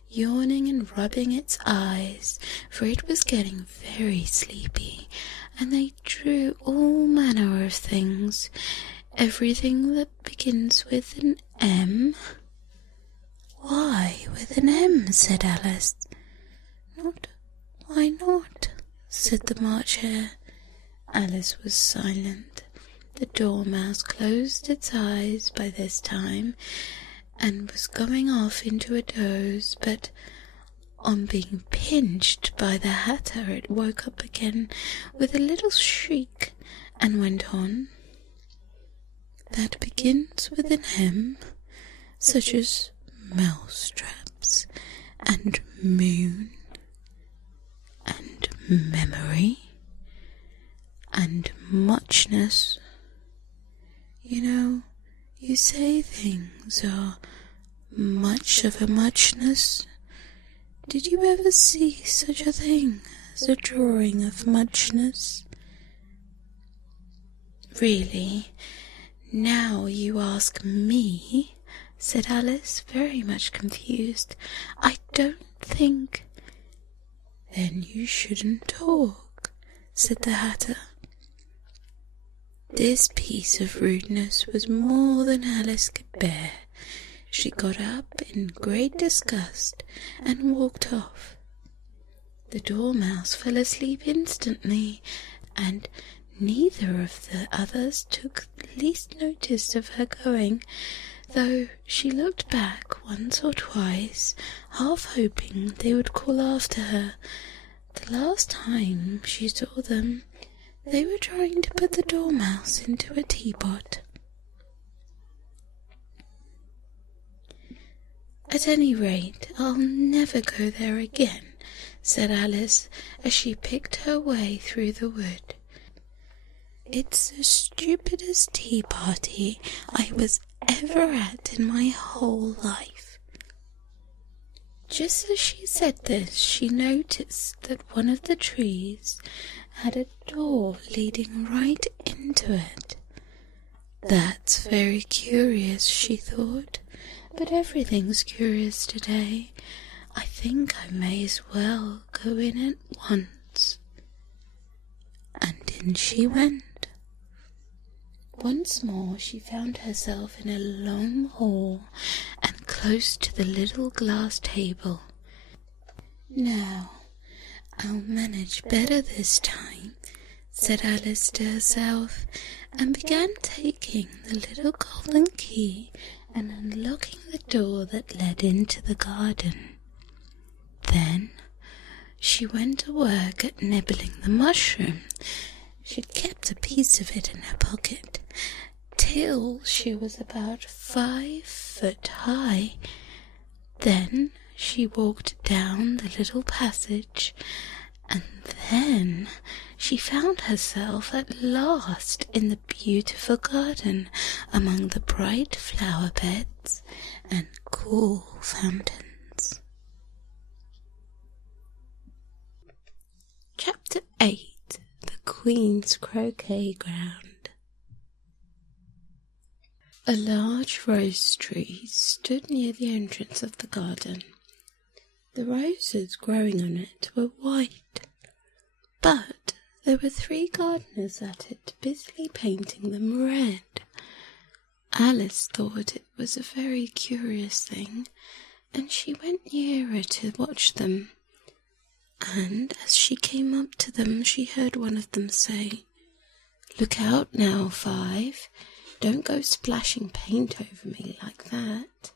yawning and rubbing its eyes, for it was getting very sleepy, "and they drew all manner of things, everything that begins with an M." "Why with an M?" said Alice. "Why not?" said the March Hare. Alice was silent. The Dormouse closed its eyes by this time, and was going off into a doze, but on being pinched by the Hatter it woke up again with a little shriek, and went on. "That begins with an M, such as mousetraps, and moon, and memory, and muchness. You know, you say things are much of a muchness. Did you ever see such a thing as a drawing of muchness?" "Really, now you ask me," said Alice, very much confused. "I don't think—" "Then you shouldn't talk," said the Hatter. This piece of rudeness was more than Alice could bear. She got up in great disgust and walked off. The Dormouse fell asleep instantly, and neither of the others took the least notice of her going, though she looked back once or twice, half hoping they would call after her. The last time she saw them, they were trying to put the Dormouse into a teapot. "At any rate, I'll never go there again," said Alice, as she picked her way through the wood. "It's the stupidest tea party I was ever at in my whole life." Just as she said this, she noticed that one of the trees had a door leading right into it. "That's very curious," she thought, "but everything's curious today. I think I may as well go in at once." And in she went. Once more she found herself in a long hall and close to the little glass table. "Now, I'll manage better this time," said Alice to herself, and began taking the little golden key and unlocking the door that led into the garden. Then she went to work at nibbling the mushroom. She'd kept a piece of it in her pocket, till she was about 5 foot high. Then she walked down the little passage, and then she found herself at last in the beautiful garden among the bright flower beds and cool fountains. Chapter 8. The Queen's Croquet Ground. A large rose tree stood near the entrance of the garden. The roses growing on it were white, but there were 3 gardeners at it busily painting them red. Alice thought it was a very curious thing, and she went nearer to watch them. And as she came up to them, she heard one of them say, "Look out now, 5. Don't go splashing paint over me like that."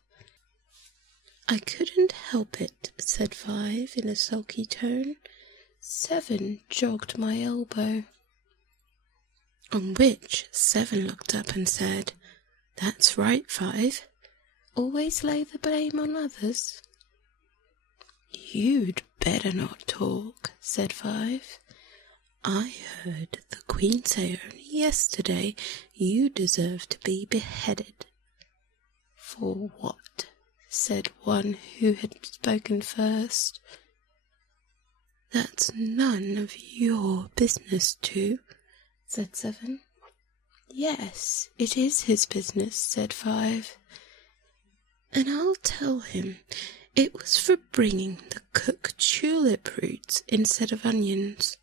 "I couldn't help it," said 5 in a sulky tone. 7 jogged my elbow. On which 7 looked up and said, "That's right, 5. Always lay the blame on others." "You'd better not talk," said 5. "I heard the Queen say only yesterday you deserve to be beheaded." "For what?" said one who had spoken first. "That's none of your business, 2, said 7. "Yes, it is his business," said 5. "And I'll tell him it was for bringing the cook tulip roots instead of onions."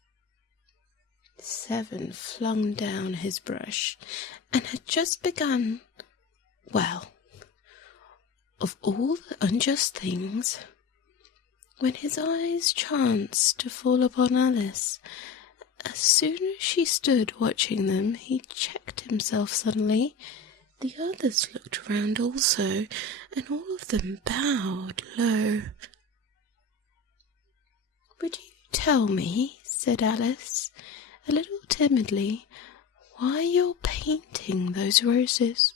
7 flung down his brush and had just begun, well, of all the unjust things, when his eyes chanced to fall upon Alice. As soon as she stood watching them, he checked himself suddenly. The others looked round also, and all of them bowed low. "Would you tell me," said Alice, a little timidly, "why you're painting those roses?"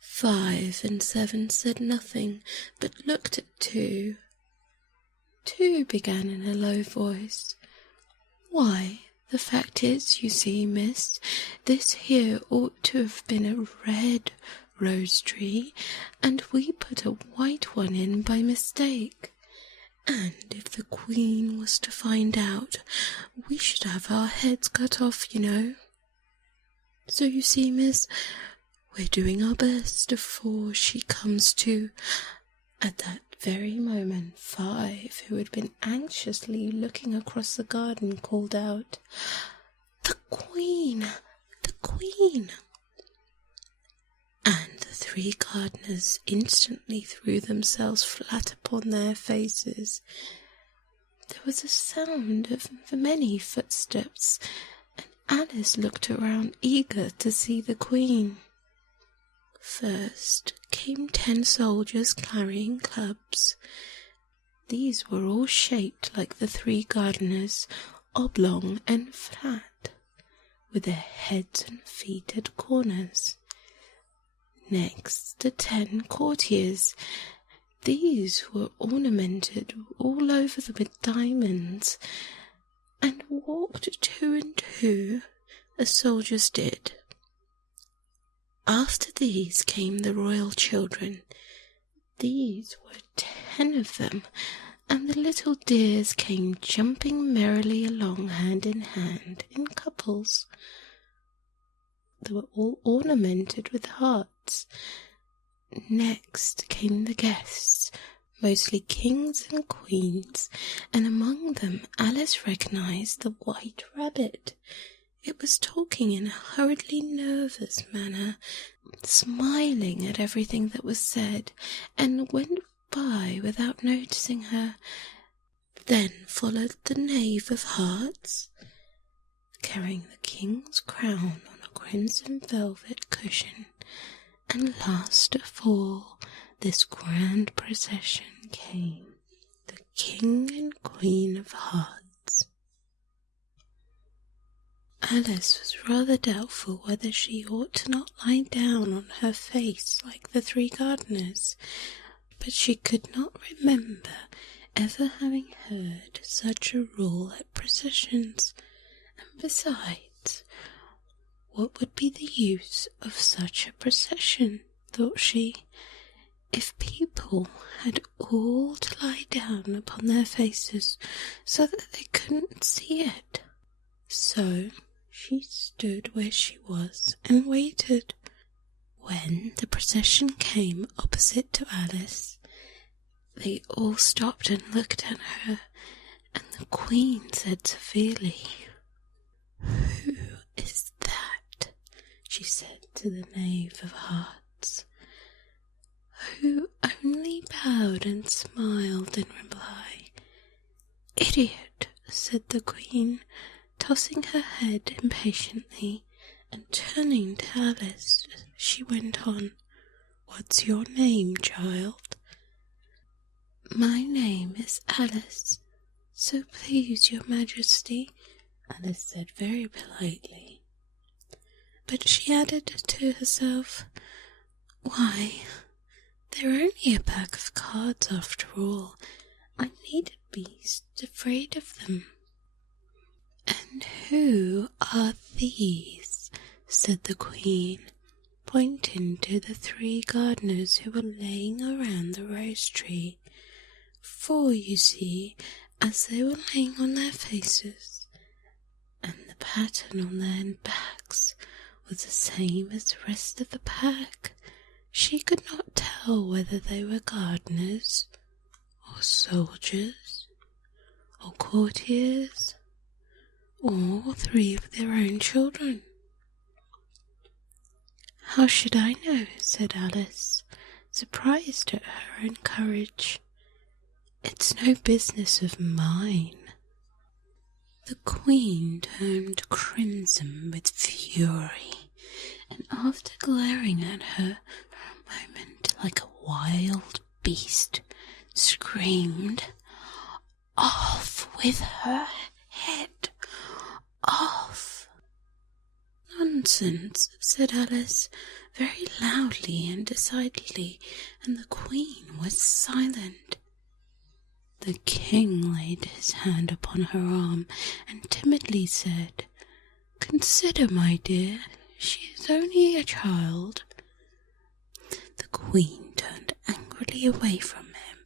5 and 7 said nothing, but looked at 2. 2 began in a low voice. "Why, the fact is, you see, miss, this here ought to have been a red rose tree, and we put a white one in by mistake. And if the Queen was to find out, we should have our heads cut off, you know. So you see, miss, we're doing our best afore she comes to." At that very moment 5, who had been anxiously looking across the garden, called out, "The Queen! The Queen!" And the 3 gardeners instantly threw themselves flat upon their faces. There was a sound of many footsteps, and Alice looked around eager to see the Queen. First came 10 soldiers carrying clubs. These were all shaped like the 3 gardeners, oblong and flat, with their heads and feet at corners. Next, the 10 courtiers. These were ornamented all over them with diamonds, and walked 2 and 2, as soldiers did. After these came the royal children. These were 10 of them, and the little dears came jumping merrily along hand in hand in couples. They were all ornamented with hearts. Next came the guests, mostly kings and queens, and among them Alice recognized the white rabbit. It was talking in a hurriedly nervous manner, smiling at everything that was said, and went by without noticing her. Then followed the knave of hearts, carrying the king's crown on a crimson velvet cushion, and last of all this grand procession came the King and Queen of Hearts. Alice was rather doubtful whether she ought to not lie down on her face like the three gardeners, but she could not remember ever having heard such a rule at processions, and besides, what would be the use of such a procession, thought she, if people had all to lie down upon their faces so that they couldn't see it? So she stood where she was and waited. When the procession came opposite to Alice, they all stopped and looked at her, and the Queen said severely, "Who is that?" she said to the Knave of Hearts, who only bowed and smiled in reply. "Idiot," said the Queen, tossing her head impatiently, and turning to Alice, she went on, "What's your name, child?" "My name is Alice, so please your Majesty," Alice said very politely. But she added to herself, "Why, they're only a pack of cards after all. I needn't be afraid of them." "And who are these?" said the Queen, pointing to the three gardeners who were laying around the rose tree. For, you see, as they were laying on their faces, and the pattern on their backs was the same as the rest of the pack, she could not tell whether they were gardeners, or soldiers, or courtiers, or three of their own children. "How should I know?" said Alice, surprised at her own courage. "It's no business of mine." The Queen turned crimson with fury, and after glaring at her for a moment like a wild beast, screamed, "Off with her head! Off!" "Nonsense," said Alice, very loudly and decidedly, and the Queen was silent. The King laid his hand upon her arm and timidly said, "Consider, my dear, she is only a child." The Queen turned angrily away from him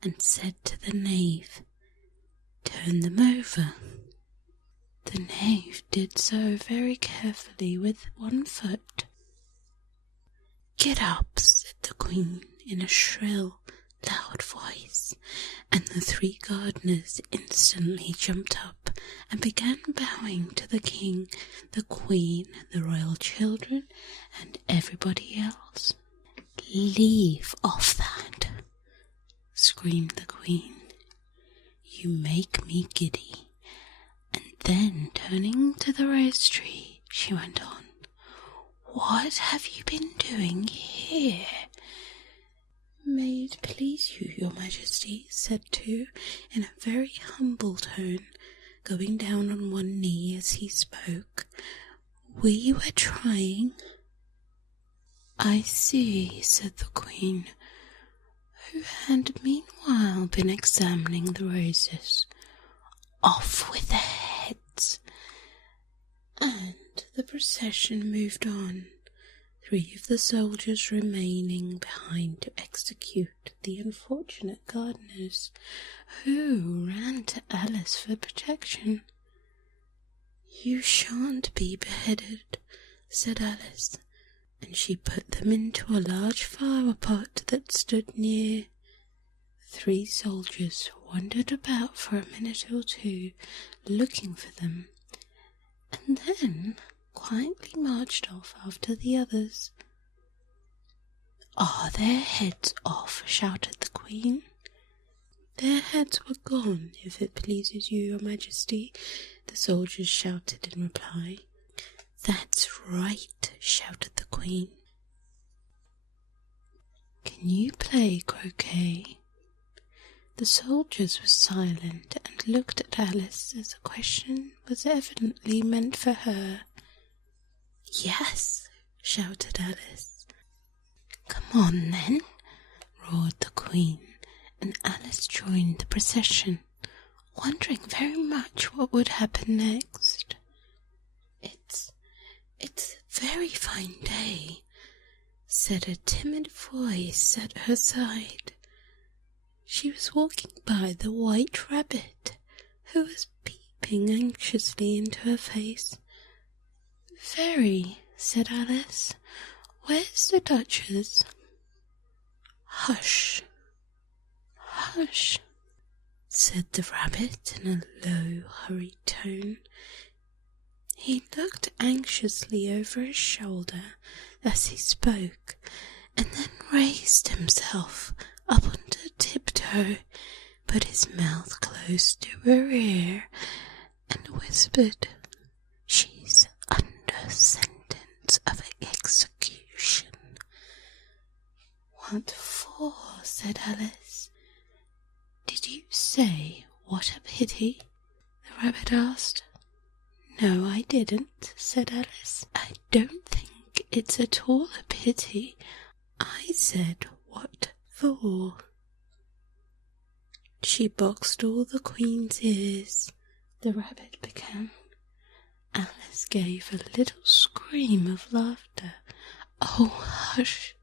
and said to the Knave, "Turn them over." The Knave did so very carefully with one foot. "Get up," said the Queen in a shrill, loud voice, and the three gardeners instantly jumped up and began bowing to the King, the Queen, the royal children, and everybody else. "Leave off that," screamed the Queen. "You make me giddy." And then, turning to the rose tree, she went on, "What have you been doing here?" "May it please you, your Majesty," said two, in a very humble tone, going down on one knee as he spoke, "we were trying—" "I see," said the Queen, who had meanwhile been examining the roses. "Off with their heads." And the procession moved on, three of the soldiers remaining behind to execute the unfortunate gardeners, who ran to Alice for protection. "You shan't be beheaded," said Alice, and she put them into a large flower pot that stood near. Three soldiers wandered about for a minute or two, looking for them, and then quietly marched off after the others. "Are their heads off?" shouted the Queen. "Their heads were gone, if it pleases you, your Majesty," the soldiers shouted in reply. "That's right," shouted the Queen. "Can you play croquet?" The soldiers were silent and looked at Alice as the question was evidently meant for her. "Yes," shouted Alice. "Come on, then," roared the Queen, and Alice joined the procession, wondering very much what would happen next. It's a very fine day," said a timid voice at her side. She was walking by the White Rabbit, who was peeping anxiously into her face. "Very," said Alice. "Where's the Duchess?" "Hush, hush," said the rabbit in a low, hurried tone. He looked anxiously over his shoulder as he spoke, and then raised himself up onto tiptoe, put his mouth close to her ear, and whispered, "She's under sentence of execution." "What for?" said Alice. "Did you say what a pity?" the rabbit asked. "No, I didn't," said Alice. "I don't think it's at all a pity. I said what for." "She boxed all the Queen's ears," the rabbit began. Alice gave a little scream of laughter. "Oh, hush,"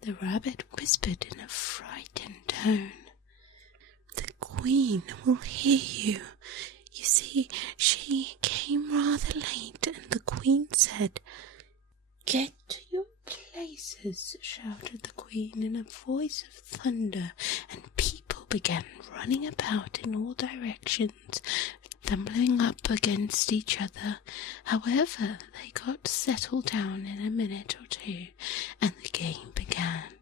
the rabbit whispered in a frightened tone. "The Queen will hear you. You see, she came rather late, and the Queen said—" "Get to your places," shouted the Queen in a voice of thunder, and people began running about in all directions, tumbling up against each other. However, they got settled down in a minute or two, and the game began.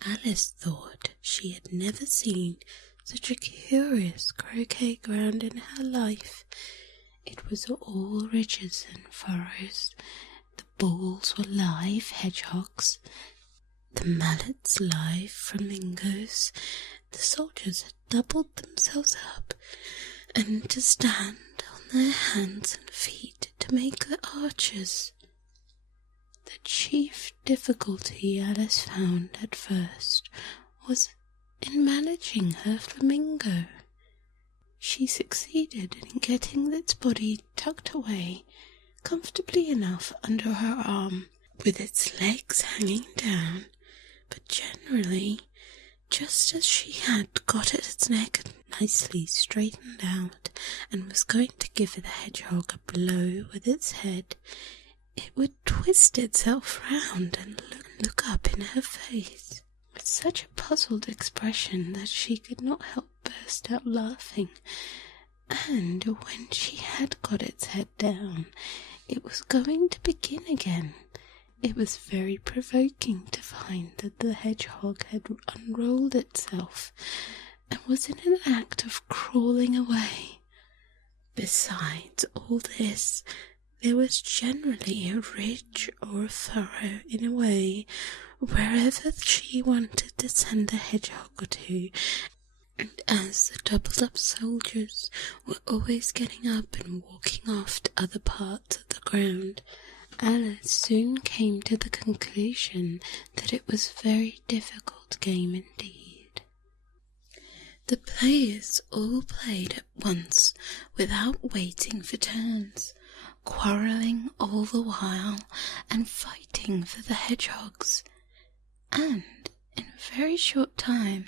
Alice thought she had never seen such a curious croquet ground in her life. It was all ridges and furrows. The balls were live hedgehogs, the mallets live flamingos. The soldiers had doubled themselves up, and to stand on their hands and feet to make the archers. The chief difficulty Alice found at first was in managing her flamingo. She succeeded in getting its body tucked away comfortably enough under her arm, with its legs hanging down, but generally, just as she had got its neck nicely straightened out and was going to give the hedgehog a blow with its head, it would twist itself round and look up in her face with such a puzzled expression that she could not help burst out laughing. And when she had got its head down, it was going to begin again. It was very provoking to find that the hedgehog had unrolled itself and was in an act of crawling away. Besides all this, there was generally a ridge or a furrow in a way wherever she wanted to send the hedgehog to, and as the doubled-up soldiers were always getting up and walking off to other parts of the ground, Alice soon came to the conclusion that it was a very difficult game indeed. The players all played at once without waiting for turns, quarrelling all the while and fighting for the hedgehogs, and in a very short time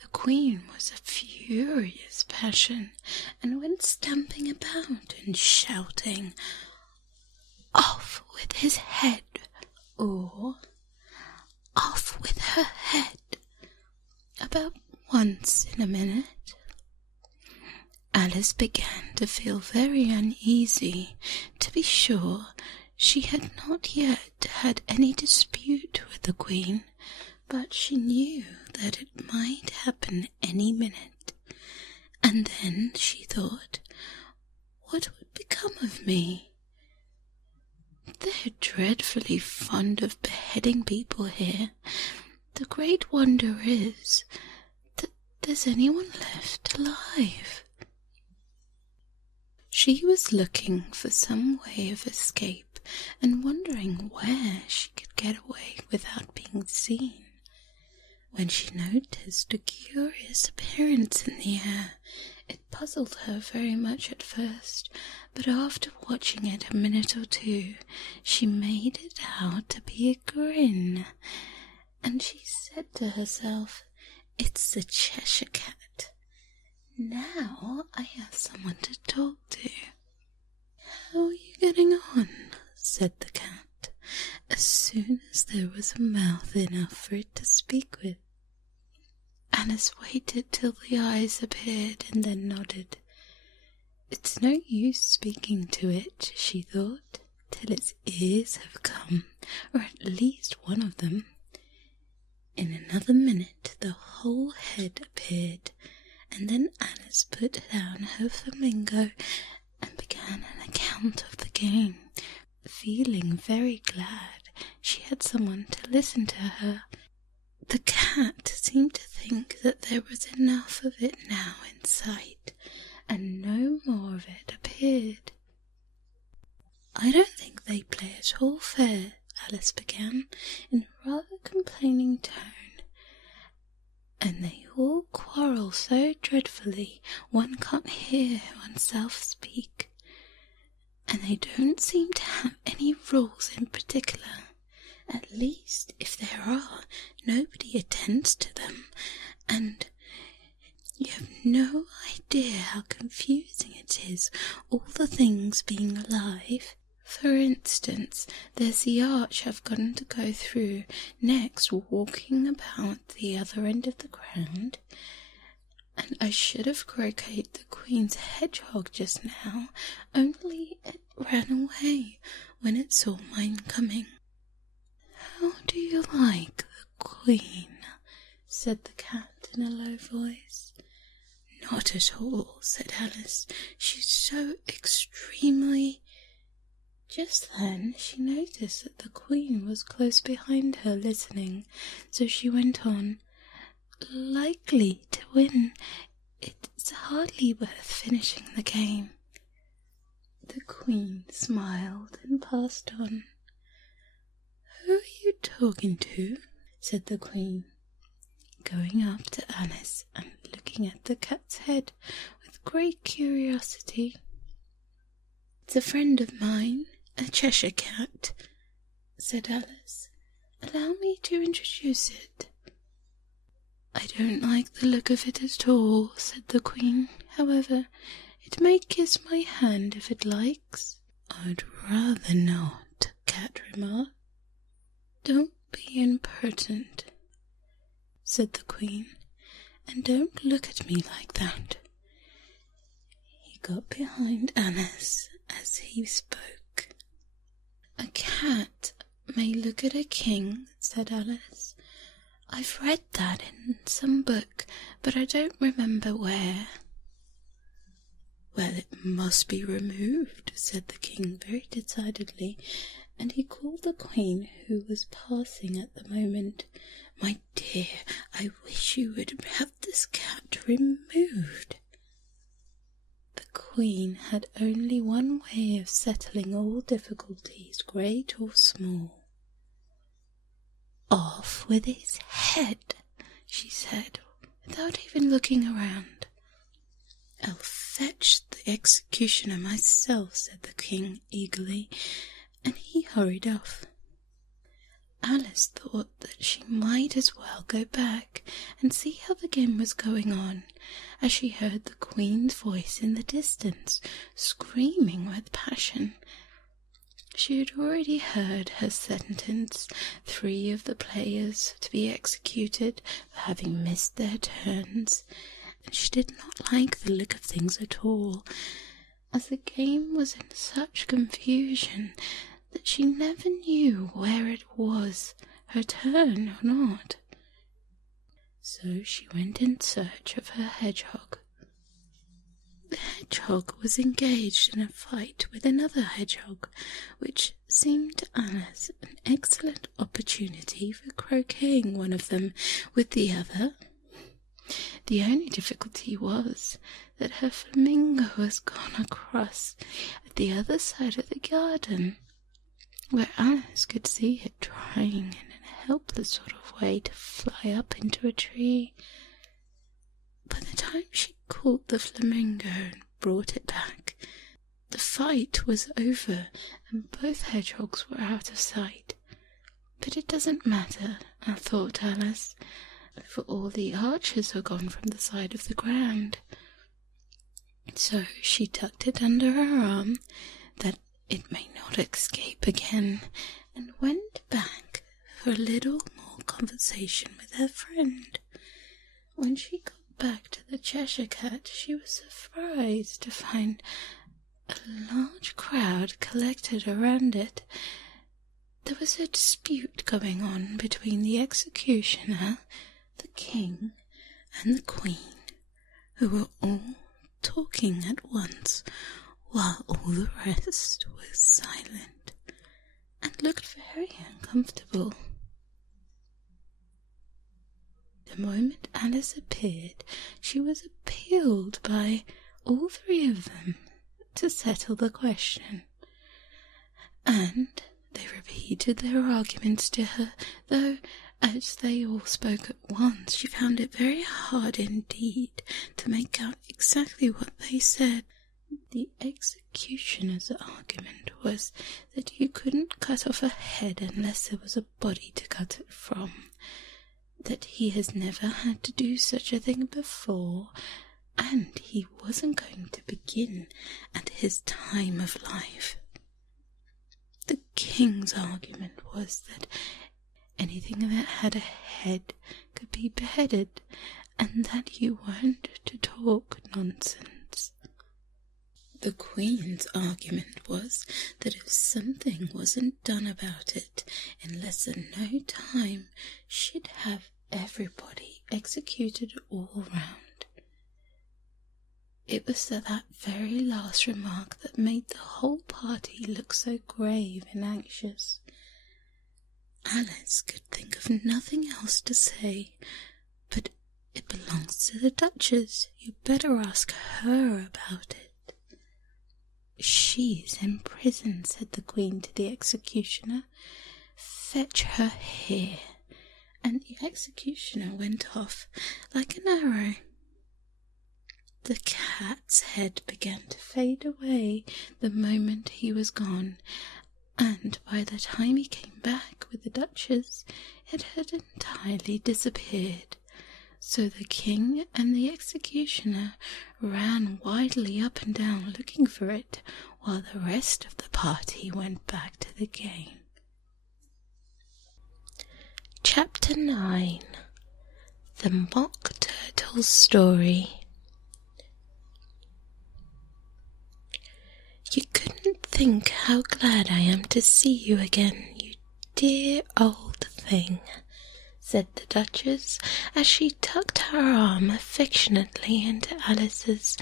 the Queen was a furious passion and went stamping about and shouting, "Off with his head," or "Off with her head," about once in a minute. Alice began to feel very uneasy. To be sure, she had not yet had any dispute with the Queen, but she knew that it might happen any minute. And then she thought, what would become of me? They're dreadfully fond of beheading people here. The great wonder is that there's anyone left alive. She was looking for some way of escape and wondering where she could get away without being seen, when she noticed a curious appearance in the air. It puzzled her very much at first, but after watching it a minute or two, she made it out to be a grin, and she said to herself, "It's the Cheshire Cat. Now I have someone to talk to." "How are you getting on?" said the cat, as soon as there was a mouth enough for it to speak with. Alice waited till the eyes appeared and then nodded. "It's no use speaking to it," she thought, "till its ears have come, or at least one of them." In another minute the whole head appeared, and then Alice put down her flamingo and began an account of the game, feeling very glad she had someone to listen to her. The cat seemed to think that there was enough of it now in sight, and no more of it appeared. "I don't think they play at all fair," Alice began, in a rather complaining tone, "and they all quarrel so dreadfully one can't hear oneself speak, and they don't seem to have any rules in particular. At least, if there are, nobody attends to them, and you have no idea how confusing it is, all the things being alive. For instance, there's the arch I've got to go through next, walking about the other end of the ground, and I should have croqueted the Queen's hedgehog just now, only it ran away when it saw mine coming." "How do you like the Queen?" said the cat in a low voice. "Not at all," said Alice. "She's so extremely—" Just then she noticed that the Queen was close behind her listening, so she went on, "Likely to win. It's hardly worth finishing the game." The Queen smiled and passed on. "Who are you talking to?" said the Queen, going up to Alice and looking at the cat's head with great curiosity. "It's a friend of mine, a Cheshire Cat," said Alice. "Allow me to introduce it." "I don't like the look of it at all," said the Queen. "However, it may kiss my hand if it likes." "I'd rather not," Cat remarked. "Don't be impertinent," said the Queen, "and don't look at me like that." He got behind Alice as he spoke. "A cat may look at a king," said Alice. "I've read that in some book, but I don't remember where." "Well, it must be removed," said the king very decidedly, and he called the Queen, who was passing at the moment. "My dear, I wish you would have this cat removed." The Queen had only one way of settling all difficulties, great or small. "Off with his head," she said, without even looking around. "I'll fetch the executioner myself," said the King eagerly, and he hurried off. Alice thought that she might as well go back and see how the game was going on, as she heard the Queen's voice in the distance, screaming with passion. She had already heard her sentence 3 of the players to be executed for having missed their turns, and she did not like the look of things at all, as the game was in such confusion that she never knew where it was, her turn or not. So she went in search of her hedgehog. The hedgehog was engaged in a fight with another hedgehog, which seemed to Alice an excellent opportunity for croqueting one of them with the other. The only difficulty was that her flamingo was gone across at the other side of the garden, where Alice could see it trying in a helpless sort of way to fly up into a tree. By the time she caught the flamingo and brought it back, the fight was over and both hedgehogs were out of sight. But it doesn't matter, thought Alice, for all the archers are gone from the side of the ground. So she tucked it under her arm, that it may not escape again, and went back for a little more conversation with her friend. When she got back to the Cheshire Cat, she was surprised to find a large crowd collected around it. There was a dispute going on between the executioner, the king, and the queen, who were all talking at once, while all the rest was silent, and looked very uncomfortable. The moment Alice appeared, she was appealed by all three of them to settle the question, and they repeated their arguments to her, though, as they all spoke at once, she found it very hard indeed to make out exactly what they said. The executioner's argument was that you couldn't cut off a head unless there was a body to cut it from, that he has never had to do such a thing before, and he wasn't going to begin at his time of life. The king's argument was that anything that had a head could be beheaded, and that you weren't to talk nonsense. The queen's argument was that if something wasn't done about it in less than no time, she'd have everybody executed all round. It was that very last remark that made the whole party look so grave and anxious. Alice could think of nothing else to say, but it belongs to the Duchess. You'd better ask her about it. She's in prison, said the Queen to the executioner. Fetch her here. And the executioner went off like an arrow. The cat's head began to fade away the moment he was gone, and by the time he came back with the Duchess, it had entirely disappeared. So the king and the executioner ran wildly up and down looking for it, while the rest of the party went back to the game. Chapter 9. The Mock Turtle's Story. You couldn't think how glad I am to see you again, you dear old thing, said the Duchess, as she tucked her arm affectionately into Alice's,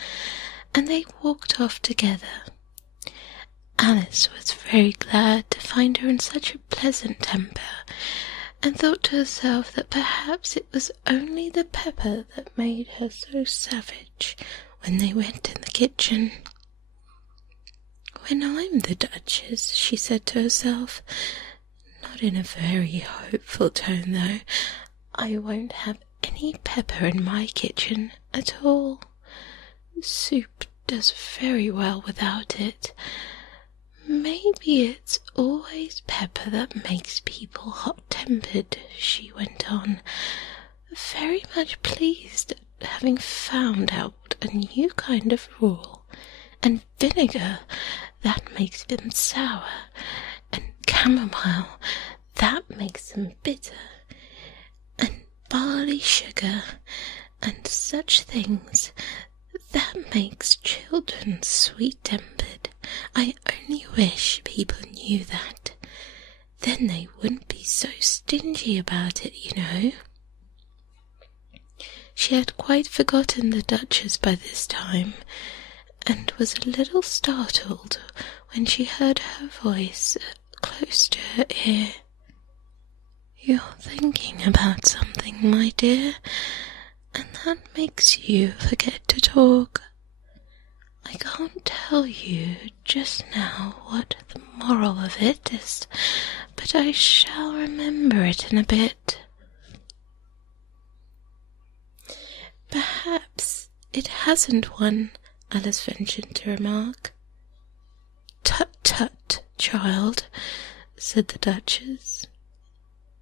and they walked off together. Alice was very glad to find her in such a pleasant temper, and thought to herself that perhaps it was only the pepper that made her so savage when they went in the kitchen. When I'm the Duchess, she said to herself, not in a very hopeful tone though, I won't have any pepper in my kitchen at all. Soup does very well without it. Maybe it's always pepper that makes people hot-tempered, she went on, very much pleased at having found out a new kind of rule, and vinegar, that makes them sour, and chamomile, that makes them bitter, and barley sugar, and such things, that makes children sweet-tempered. I only wish people knew that. Then they wouldn't be so stingy about it, you know. She had quite forgotten the Duchess by this time, and was a little startled when she heard her voice close to her ear. You're thinking about something, my dear. and that makes you forget to talk. I can't tell you just now what the moral of it is, but I shall remember it in a bit. Perhaps it hasn't one, Alice ventured to remark. Tut, tut, child, said the Duchess.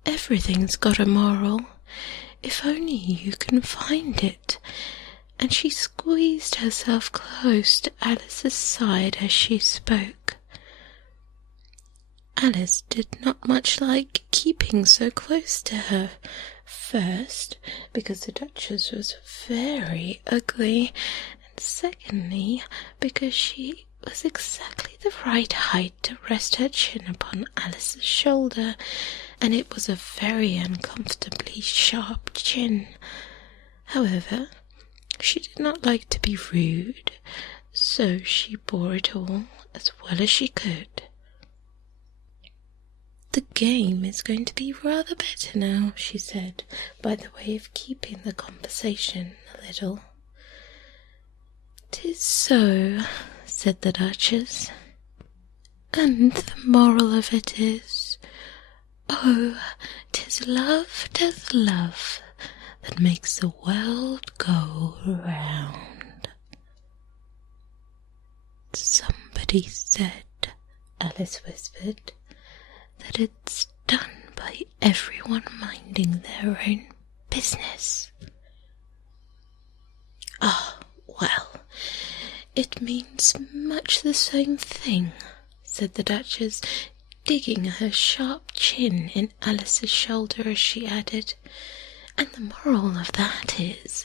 Everything's got a moral, if only you can find it. And she squeezed herself close to Alice's side as she spoke. Alice did not much like keeping so close to her. First, because the Duchess was very ugly, and secondly, because she was exactly the right height to rest her chin upon Alice's shoulder, and it was a very uncomfortably sharp chin. However, she did not like to be rude, so she bore it all as well as she could. The game is going to be rather better now, she said, by the way of keeping the conversation a little. "'Tis so," said the Duchess, "and the moral of it is, oh, 'tis love, 'tis love, that makes the world go round." "Somebody said," Alice whispered, "that it's done by everyone minding their own business." "Ah, well, it means much the same thing," said the Duchess, digging her sharp chin in Alice's shoulder as she added, "and the moral of that is,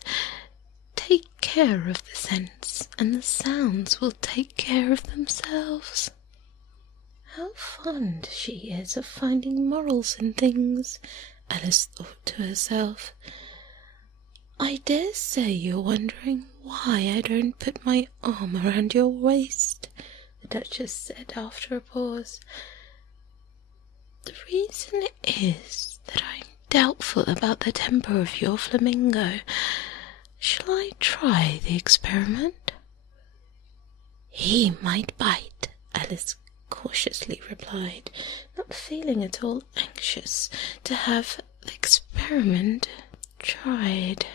take care of the sense, and the sounds will take care of themselves." "How fond she is of finding morals in things," Alice thought to herself. "I dare say you're wondering why I don't put my arm around your waist," the Duchess said after a pause. "The reason is that I'm doubtful about the temper of your flamingo. Shall I try the experiment?" "He might bite," Alice cautiously replied, not feeling at all anxious to have the experiment tried.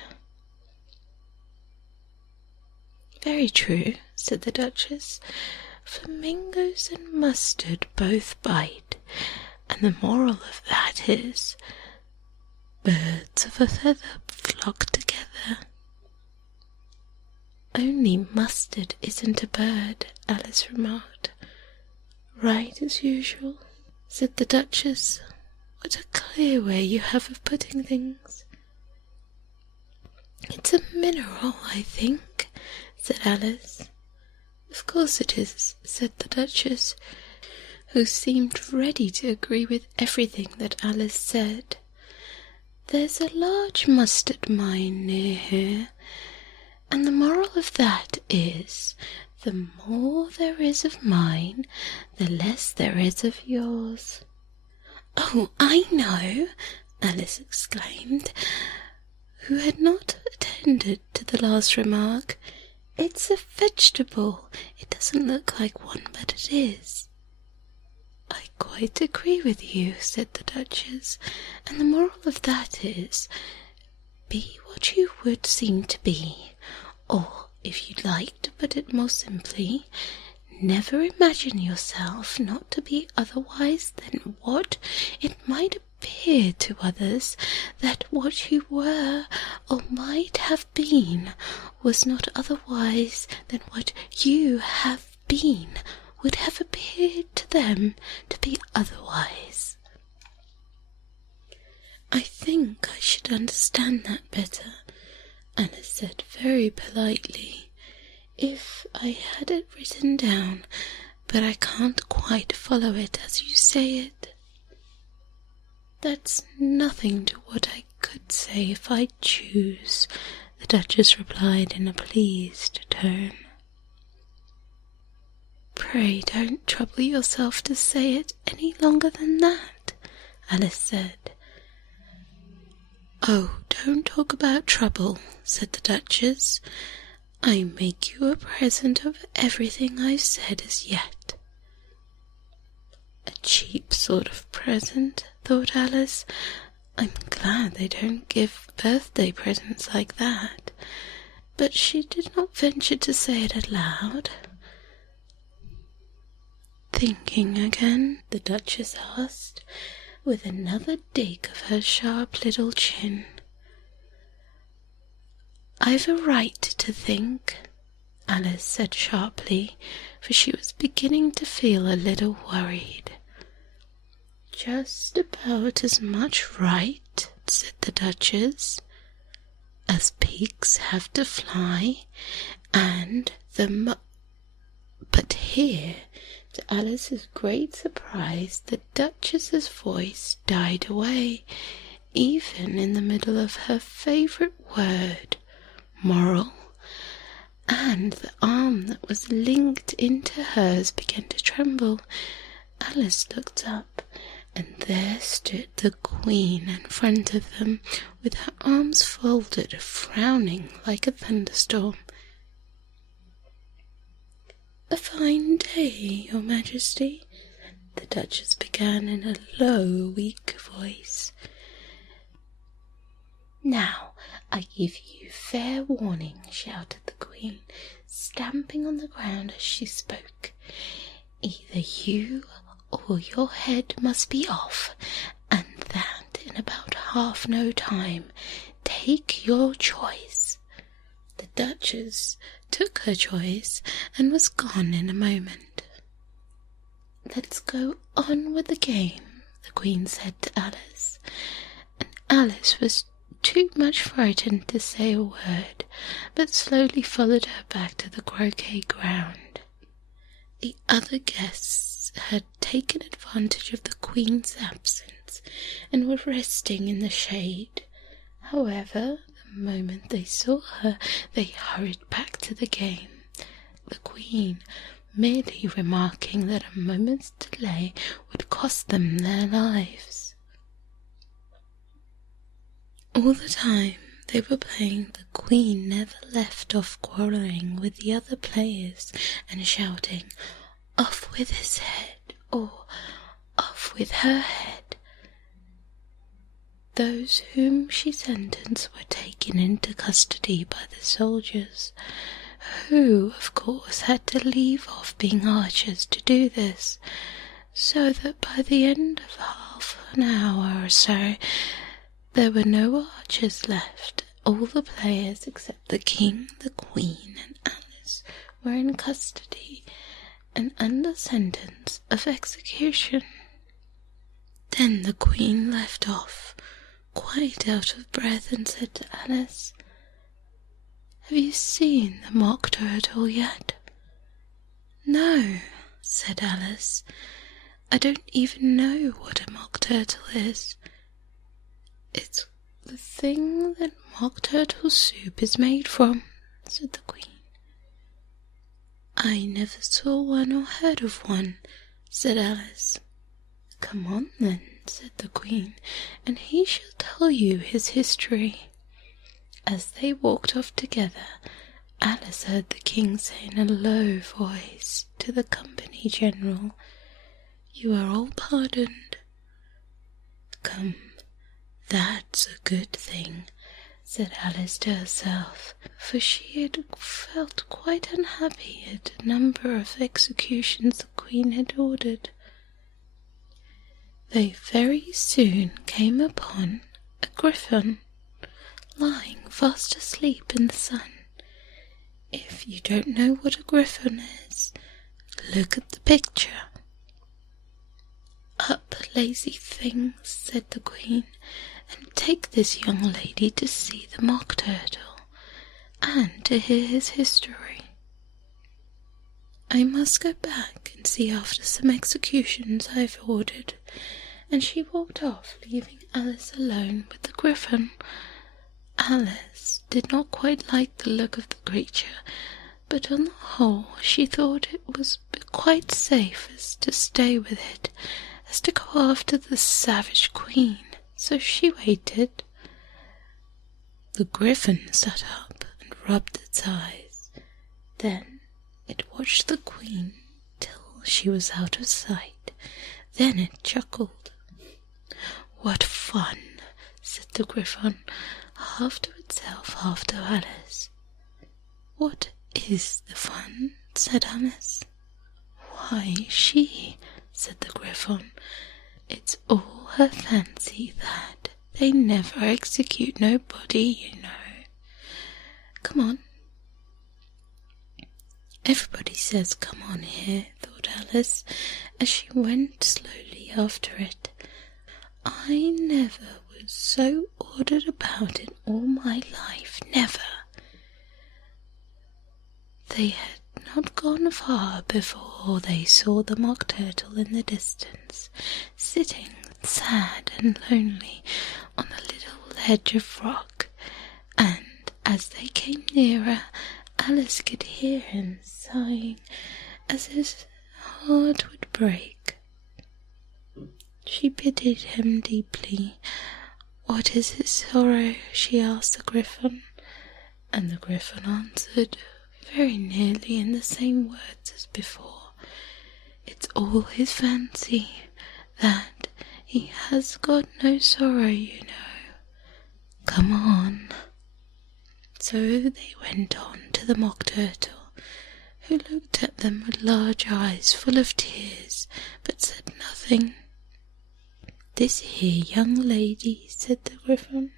"Very true," said the Duchess. "Flamingos and mustard both bite, and the moral of that is, birds of a feather flock together." "Only mustard isn't a bird," Alice remarked. "Right as usual," said the Duchess. "What a clear way you have of putting things." "It's a mineral, I think," said Alice. "Of course it is," said the Duchess, who seemed ready to agree with everything that Alice said. "There's a large mustard mine near here, and the moral of that is, the more there is of mine, the less there is of yours." "Oh, I know!" Alice exclaimed, who had not attended to the last remark. "It's a vegetable. It doesn't look like one, but it is." "I quite agree with you," said the Duchess, "and the moral of that is, be what you would seem to be, or, if you'd like to put it more simply, never imagine yourself not to be otherwise than what it might appear to others that what you were or might have been was not otherwise than what you have been would have appeared to them to be otherwise." "I think I should understand that better," Alice said very politely, "if I had it written down, but I can't quite follow it as you say it." "That's nothing to what I could say if I choose," the Duchess replied in a pleased tone. "Pray don't trouble yourself to say it any longer than that," Alice said. "Oh, don't talk about trouble," said the Duchess. "I make you a present of everything I've said as yet." "A cheap sort of present," thought Alice. "I'm glad they don't give birthday presents like that." But she did not venture to say it aloud. "Thinking again?" the Duchess asked, with another dig of her sharp little chin. "I've a right to think," Alice said sharply, for she was beginning to feel a little worried. "Just about as much right," said the Duchess, "as pigs have to fly, and But here, to Alice's great surprise, the Duchess's voice died away, even in the middle of her favourite word, moral, and the arm that was linked into hers began to tremble. Alice looked up, and there stood the Queen in front of them, with her arms folded, frowning like a thunderstorm. "A fine day, Your Majesty," the Duchess began in a low, weak voice. "Now, I give you fair warning," shouted the Queen, stamping on the ground as she spoke. "Either you or your head must be off, and that in about half no time. Take your choice." The Duchess took her choice and was gone in a moment. "Let's go on with the game," the Queen said to Alice, and Alice was too much frightened to say a word, but slowly followed her back to the croquet ground. The other guests had taken advantage of the Queen's absence and were resting in the shade. However, the moment they saw her, they hurried back to the game, the Queen merely remarking that a moment's delay would cost them their lives. All the time they were playing, the Queen never left off quarrelling with the other players and shouting, "Off with his head," or "Off with her head." Those whom she sentenced were taken into custody by the soldiers, who, of course, had to leave off being archers to do this, so that by the end of half an hour or so, there were no archers left. All the players except the King, the Queen, and Alice were in custody and under sentence of execution. Then the Queen left off, quite out of breath, and said to Alice, "Have you seen the mock turtle yet?" "No," said Alice. "I don't even know what a mock turtle is." "It's the thing that mock turtle soup is made from," said the Queen. "I never saw one or heard of one," said Alice. "Come on then," said the Queen, "and he shall tell you his history." As they walked off together, Alice heard the King say in a low voice to the company general, "You are all pardoned." "Come, that's a good thing," said Alice to herself, for she had felt quite unhappy at a number of executions the Queen had ordered. They very soon came upon a griffin lying fast asleep in the sun. If you don't know what a griffin is, look at the picture. "Up, lazy things," said the Queen, "and take this young lady to see the mock turtle, and to hear his history. I must go back and see after some executions I've ordered," and she walked off, leaving Alice alone with the griffin. Alice did not quite like the look of the creature, but on the whole she thought it was quite safe as to stay with it as to go after the savage Queen, so she waited. The Griffin sat up and rubbed its eyes. Then it watched the Queen till she was out of sight. Then it chuckled. "What fun!" said the Griffin, half to itself, half to Alice. "What is the fun?" said Alice. "Why, she," said the Griffin. "It's all her fancy that they never execute nobody, you know. Come on." "Everybody says come on here," thought Alice, as she went slowly after it. "I never was so ordered about in all my life, never." They had not gone far before they saw the Mock Turtle in the distance, sitting sad and lonely on a little ledge of rock, and as they came nearer, Alice could hear him sighing as his heart would break. She pitied him deeply. "What is his sorrow?" she asked the Griffin, and the Griffin answered, very nearly in the same words as before, "It's all his fancy, that he has got no sorrow, you know. Come on." So they went on to the Mock Turtle, who looked at them with large eyes full of tears, but said nothing. "This here young lady," said the Griffin,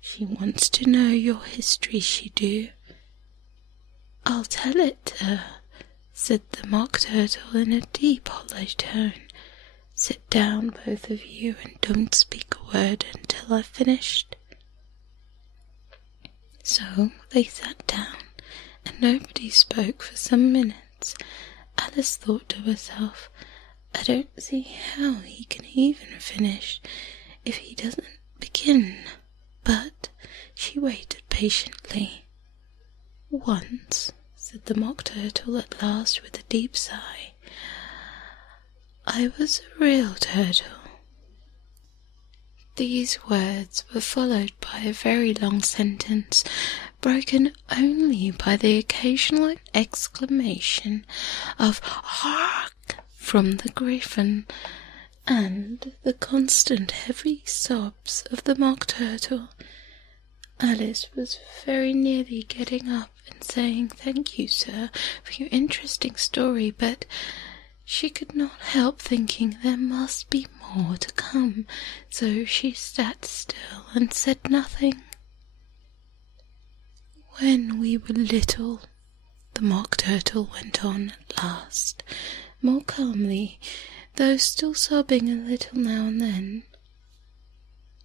"she wants to know your history, she do." "I'll tell it to her," said the Mock Turtle in a deep hollow tone. "Sit down, both of you, and don't speak a word until I've finished." So they sat down, and nobody spoke for some minutes. Alice thought to herself, "I don't see how he can even finish if he doesn't begin." But she waited patiently. "Once," said the Mock Turtle at last with a deep sigh, "I was a real turtle." These words were followed by a very long sentence, broken only by the occasional exclamation of "Hark!" from the Griffin, and the constant heavy sobs of the Mock Turtle. Alice was very nearly getting up and saying, "Thank you, sir, for your interesting story," but she could not help thinking there must be more to come, so she sat still and said nothing. "When we were little," the Mock Turtle went on at last, more calmly, though still sobbing a little now and then,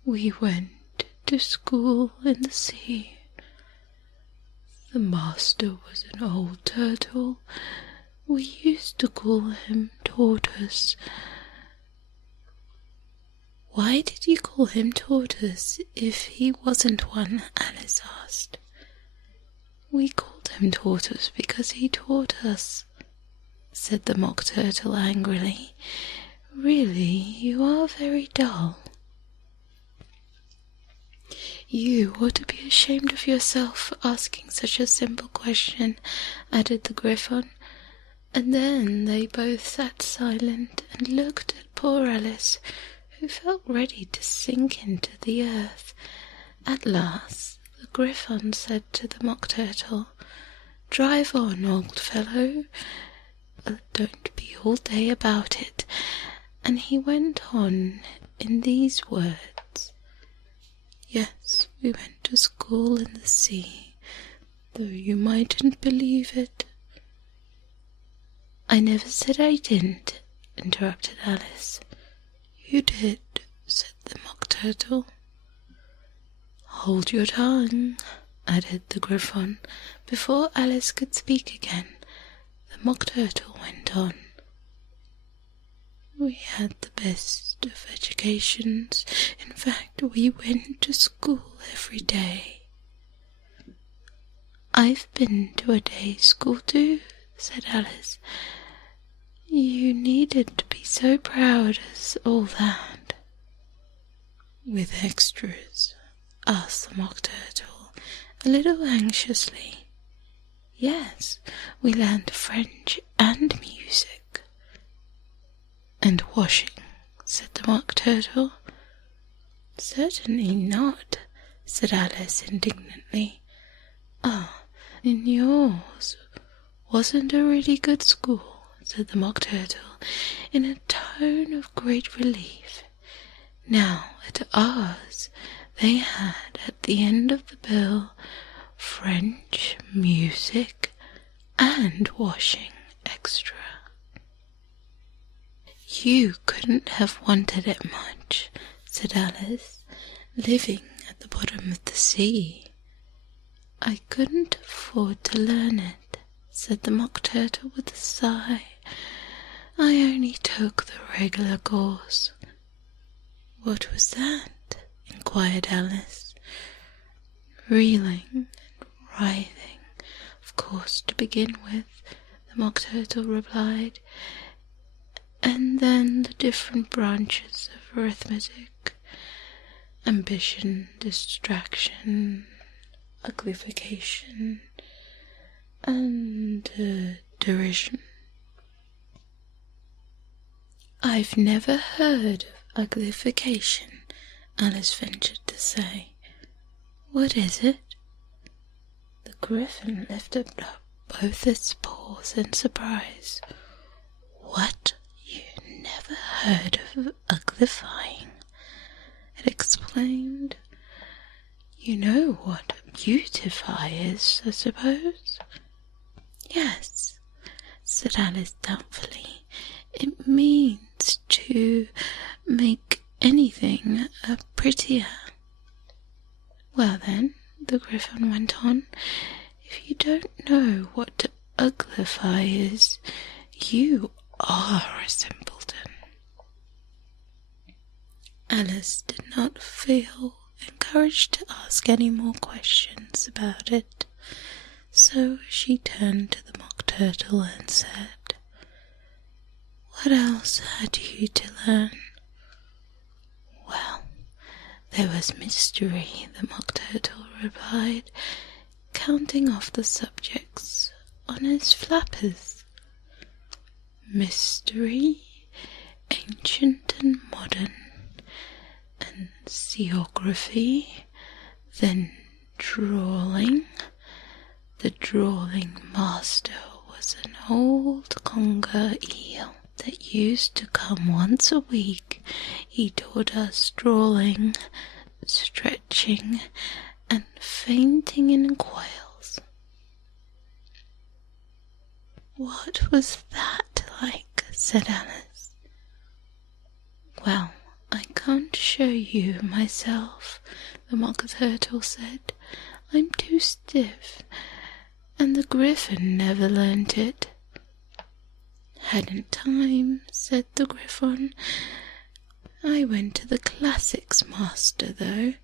"we went to school in the sea. The master was an old turtle. We used to call him Tortoise." "Why did you call him Tortoise if he wasn't one?" Alice asked. "We called him Tortoise because he taught us," said the Mock Turtle angrily. "Really, you are very dull." "You ought to be ashamed of yourself for asking such a simple question," added the Griffin. And then they both sat silent and looked at poor Alice, who felt ready to sink into the earth. At last the Griffin said to the Mock Turtle, "Drive on, old fellow. Don't be all day about it." And he went on in these words, "Yes, we went to school in the sea, though you mightn't believe it." "I never said I didn't," interrupted Alice. "You did," said the Mock Turtle. "Hold your tongue," added the Griffin. Before Alice could speak again, the Mock Turtle went on. "We had the best of educations. In fact, we went to school every day." "I've been to a day school too," said Alice. "You needn't be so proud as all that." "With extras?" asked the Mock Turtle. a little anxiously. "Yes, we learned French and music." "And washing," said the Mock Turtle. "Certainly not," said Alice indignantly. "Ah, in yours wasn't a really good school," said the Mock Turtle in a tone of great relief. "Now, at ours, they had at the end of the bill French, music, and washing extra." "You couldn't have wanted it much," said Alice, "living at the bottom of the sea." "I couldn't afford to learn it," said the Mock Turtle with a sigh. "I only took the regular course." "What was that?" inquired Alice. "Reeling and writhing, of course, to begin with," the Mock Turtle replied, "and then the different branches of arithmetic: ambition, distraction, uglification, and derision." "I've never heard of uglification," Alice ventured to say. "What is it?" The Gryphon lifted up both its paws in surprise. "What? You never heard of uglifying?" it exclaimed. "You know what beautify is, I suppose?" "Yes," said Alice doubtfully. "It means to make anything prettier." "Well then," the Gryphon went on, "if you don't know what to uglify is, you are a simpleton." Alice did not feel encouraged to ask any more questions about it, so she turned to the Mock Turtle and said, "What else had you to learn?" "Well, there was mystery," the Mock Turtle replied, counting off the subjects on his flappers. "Mystery, ancient and modern, and seography, then drawling. The drawling master was an old conger eel that used to come once a week. He taught us drawling, stretching, and fainting in coils." "What was that like?" said Alice. "Well, I can't show you myself," the Mock Turtle said. "I'm too stiff, and the Gryphon never learnt it." "Hadn't time," said the Gryphon. "I went to the classics master, though.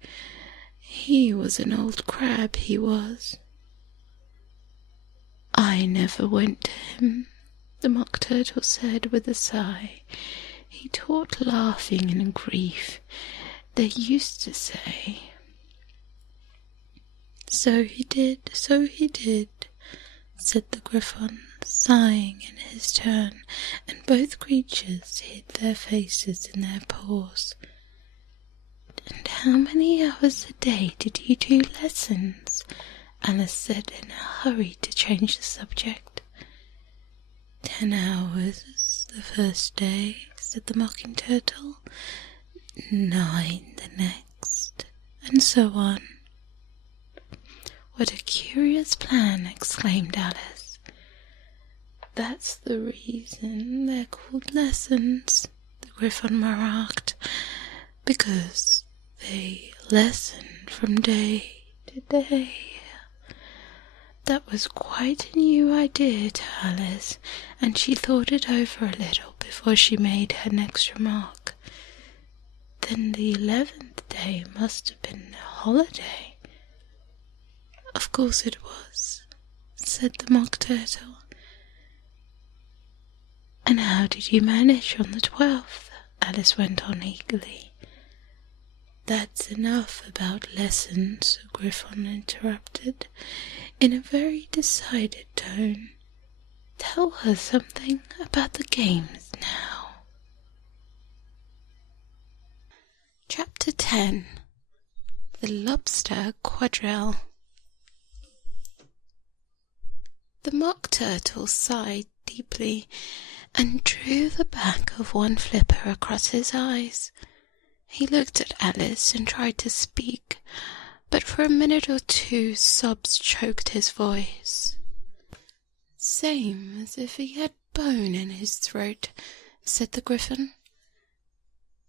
He was an old crab, he was." "I never went to him," the Mock Turtle said with a sigh. "He taught laughing and grief, they used to say." So he did," said the Gryphon, sighing in his turn, and both creatures hid their faces in their paws. "And how many hours a day did you do lessons?" Alice said in a hurry to change the subject. 10 hours the first day," said the Mocking Turtle. 9 the next, and so on. "What a curious plan!" exclaimed Alice. "That's the reason they're called lessons," the Gryphon remarked, "because they lessen from day to day." That was quite a new idea to Alice, and she thought it over a little before she made her next remark. "Then the 11th day must have been a holiday." "Of course it was," said the Mock Turtle. "And how did you manage on the 12th?" Alice went on eagerly. "That's enough about lessons," Griffon interrupted, in a very decided tone. "Tell her something about the games now." Chapter 10. The 𝗦𝗬𝗧𝗜𝗔𝗟. The Mock Turtle sighed deeply and drew the back of one flipper across his eyes. He looked at Alice and tried to speak, but for a minute or two sobs choked his voice. "Same as if he had bone in his throat," said the Griffin,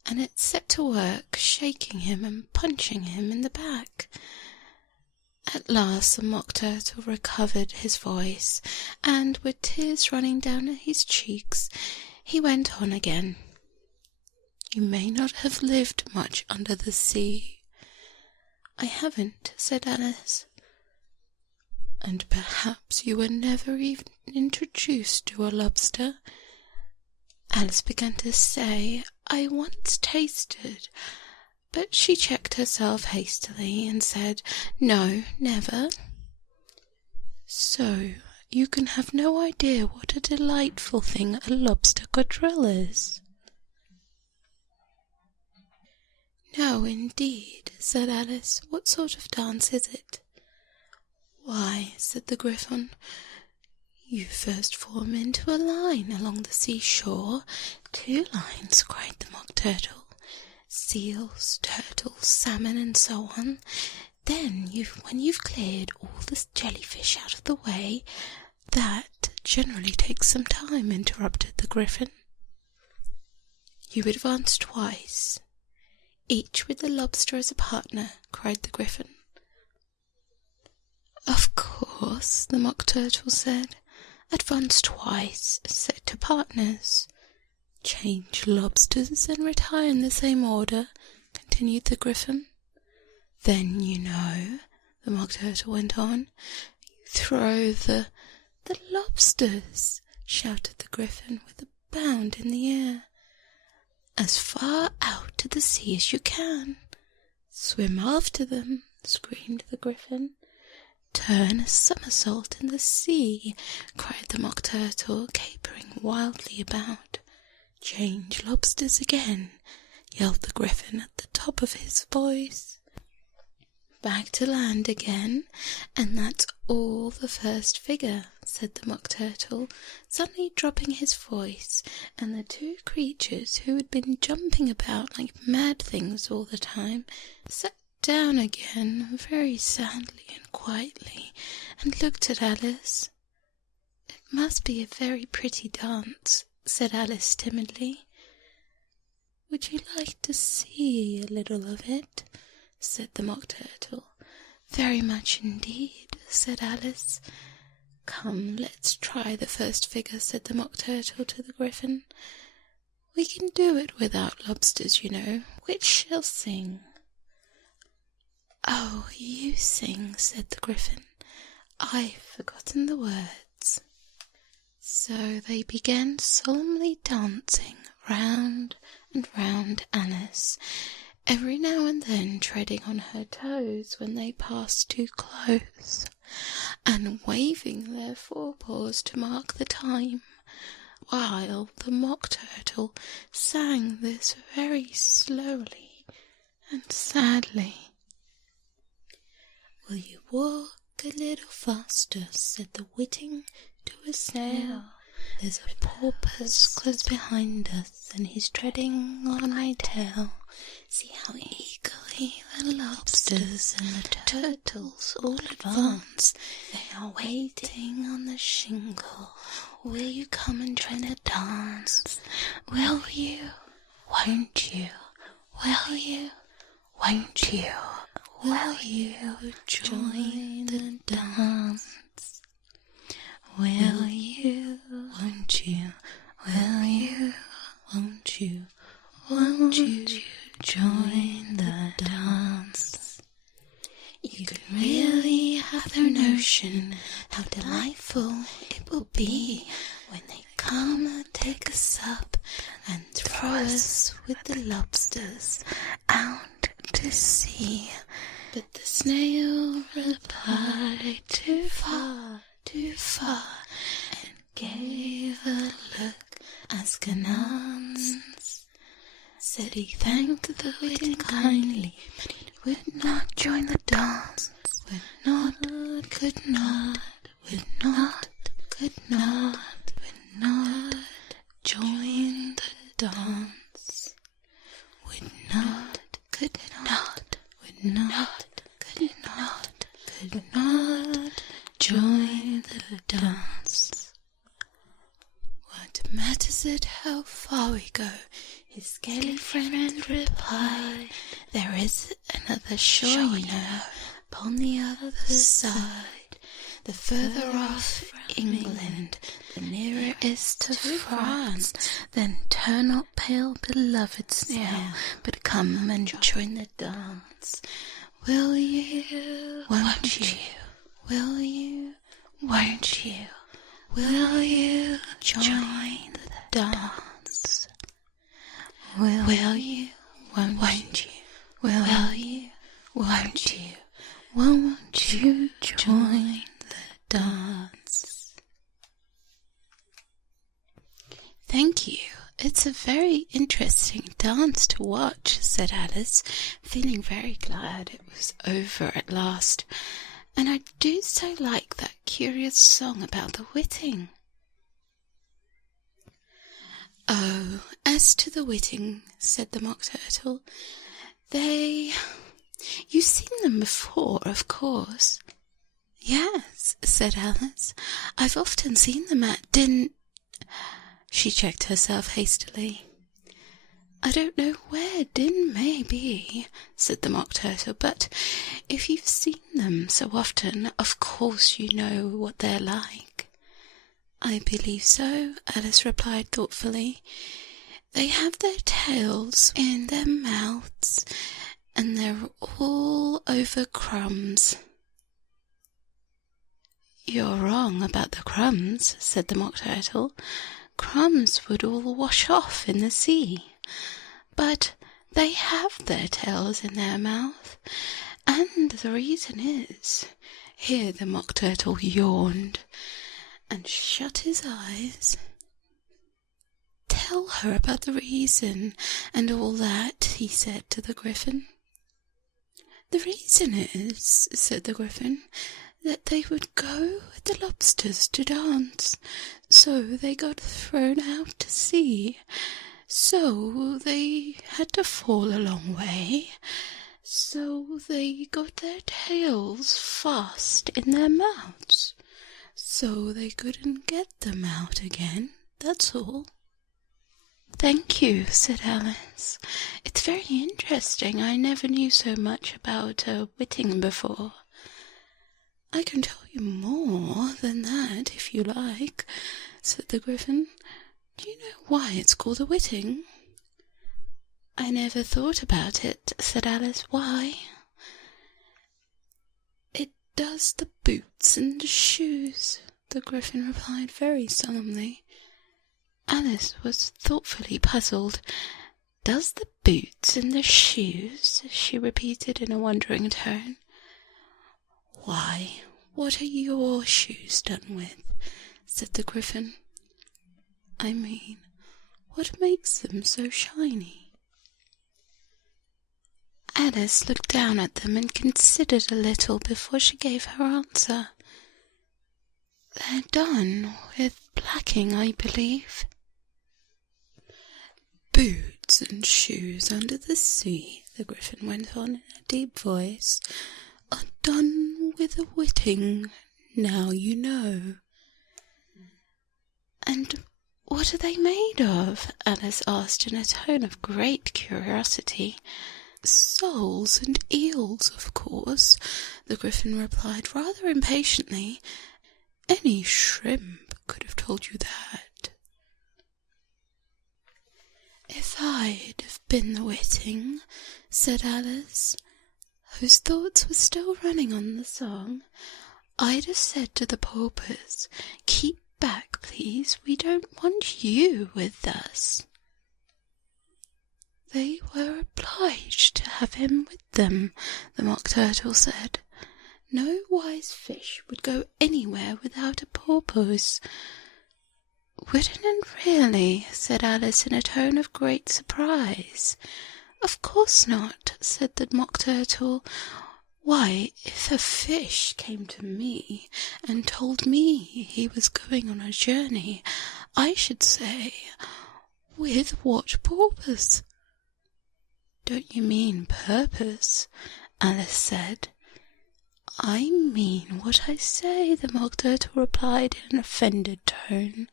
and it set to work shaking him and punching him in the back. At last the Mock Turtle recovered his voice, and with tears running down his cheeks, he went on again. "You may not have lived much under the sea." "I haven't," said Alice. "And perhaps you were never even introduced to a lobster." Alice began to say, "I once tasted," but she checked herself hastily and said, "No, never." "So you can have no idea what a delightful thing a lobster quadrille is?" "No, indeed," said Alice. "What sort of dance is it?" "Why," said the Griffon, "you first form into a line along the seashore." "2 lines," cried the Mock Turtle. "Seals, turtles, salmon, and so on. Then, when you've cleared all the jellyfish out of the way—" "That generally takes some time," interrupted the Griffin. "You advance twice, each with the lobster as a partner," cried the Griffin. "Of course," the Mock Turtle said. "Advance twice, set to partners. Change lobsters and retire in the same order," continued the Griffin. "Then, you know," the Mock Turtle went on, "you throw the lobsters," shouted the Griffin with a bound in the air, "as far out to the sea as you can." "Swim after them," screamed the Griffin. "Turn a somersault in the sea," cried the Mock Turtle, capering wildly about. "Change lobsters again," yelled the Griffin at the top of his voice. "Back to land again, and that's all the first figure," said the Mock Turtle, suddenly dropping his voice, and the 2 creatures, who had been jumping about like mad things all the time, sat down again very sadly and quietly, and looked at Alice. "It must be a very pretty dance," said Alice timidly. "Would you like to see a little of it?" said the Mock Turtle. "Very much indeed," said Alice. "Come, let's try the first figure," said the Mock Turtle to the Griffin. "We can do it without lobsters, you know. Which shall sing?" "Oh, you sing," said the Griffin. "I've forgotten the words." So they began solemnly dancing round and round Alice, every now and then treading on her toes when they passed too close, and waving their forepaws to mark the time, while the Mock Turtle sang this very slowly and sadly. "Will you walk a little faster?" said the whiting to a snail. "There's a porpoise close behind us, and he's treading on my tail. See how eagerly the lobsters and the turtles all advance. They are waiting on the shingle. Will you come and join the dance? Will you? Won't you? Will you? Won't you? Will you join the dance? Will you? Won't you? Will you? Won't you? Won't you join the dance?" You can really have no notion how delightful it will be when they come and take us up and throw us with the lobsters out to but he thanked the Witin kindly, but he would not join the dance. Would not, could not, would not, could not, would not join the dance. Would not, could not, would not, could not, could not join the dance. What matters it how far we go? His scaly friend replied, there is another shore, you know, upon the other side. The further off England, the nearer is to France. Then turn not pale, beloved snail, but come and join the dance. Will you, won't you, will you, won't you, will you join the dance? Will you, won't you, will you, won't you join the dance? Thank you. It's a very interesting dance to watch, said Alice, feeling very glad it was over at last. And I do so like that curious song about the whiting. Oh, as to the whiting, said the Mock Turtle, you've seen them before, of course. Yes, said Alice, I've often seen them at She checked herself hastily. I don't know where Din may be, said the Mock Turtle, but if you've seen them so often, of course you know what they're like. I believe so, Alice replied thoughtfully. They have their tails in their mouths, and they're all over crumbs. You're wrong about the crumbs, said the Mock Turtle. Crumbs would all wash off in the sea. But they have their tails in their mouth, and the reason is... Here the Mock Turtle yawned and shut his eyes. Tell her about the reason and all that, he said to the Griffin. The reason is, said the Griffin, that they would go with the lobsters to dance, so they got thrown out to sea. So they had to fall a long way, so they got their tails fast in their mouths, so they couldn't get them out again, that's all. Thank you, said Alice. It's very interesting. I never knew so much about whiting before. I can tell you more than that, if you like, said the Griffin. Do you know why it's called a whiting? I never thought about it, said Alice. Why? It does the boots and the shoes, the Griffin replied very solemnly. Alice was thoughtfully puzzled. Does the boots and the shoes? She repeated in a wondering tone. Why, what are your shoes done with? Said the Griffin. I mean, what makes them so shiny? Alice looked down at them and considered a little before she gave her answer. They're done with blacking, I believe. Boots and shoes under the sea, the Griffin went on in a deep voice, are done with a whiting, now you know. And what are they made of? Alice asked in a tone of great curiosity. Soles and eels, of course, the Griffin replied rather impatiently. Any shrimp could have told you that. If I'd have been the whiting, said Alice, whose thoughts were still running on the song, I'd have said to the paupers, keep back, please, we don't want you with us. They were obliged to have him with them, the Mock Turtle said. No wise fish would go anywhere without a porpoise. "Wouldn't it really?" said Alice in a tone of great surprise. "Of course not," said the Mock Turtle. "Why, if a fish came to me and told me he was going on a journey, I should say, 'With what purpose?'" "Don't you mean purpose?" Alice said. "I mean what I say," the Mock Turtle replied in an offended tone.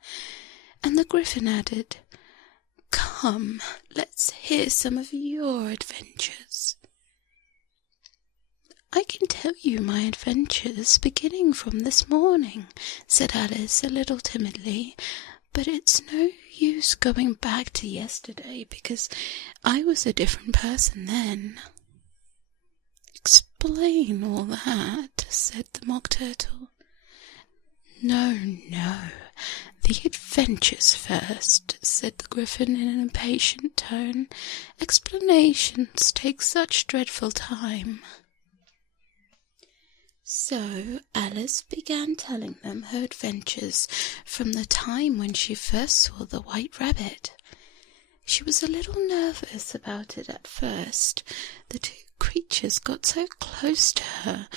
And the Gryphon added, "Come, let's hear some of your adventures." "I can tell you my adventures beginning from this morning," said Alice a little timidly, "but it's no use going back to yesterday because I was a different person then." "Explain all that," said the Mock Turtle. No, the adventures first," said the Gryphon in an impatient tone. "Explanations take such dreadful time." So Alice began telling them her adventures from the time when she first saw the White Rabbit. She was a little nervous about it at first. The two creatures got so close to her,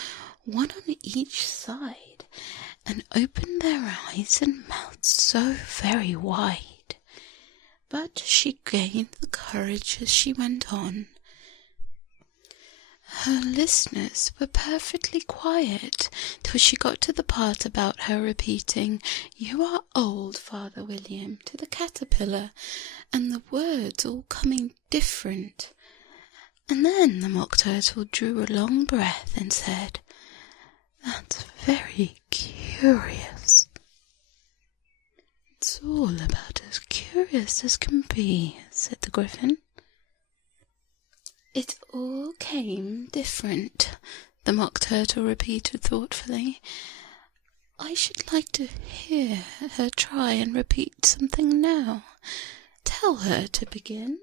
one on each side, and opened their eyes and mouths so very wide. But she gained the courage as she went on. Her listeners were perfectly quiet till she got to the part about her repeating, "You are old, Father William," to the caterpillar, and the words all coming different. And then the Mock Turtle drew a long breath and said, "That's very curious." "It's all about as curious as can be," said the Gryphon. "It all came different," the Mock Turtle repeated thoughtfully. "I should like to hear her try and repeat something now. Tell her to begin."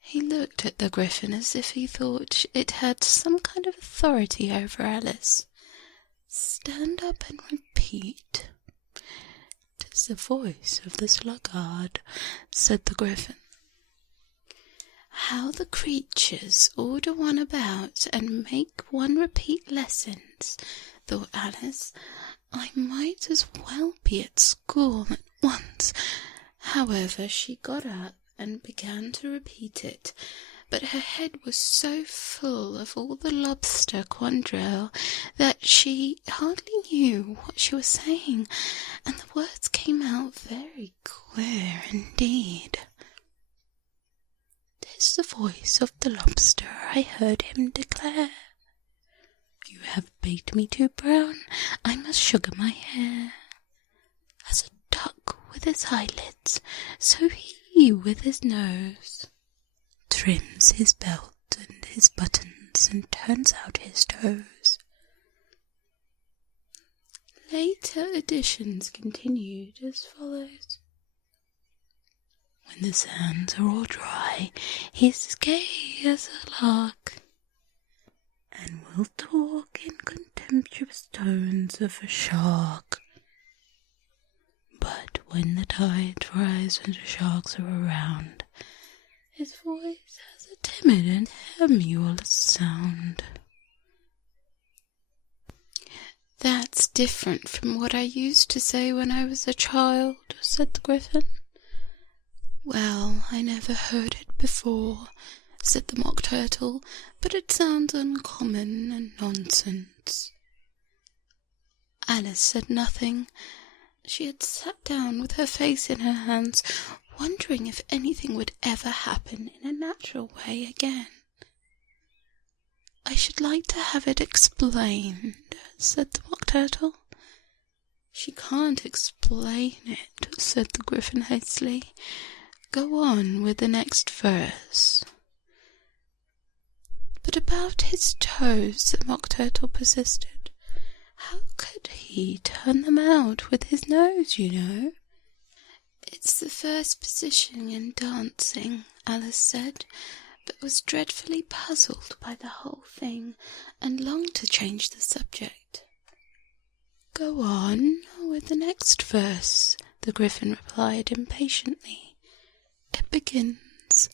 He looked at the Gryphon as if he thought it had some kind of authority over Alice. "Stand up and repeat." "'Tis the voice of the sluggard," said the Gryphon. "How the creatures order one about and make one repeat lessons," thought Alice. "I might as well be at school at once." However, she got up and began to repeat it, but her head was so full of all the 𝗦𝗬𝗧 that she hardly knew what she was saying, and the words came out very queer indeed. "'Tis the voice of the lobster," I heard him declare. "You have baked me too brown, I must sugar my hair. As a duck with his eyelids, so he with his nose trims his belt and his buttons and turns out his toes." Later editions continued as follows. "When the sands are all dry, he's as gay as a lark, and will talk in contemptuous tones of a shark. But when the tide rise and the sharks are around, his voice has a timid and tremulous sound." "That's different from what I used to say when I was a child," said the Gryphon. "Well, I never heard it before," said the Mock Turtle, "but it sounds uncommon and nonsense." Alice said nothing. She had sat down with her face in her hands, wondering if anything would ever happen in a natural way again. "I should like to have it explained," said the Mock Turtle. "She can't explain it," said the Gryphon hastily. "Go on with the next verse." "But about his toes," the Mock Turtle persisted. "How could he turn them out with his nose, you know?" "It's the first position in dancing," Alice said, but was dreadfully puzzled by the whole thing and longed to change the subject. "Go on with the next verse," the Gryphon replied impatiently. "It begins,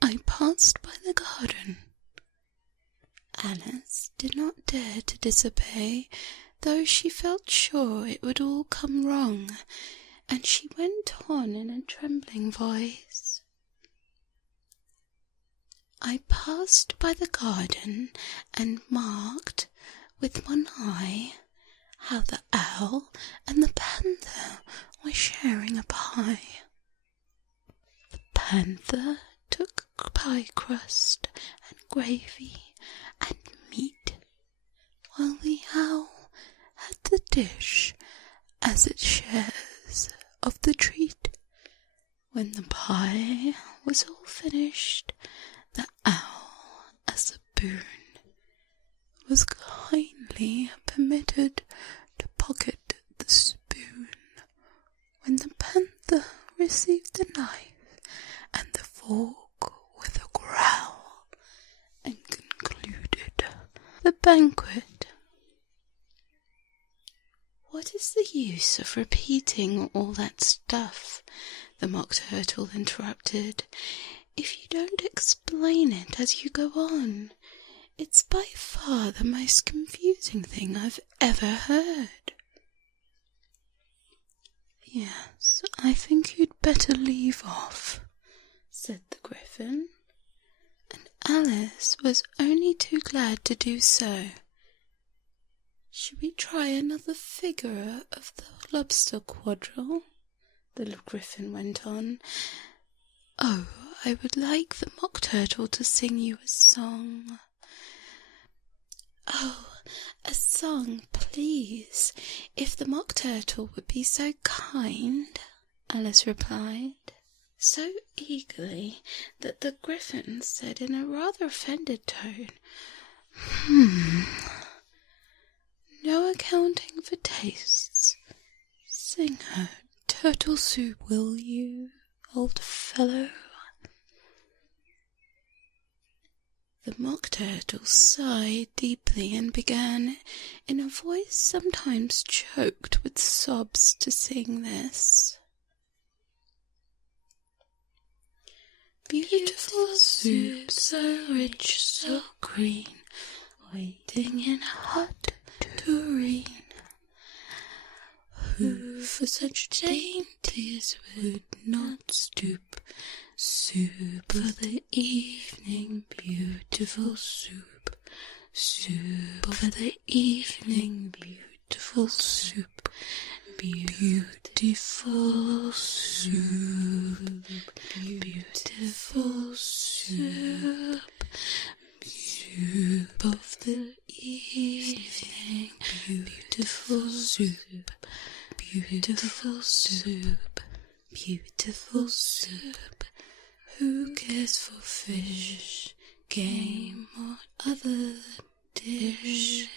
'I passed by the garden.'" Alice did not dare to disobey, though she felt sure it would all come wrong, and she went on in a trembling voice. "I passed by the garden and marked with one eye how the owl and the panther were sharing a pie. The panther took pie crust and gravy and meat, while the owl had the dish as it shares of the treat. When the pie was all finished, the owl, as a boon, was kindly permitted to pocket the spoon. When the panther received the knife and the fork with a growl, and concluded the banquet." "What is the use of repeating all that stuff?" the Mock Turtle interrupted. "If you don't explain it as you go on, it's by far the most confusing thing I've ever heard." "Yes, I think you'd better leave off," said the Gryphon, and Alice was only too glad to do so. "Should we try another figure of the lobster quadrille?" the Gryphon went on. "Oh, I would like the Mock Turtle to sing you a song." "Oh, a song, please, if the Mock Turtle would be so kind," Alice replied, so eagerly that the Gryphon said in a rather offended tone, "No accounting for tastes. Sing her turtle soup, will you, old fellow?" The Mock Turtle sighed deeply and began, in a voice sometimes choked with sobs, to sing this. "Beautiful soup, so rich, so green, waiting in a hot tureen. Who for such dainties would not stoop? Soup of the evening, beautiful soup. Soup of the evening, beautiful soup. Beautiful soup, beautiful soup. Soup of the evening, beautiful soup. Beautiful soup, beautiful soup. Who cares for fish, game, or other dish?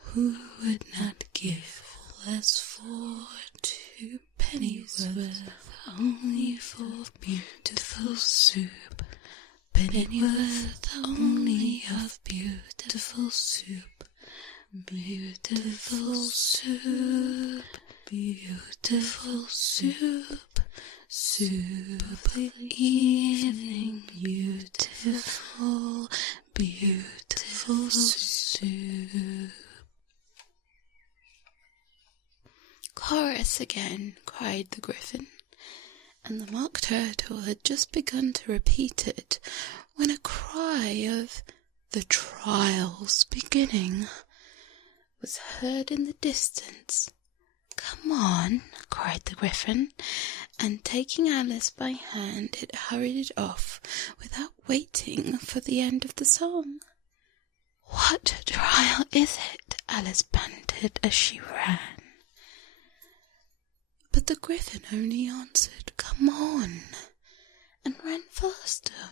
Who would not give less for 2 pennies worth only for beautiful soup? Pennyworth only of beautiful soup. Beautiful soup, beautiful soup. Soup of the evening, beautiful, beautiful soup. "Chorus again," cried the Gryphon, and the Mock Turtle had just begun to repeat it when a cry of "The trial's beginning" was heard in the distance. "Come on," cried the Gryphon, and taking Alice by hand, it hurried off without waiting for the end of the song. "What trial is it?" Alice panted as she ran. But the Gryphon only answered, "Come on," and ran faster,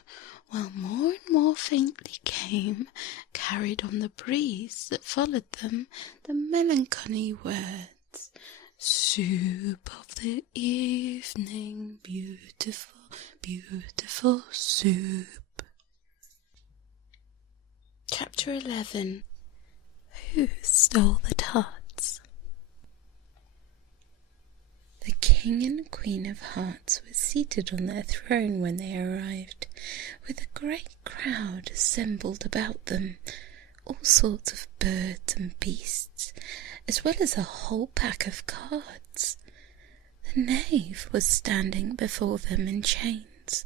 while more and more faintly came, carried on the breeze that followed them, the melancholy words, "Soup of the evening, beautiful, beautiful soup." Chapter 11. Who stole the tarts? King and Queen of Hearts were seated on their throne when they arrived, with a great crowd assembled about them, all sorts of birds and beasts, as well as a whole pack of cards. The knave was standing before them in chains,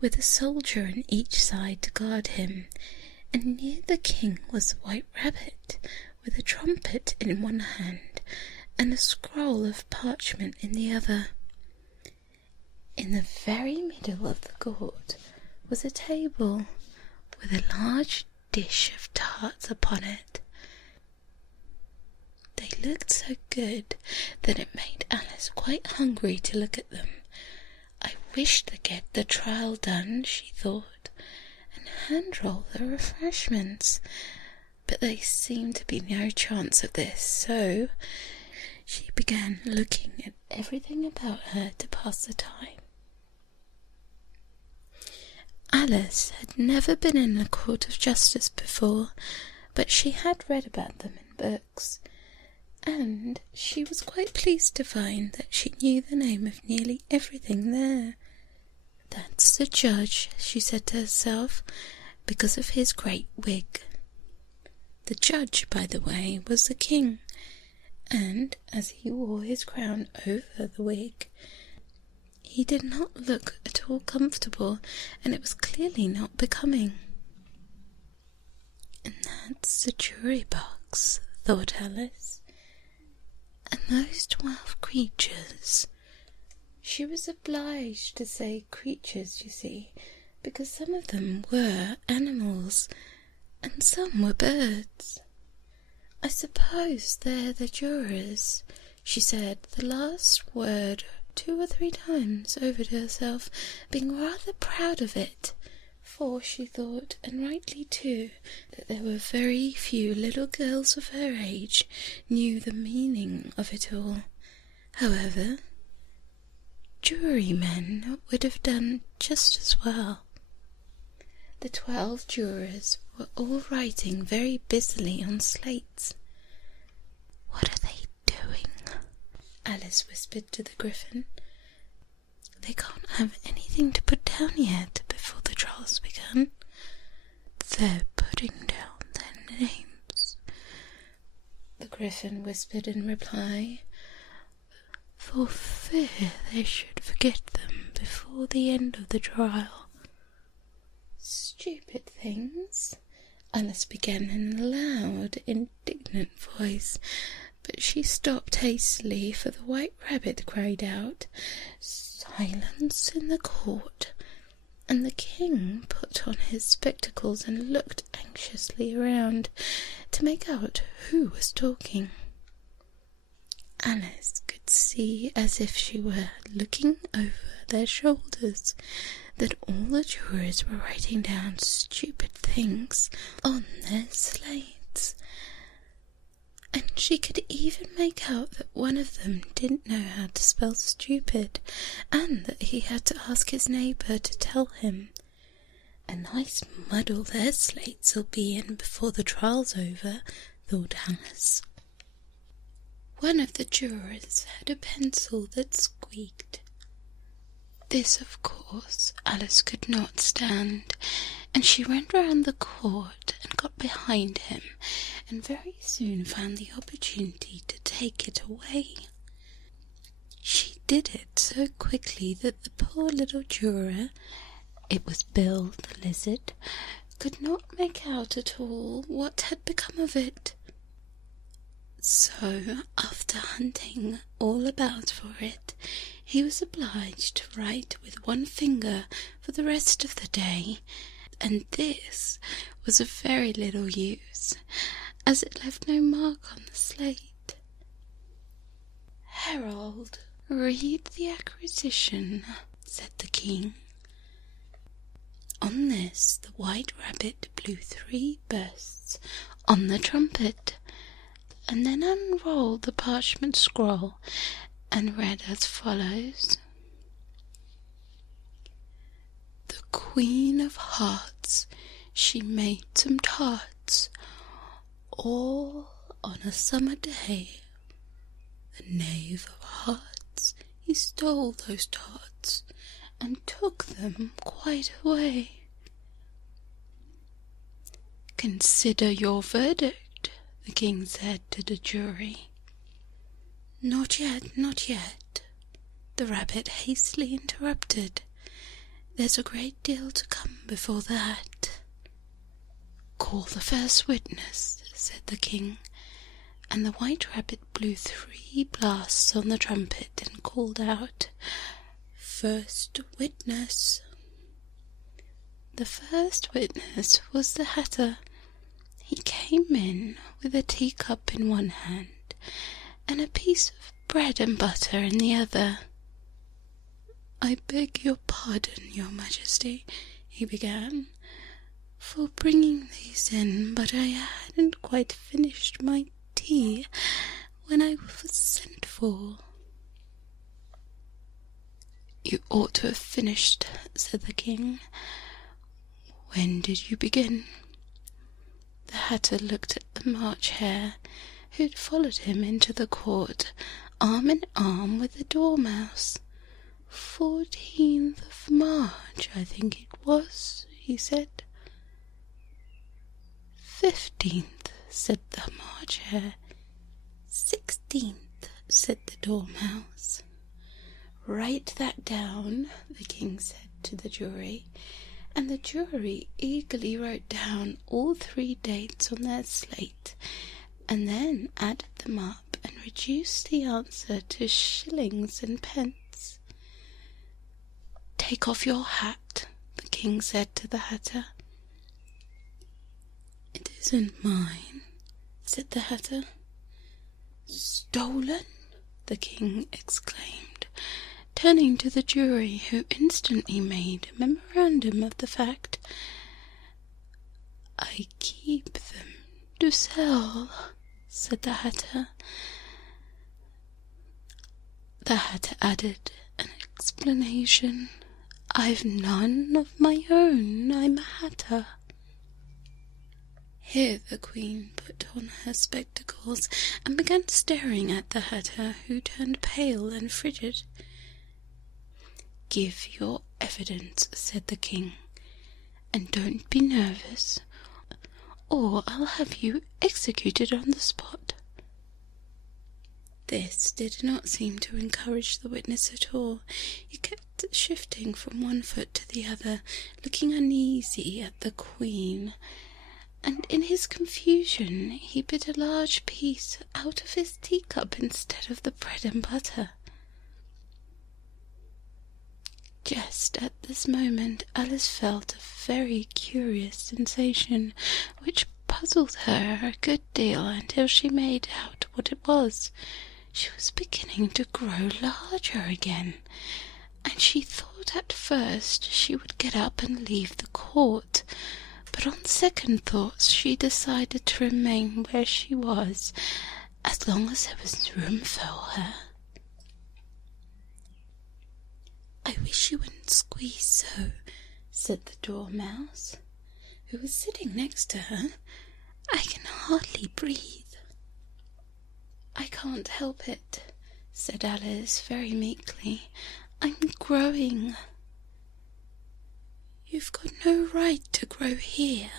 with a soldier on each side to guard him, and near the king was a white rabbit, with a trumpet in one hand and a scroll of parchment in the other. In the very middle of the court was a table with a large dish of tarts upon it. They looked so good that it made Alice quite hungry to look at them. I wish to get the trial done, she thought, and hand-roll the refreshments, but there seemed to be no chance of this, so she began looking at everything about her to pass the time. Alice had never been in a court of justice before, but she had read about them in books, and she was quite pleased to find that she knew the name of nearly everything there. "That's the judge," she said to herself, because of his great wig. The judge, by the way, was the king, and as he wore his crown over the wig, he did not look at all comfortable, and it was clearly not becoming. "And that's the jury box," thought Alice. "And those 12 creatures." She was obliged to say creatures, you see, because some of them were animals, and some were birds. "I suppose they're the jurors," she said the last word 2 or 3 times over to herself, being rather proud of it, for she thought, and rightly too, that there were very few little girls of her age knew the meaning of it all. However, jurymen would have done just as well. The 12 jurors were all writing very busily on slates. "What are they doing?" Alice whispered to the griffin. "They can't have anything to put down yet before the trial's begun." "They're putting down their names," the griffin whispered in reply, "for fear they should forget them before the end of the trial." "Stupid things," Alice began in a loud, indignant voice, but she stopped hastily, for the white rabbit cried out, "Silence in the court," and the king put on his spectacles and looked anxiously around to make out who was talking. Alice could see, as if she were looking over their shoulders, that all the jurors were writing down stupid things on their slates, and she could even make out that one of them didn't know how to spell stupid, and that he had to ask his neighbour to tell him. "A nice muddle their slates'll be in before the trial's over," thought Alice. One of the jurors had a pencil that squeaked. This, of course, Alice could not stand, and she ran round the court and got behind him, and very soon found the opportunity to take it away. She did it so quickly that the poor little juror, it was Bill the lizard, could not make out at all what had become of it. So, after hunting all about for it, he was obliged to write with one finger for the rest of the day, and this was of very little use, as it left no mark on the slate. "Herald, read the acquisition," said the king. On this the white rabbit blew 3 bursts on the trumpet, and then unrolled the parchment scroll and read as follows: "The Queen of Hearts, she made some tarts, all on a summer day. The Knave of Hearts, he stole those tarts and took them quite away. "Consider your verdict," the king said to the jury. "Not yet, not yet," the rabbit hastily interrupted. "There's a great deal to come before that." "Call the first witness," said the king, and the white rabbit blew 3 blasts on the trumpet and called out, "First witness." The first witness was the Hatter. He came in with a teacup in one hand and a piece of bread and butter in the other. "I beg your pardon, your Majesty," he began, "for bringing these in, but I hadn't quite finished my tea when I was sent for." "You ought to have finished," said the king. "When did you begin?" The Hatter looked at the March Hare, who'd followed him into the court, arm in arm with the Dormouse. 14th of March, I think it was, he said. 15th, said the March Hare. 16th, said the Dormouse. "Write that down," the king said to the jury, and the jury eagerly wrote down all 3 dates on their slate, and then added them up and reduced the answer to shillings and pence. "Take off your hat," the king said to the Hatter. "It isn't mine," said the Hatter. "Stolen?" the king exclaimed, turning to the jury, who instantly made a memorandum of the fact. "I keep them to sell," said the Hatter. The Hatter added an explanation. "I've none of my own, I'm a Hatter." Here the queen put on her spectacles and began staring at the Hatter, who turned pale and frigid. "Give your evidence," said the king, "and don't be nervous, or I'll have you executed on the spot." This did not seem to encourage the witness at all. He kept shifting from one foot to the other, looking uneasy at the queen, and in his confusion he bit a large piece out of his teacup instead of the bread and butter. Just at this moment Alice felt a very curious sensation, which puzzled her a good deal until she made out what it was. She was beginning to grow larger again, and she thought at first she would get up and leave the court, but on second thoughts she decided to remain where she was as long as there was room for her. "I wish you wouldn't squeeze so," said the Dormouse, who was sitting next to her. "I can hardly breathe." "I can't help it," said Alice very meekly. "I'm growing." "You've got no right to grow here,"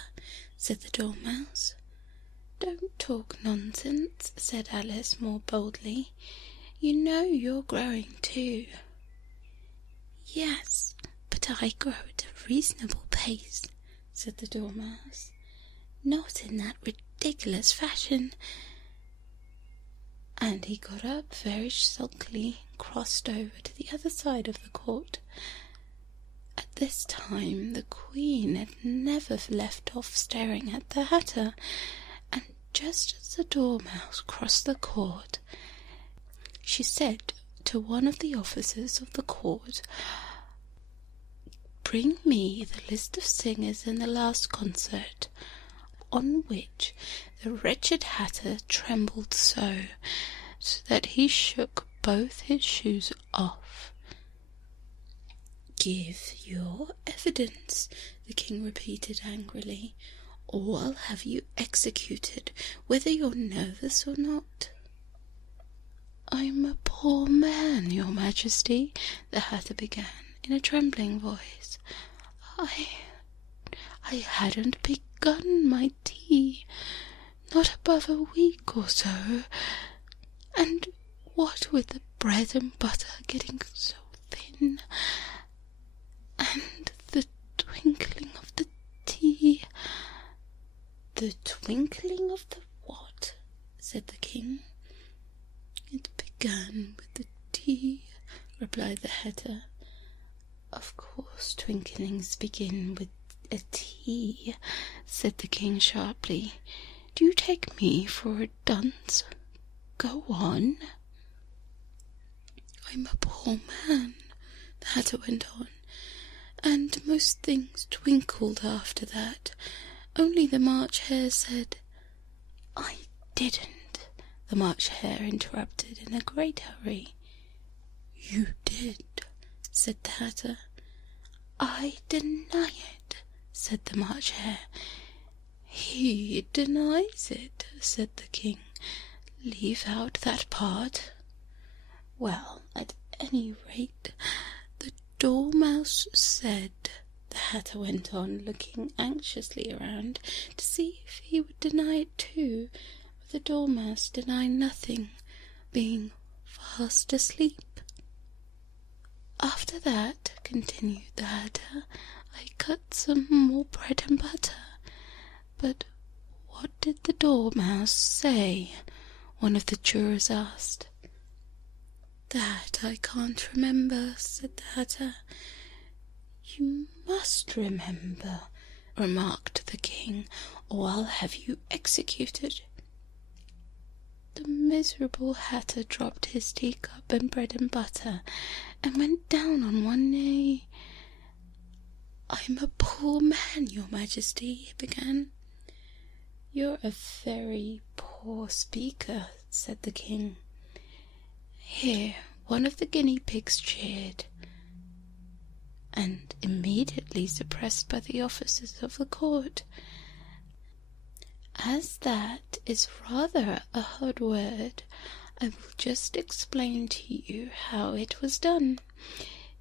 said the Dormouse. "Don't talk nonsense," said Alice more boldly. "You know you're growing too." "Yes, but I grow at a reasonable pace," said the Dormouse. "Not in that ridiculous fashion." And he got up very sulkily, crossed over to the other side of the court. At this time the queen had never left off staring at the Hatter, and just as the Dormouse crossed the court, she said to one of the officers of the court, "Bring me the list of singers in the last concert," on which the wretched Hatter trembled so that he shook both his shoes off. "Give your evidence," the king repeated angrily, "or I'll have you executed, whether you're nervous or not." "I'm a poor man, your Majesty," the Hatter began in a trembling voice. I hadn't begun my tea, not above a week or so, and what with the bread and butter getting so thin, and the twinkling of the tea—" "The twinkling of the what?" said the king. "It began with the tea," replied the Hatter. "Of course twinklings begin with a T," said the king sharply. "Do you take me for a dunce? Go on." "I'm a poor man," the Hatter went on, "and most things twinkled after that. Only the March Hare said—" "I didn't," the March Hare interrupted in a great hurry. "You did," said the Hatter. "I deny it," said the March Hare. "He denies it," said the king. "Leave out that part." "Well, at any rate, the Dormouse said," the Hatter went on, looking anxiously around to see if he would deny it too, but the Dormouse denied nothing, being fast asleep. "After that," continued the Hatter, "I cut some more bread and butter." "But what did the Dormouse say?" one of the jurors asked. "That I can't remember," said the Hatter. "You must remember," remarked the king, "or I'll have you executed." The miserable Hatter dropped his teacup and bread and butter, and went down on one knee. "I'm a poor man, your Majesty," he began. "You're a very poor speaker," said the king. Here one of the guinea pigs cheered, and immediately suppressed by the officers of the court. As that is rather a hard word, I will just explain to you how it was done.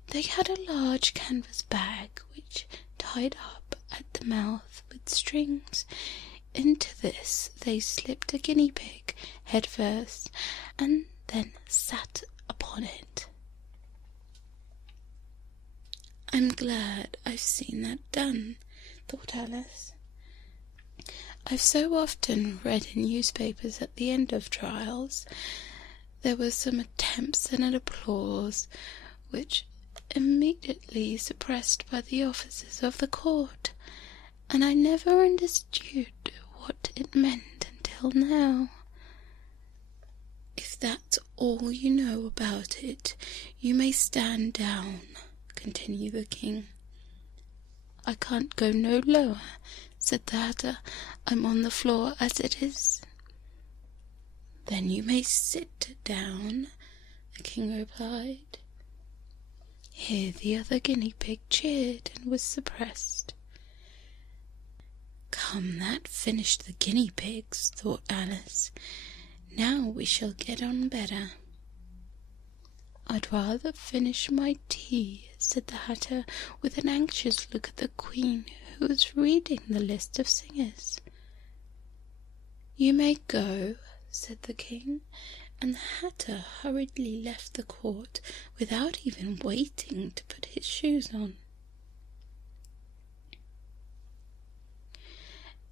They had a large canvas bag which tied up at the mouth with strings. Into this they slipped a guinea pig head first, and then sat upon it. "I'm glad I've seen that done," thought Alice. "I've so often read in newspapers at the end of trials there were some attempts and an applause, which immediately suppressed by the officers of the court, and I never understood what it meant until now. If that's all you know about it, you may stand down," continued the king. "I can't go no lower," said the Hatter. "I'm on the floor as it is." "Then you may sit down," the king replied. Here the other guinea pig cheered and was suppressed. "Come, that finished the guinea pigs," thought Alice. "Now we shall get on better." "I'd rather finish my tea," said the Hatter, with an anxious look at the Queen, who was reading the list of singers. "You may go," said the king, and the Hatter hurriedly left the court without even waiting to put his shoes on.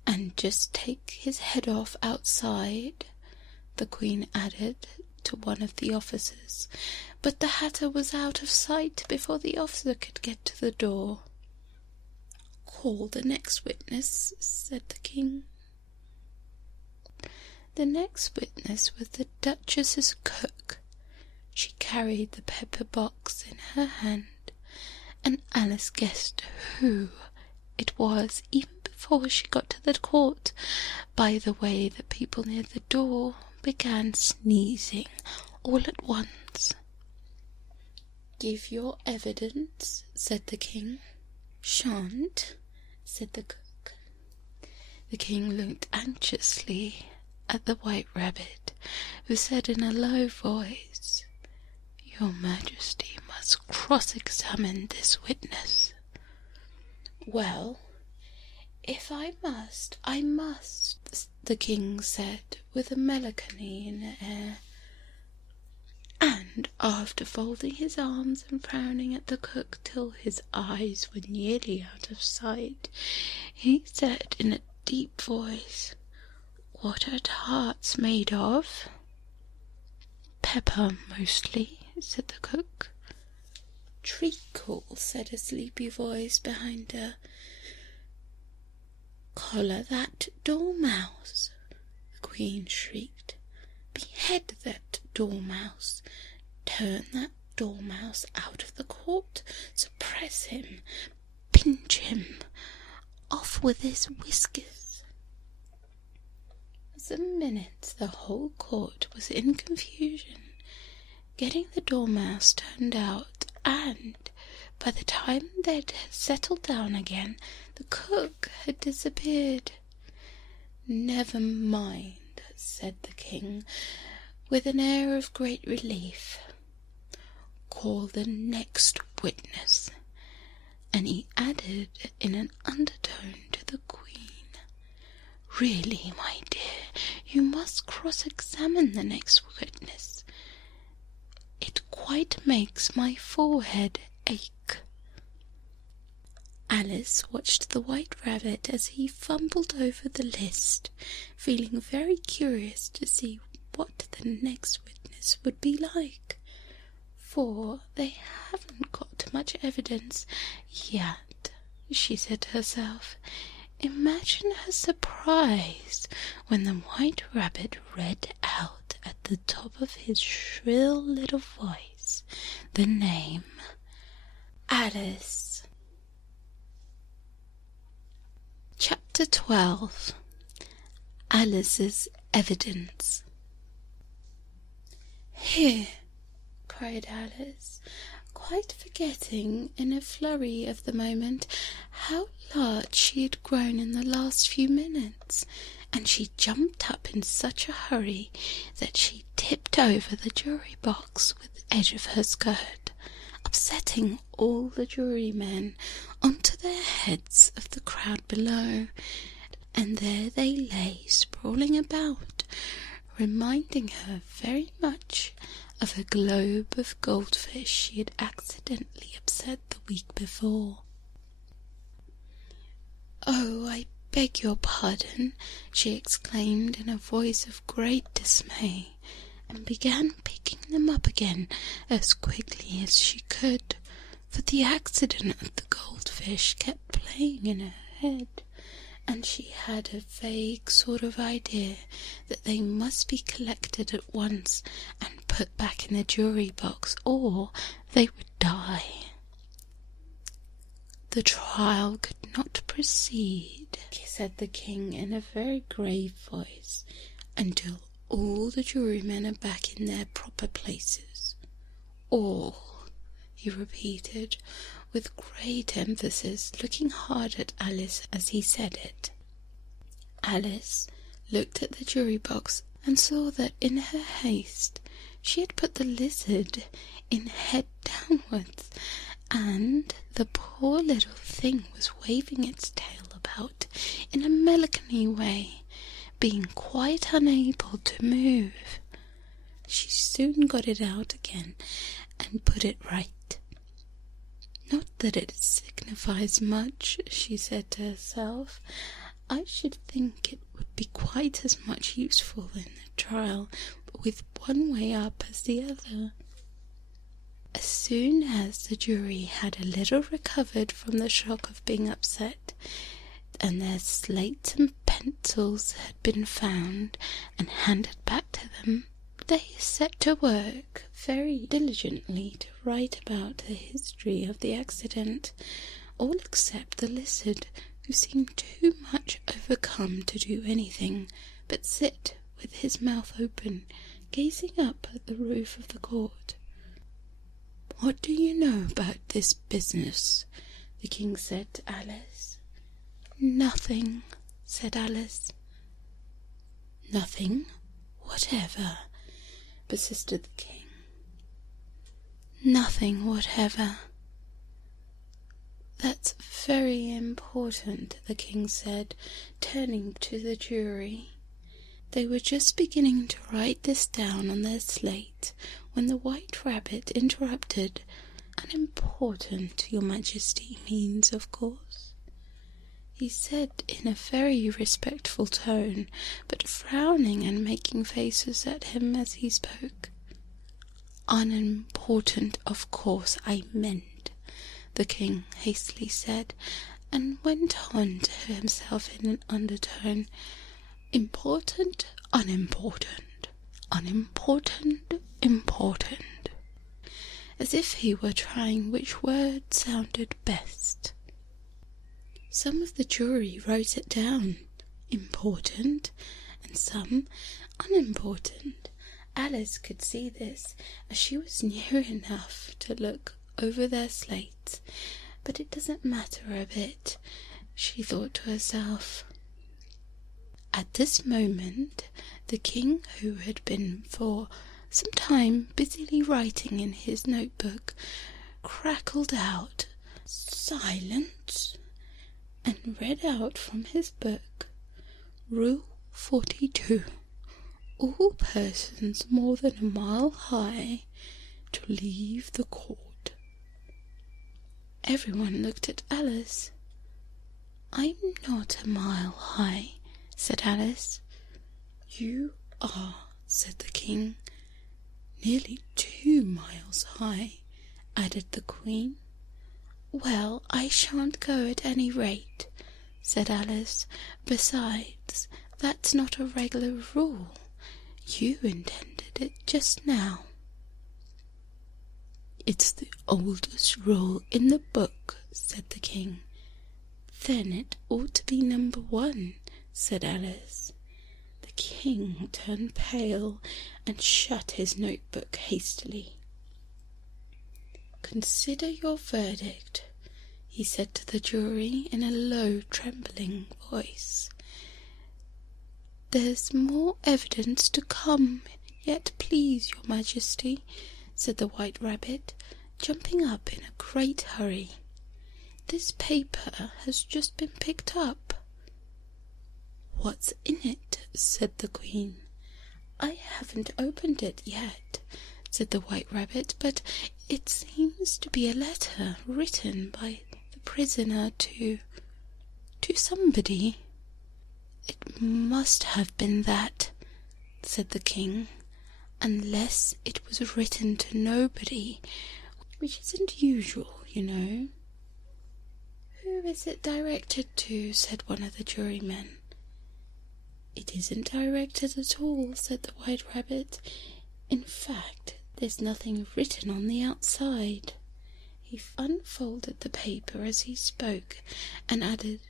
"And just take his head off outside," the Queen added to one of the officers, but the Hatter was out of sight before the officer could get to the door. "Call the next witness," said the king. The next witness was the Duchess's cook. She carried the pepper box in her hand, and Alice guessed who it was even before she got to the court, by the way the people near the door began sneezing all at once. "Give your evidence," said the king. "Shan't," said the cook. The king looked anxiously at the White Rabbit, who said in a low voice, "Your Majesty must cross-examine this witness." "Well, if I must, I must," the king said with a melancholy in the air. And after folding his arms and frowning at the cook till his eyes were nearly out of sight, he said in a deep voice, "What are tarts made of?" "Pepper, mostly," said the cook. "Treacle," said a sleepy voice behind her. "Collar that dormouse," the queen shrieked. "Behead that dormouse. Turn that dormouse out of the court. Suppress him. Pinch him. Off with his whiskers." For a minute the whole court was in confusion, getting the dormouse turned out, and by the time they'd settled down again, the cook had disappeared. "Never mind," said the king, with an air of great relief. "Call the next witness." And he added in an undertone to the queen, "Really, my dear, you must cross-examine the next witness. It quite makes my forehead ache." Alice watched the White Rabbit as he fumbled over the list, feeling very curious to see what the next witness would be like, for they haven't got much evidence yet, she said to herself. Imagine her surprise when the White Rabbit read out at the top of his shrill little voice the name Alice. Chapter 12. Alice's Evidence. "Here," cried Alice, quite forgetting in a flurry of the moment how large she had grown in the last few minutes, and she jumped up in such a hurry that she tipped over the jury box with the edge of her skirt, upsetting all the jurymen onto their heads of the crowd below, and there they lay sprawling about, reminding her very much of a globe of goldfish she had accidentally upset the week before. "Oh, I beg your pardon," she exclaimed in a voice of great dismay, and began picking them up again as quickly as she could, for the accident of the goldfish kept playing in her head, and she had a vague sort of idea that they must be collected at once and put back in the jury box, or they would die. "The trial could not proceed," said the king in a very grave voice, "until all the jurymen are back in their proper places. All," he repeated, with great emphasis, looking hard at Alice as he said it. Alice looked at the jury box and saw that in her haste she had put the lizard in head downwards, and the poor little thing was waving its tail about in a melancholy way, being quite unable to move. She soon got it out again and put it right. "Not that it signifies much," she said to herself. "I should think it would be quite as much useful in the trial, but with one way up as the other." As soon as the jury had a little recovered from the shock of being upset, and their slates and pencils had been found and handed back to them, they set to work very diligently to write about the history of the accident, all except the lizard, who seemed too much overcome to do anything but sit with his mouth open, gazing up at the roof of the court. "What do you know about this business?" the king said to Alice. "Nothing," said Alice. "Nothing whatever," persisted the king. "Nothing whatever." "That's very important," the king said, turning to the jury. They were just beginning to write this down on their slate when the White Rabbit interrupted. "Unimportant, Your Majesty, means, of course," he said in a very respectful tone, but frowning and making faces at him as he spoke. "Unimportant, of course, I meant," the king hastily said, and went on to himself in an undertone. "Important, unimportant, unimportant, important," as if he were trying which word sounded best. Some of the jury wrote it down, important, and some unimportant. Alice could see this, as she was near enough to look over their slates, but it doesn't matter a bit, she thought to herself. At this moment, the king, who had been for some time busily writing in his notebook, crackled out, "Silence," and read out from his book, "Rule 42. All persons more than a mile high to leave the court." Everyone looked at Alice. "I'm not a mile high," said Alice. "You are," said the king. "Nearly 2 miles high," added the queen. "Well, I shan't go at any rate," said Alice. "Besides, that's not a regular rule. You intended it just now." "It's the oldest rule in the book," said the king. "Then it ought to be number 1, said Alice. The king turned pale and shut his notebook hastily. "Consider your verdict," he said to the jury in a low, trembling voice. "There's more evidence to come yet, please, Your Majesty," said the White Rabbit, jumping up in a great hurry. "This paper has just been picked up." "What's in it?" said the Queen. "I haven't opened it yet," said the White Rabbit, "but it seems to be a letter written by the prisoner to somebody." "It must have been that," said the King, "unless it was written to nobody, which isn't usual, you know." "Who is it directed to?" said one of the jurymen. "It isn't directed at all," said the White Rabbit. "In fact, there's nothing written on the outside." He unfolded the paper as he spoke and added,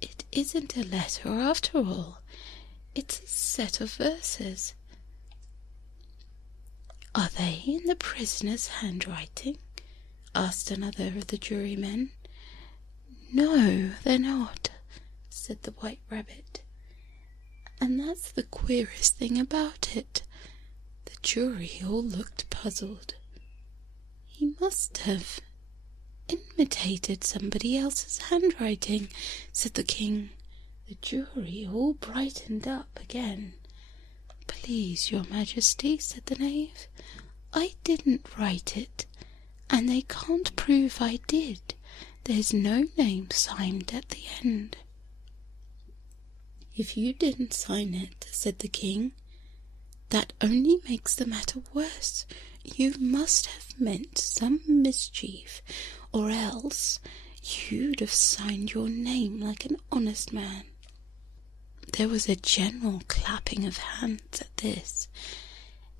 "It isn't a letter after all. It's a set of verses." "Are they in the prisoner's handwriting?" asked another of the jurymen. "No, they're not," said the White Rabbit. "And that's the queerest thing about it." The jury all looked puzzled. "He must have imitated somebody else's handwriting," said the King. The jury all brightened up again. "Please, Your Majesty," said the knave, "I didn't write it, and they can't prove I did. There's no name signed at the end." "If you didn't sign it," said the King, "that only makes the matter worse. You must have meant some mischief, or else you'd have signed your name like an honest man." There was a general clapping of hands at this.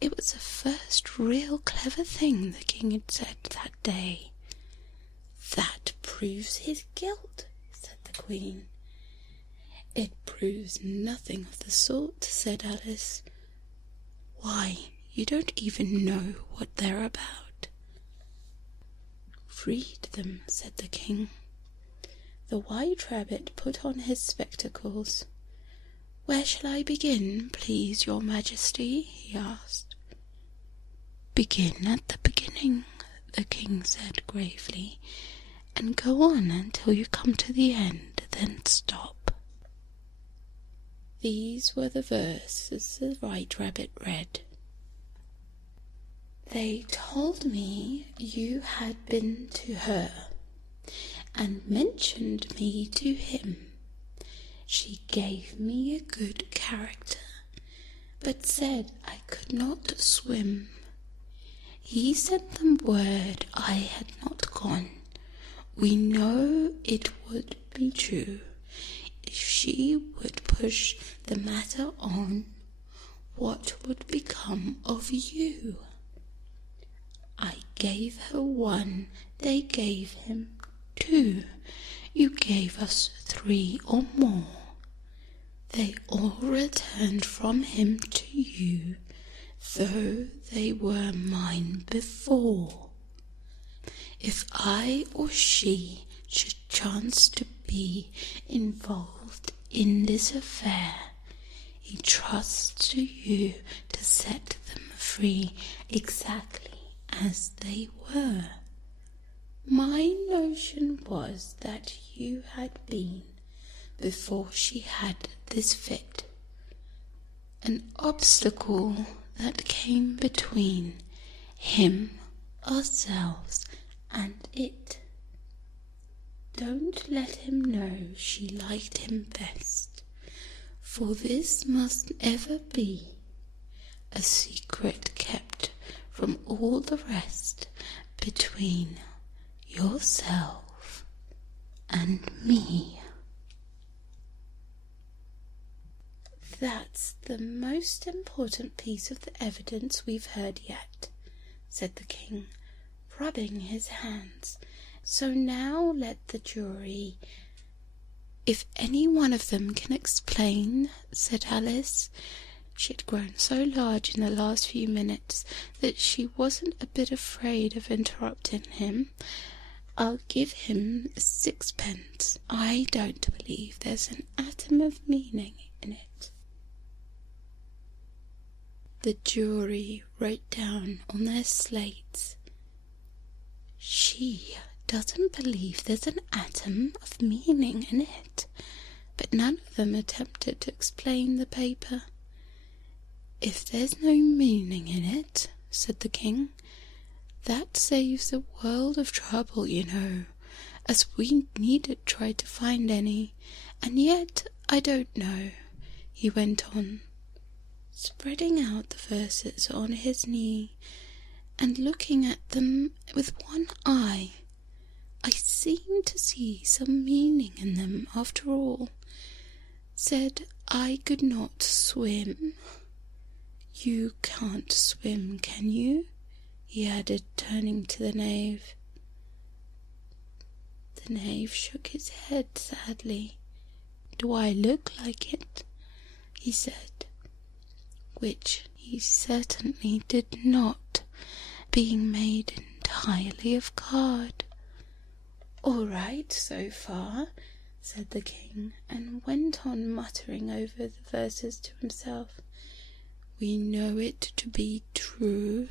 It was the first real clever thing the King had said that day. "That proves his guilt," said the Queen. "It proves nothing of the sort," said Alice. "Why, you don't even know what they're about." "Read them," said the King. The White Rabbit put on his spectacles. "Where shall I begin, please, your Majesty?" he asked. "Begin at the beginning," the king said gravely, "and go on until you come to the end, then stop." These were the verses the White Rabbit read. "They told me you had been to her, and mentioned me to him. She gave me a good character, but said I could not swim. He sent them word I had not gone. We know it would be true. If she would push the matter on, what would become of you? I gave her 1, they gave him 2. You gave us 3 or more. They all returned from him to you, though they were mine before. If I or she should chance to be involved in this affair, he trusts to you to set them free exactly as they were. My notion was that you had been, before she had this fit, an obstacle that came between him, ourselves, and it. Don't let him know she liked him best, for this must ever be a secret kept from all the rest between yourself and me." "That's the most important piece of the evidence we've heard yet," said the king, rubbing his hands. "So now let the jury—" "If any one of them can explain," said Alice. She had grown so large in the last few minutes that she wasn't a bit afraid of interrupting him. "I'll give him 6 pence. I don't believe there's an atom of meaning in it." The jury wrote down on their slates, "She doesn't believe there's an atom of meaning in it," but none of them attempted to explain the paper. "If there's no meaning in it," said the king, "that saves a world of trouble, you know, as we needn't try to find any. And yet I don't know," he went on, spreading out the verses on his knee and looking at them with one eye. "I seem to see some meaning in them after all. Said I could not swim. You can't swim, can you?" he added, turning to the knave. The knave shook his head sadly. "Do I look like it?" he said, which he certainly did not, being made entirely of card. "All right so far," said the king, and went on muttering over the verses to himself. "We know it to be true.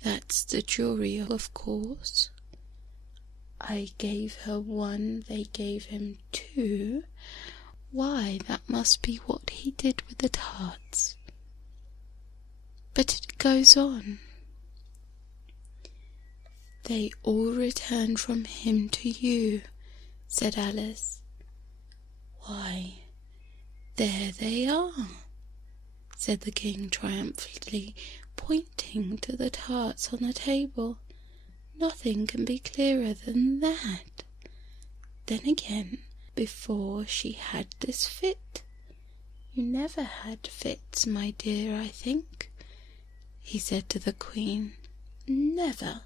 That's the jury, of course. I gave her 1, they gave him 2. Why, that must be what he did with the tarts." But it goes on. "They all returned from him to you," said Alice. "Why, there they are," said the king triumphantly, pointing to the tarts on the table. "Nothing can be clearer than that. Then again, before she had this fit. You never had fits, my dear, I think," he said to the queen. "Never,"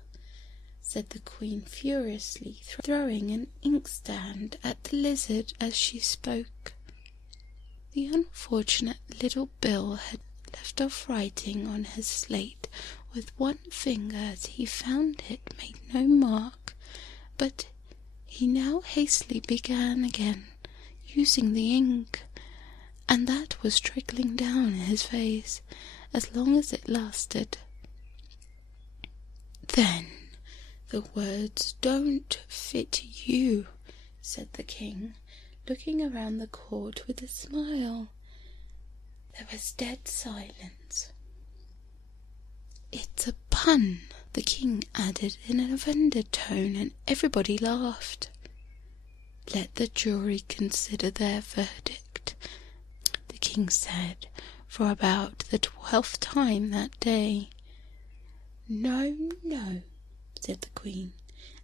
said the queen furiously, throwing an inkstand at the lizard as she spoke. The unfortunate little Bill had left off writing on his slate with one finger as he found it made no mark, but he now hastily began again, using the ink, and that was trickling down his face as long as it lasted. "Then the words don't fit you," said the king, looking around the court with a smile. There was dead silence. "It's a pun," the king added in an offended tone, and everybody laughed. "Let the jury consider their verdict," the king said for about the 12th time that day. "No, no," said the queen.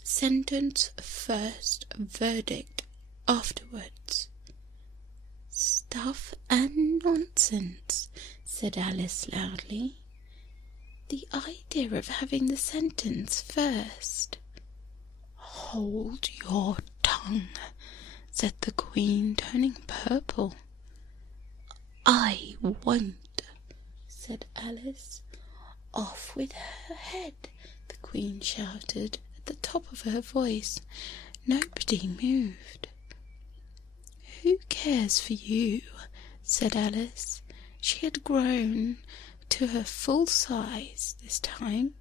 "Sentence first, verdict afterwards." "Stuff and nonsense," said Alice loudly. "The idea of having the sentence first." "Hold your tongue," said the queen, turning purple. "I won't," said Alice. "Off with her head," the queen shouted at the top of her voice. Nobody moved. "Who cares for you?" said Alice. She had grown to her full size this time.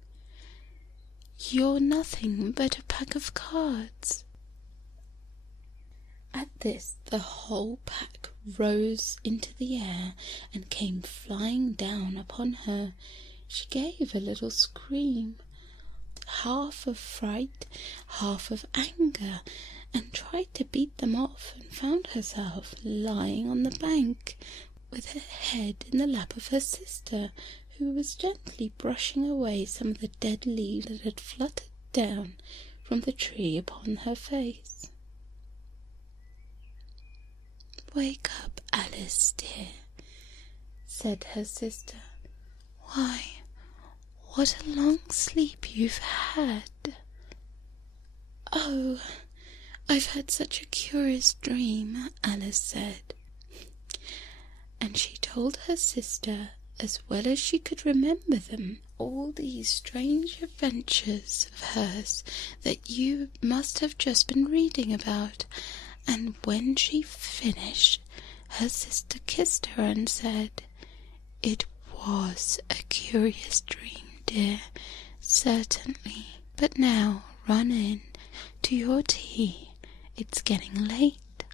"You're nothing but a pack of cards." At this the whole pack rose into the air and came flying down upon her. She gave a little scream, half of fright, half of anger, and tried to beat them off, and found herself lying on the bank with her head in the lap of her sister, who was gently brushing away some of the dead leaves that had fluttered down from the tree upon her face. "Wake up, Alice, dear," said her sister. "Why, what a long sleep you've had." "Oh, I've had such a curious dream," Alice said. And she told her sister, as well as she could remember them, all these strange adventures of hers that you must have just been reading about. And when she finished, her sister kissed her and said, "It was a curious dream, dear, certainly. But now run in to your tea. It's getting late."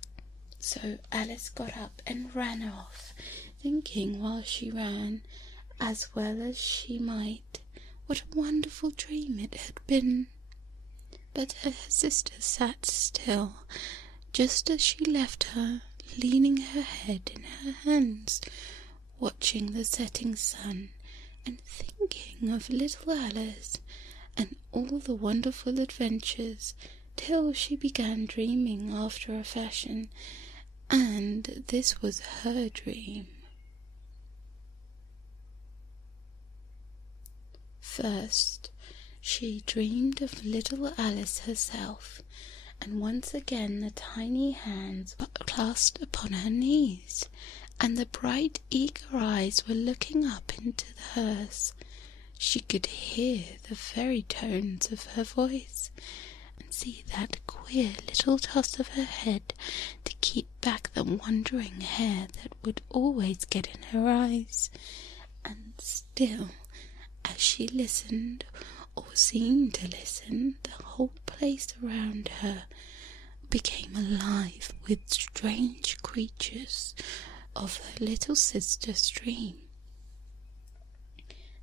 So Alice got up and ran off, thinking while she ran, as well as she might, what a wonderful dream it had been. But her sister sat still, just as she left her, leaning her head in her hands, watching the setting sun, and thinking of little Alice and all the wonderful adventures, till she began dreaming after a fashion, and this was her dream. First, she dreamed of little Alice herself, and once again the tiny hands were clasped upon her knees, and the bright, eager eyes were looking up into hers. She could hear the very tones of her voice, and see that queer little toss of her head to keep back the wandering hair that would always get in her eyes. And still, as she listened, or seemed to listen, the whole place around her became alive with strange creatures of her little sister's dream.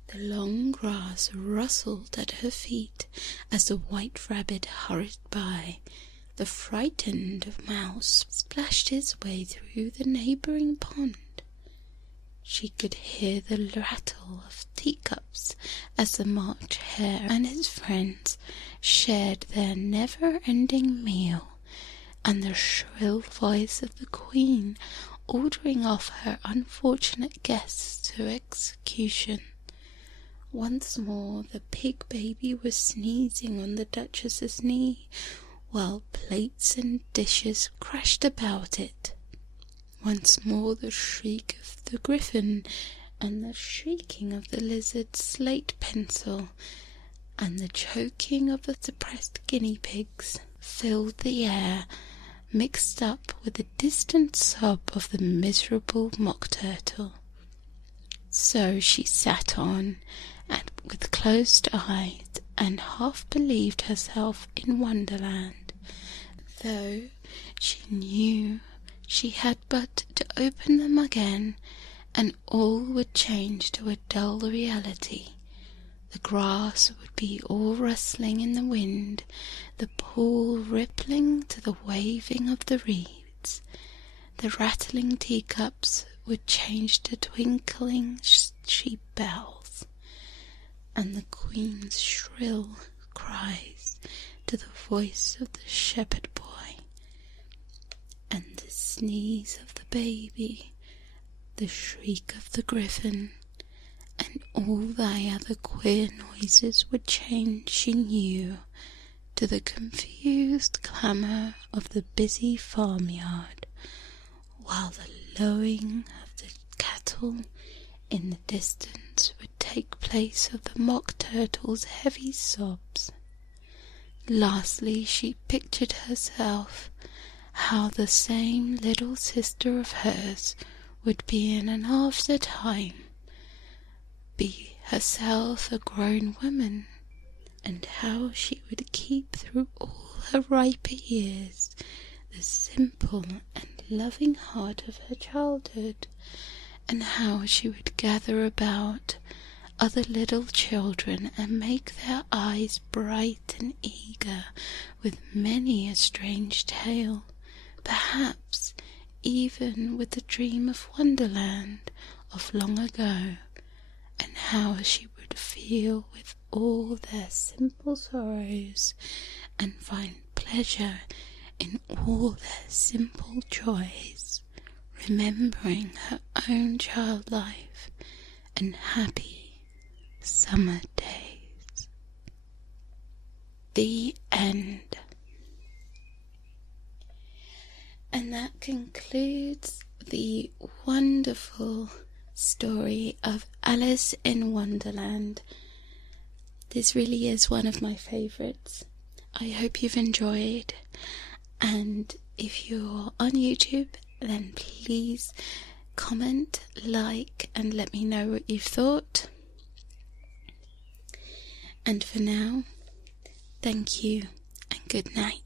The long grass rustled at her feet as the white rabbit hurried by. The frightened mouse splashed his way through the neighbouring pond. She could hear the rattle of teacups as the March Hare and his friends shared their never-ending meal, and the shrill voice of the Queen ordering off her unfortunate guests to execution. Once more the pig baby was sneezing on the Duchess's knee, while plates and dishes crashed about it. Once more the shriek of the griffin, and the shrieking of the lizard's slate pencil, and the choking of the suppressed guinea pigs filled the air, mixed up with the distant sob of the miserable mock turtle. So she sat on, and with closed eyes, and half believed herself in Wonderland, though she knew she had but to open them again, and all would change to a dull reality. The grass would be all rustling in the wind, the pool rippling to the waving of the reeds. The rattling teacups would change to twinkling sheep bells, and the queen's shrill cries to the voice of the shepherd boy, and the sneeze of the baby, the shriek of the griffin, and all thy other queer noises would change, she knew, to the confused clamour of the busy farmyard, while the lowing of the cattle in the distance would take place of the mock turtle's heavy sobs. Lastly, she pictured herself how the same little sister of hers would be in an after time, be herself a grown woman, and how she would keep through all her riper years the simple and loving heart of her childhood, and how she would gather about other little children and make their eyes bright and eager with many a strange tale, perhaps even with the dream of Wonderland of long ago, and how she would feel with all their simple sorrows, and find pleasure in all their simple joys, remembering her own child life and happy summer days. The end. And that concludes the wonderful story of Alice in Wonderland. This really is one of my favourites. I hope you've enjoyed, and if you're on YouTube, then please comment, like, and let me know what you've thought. And for now, thank you and good night.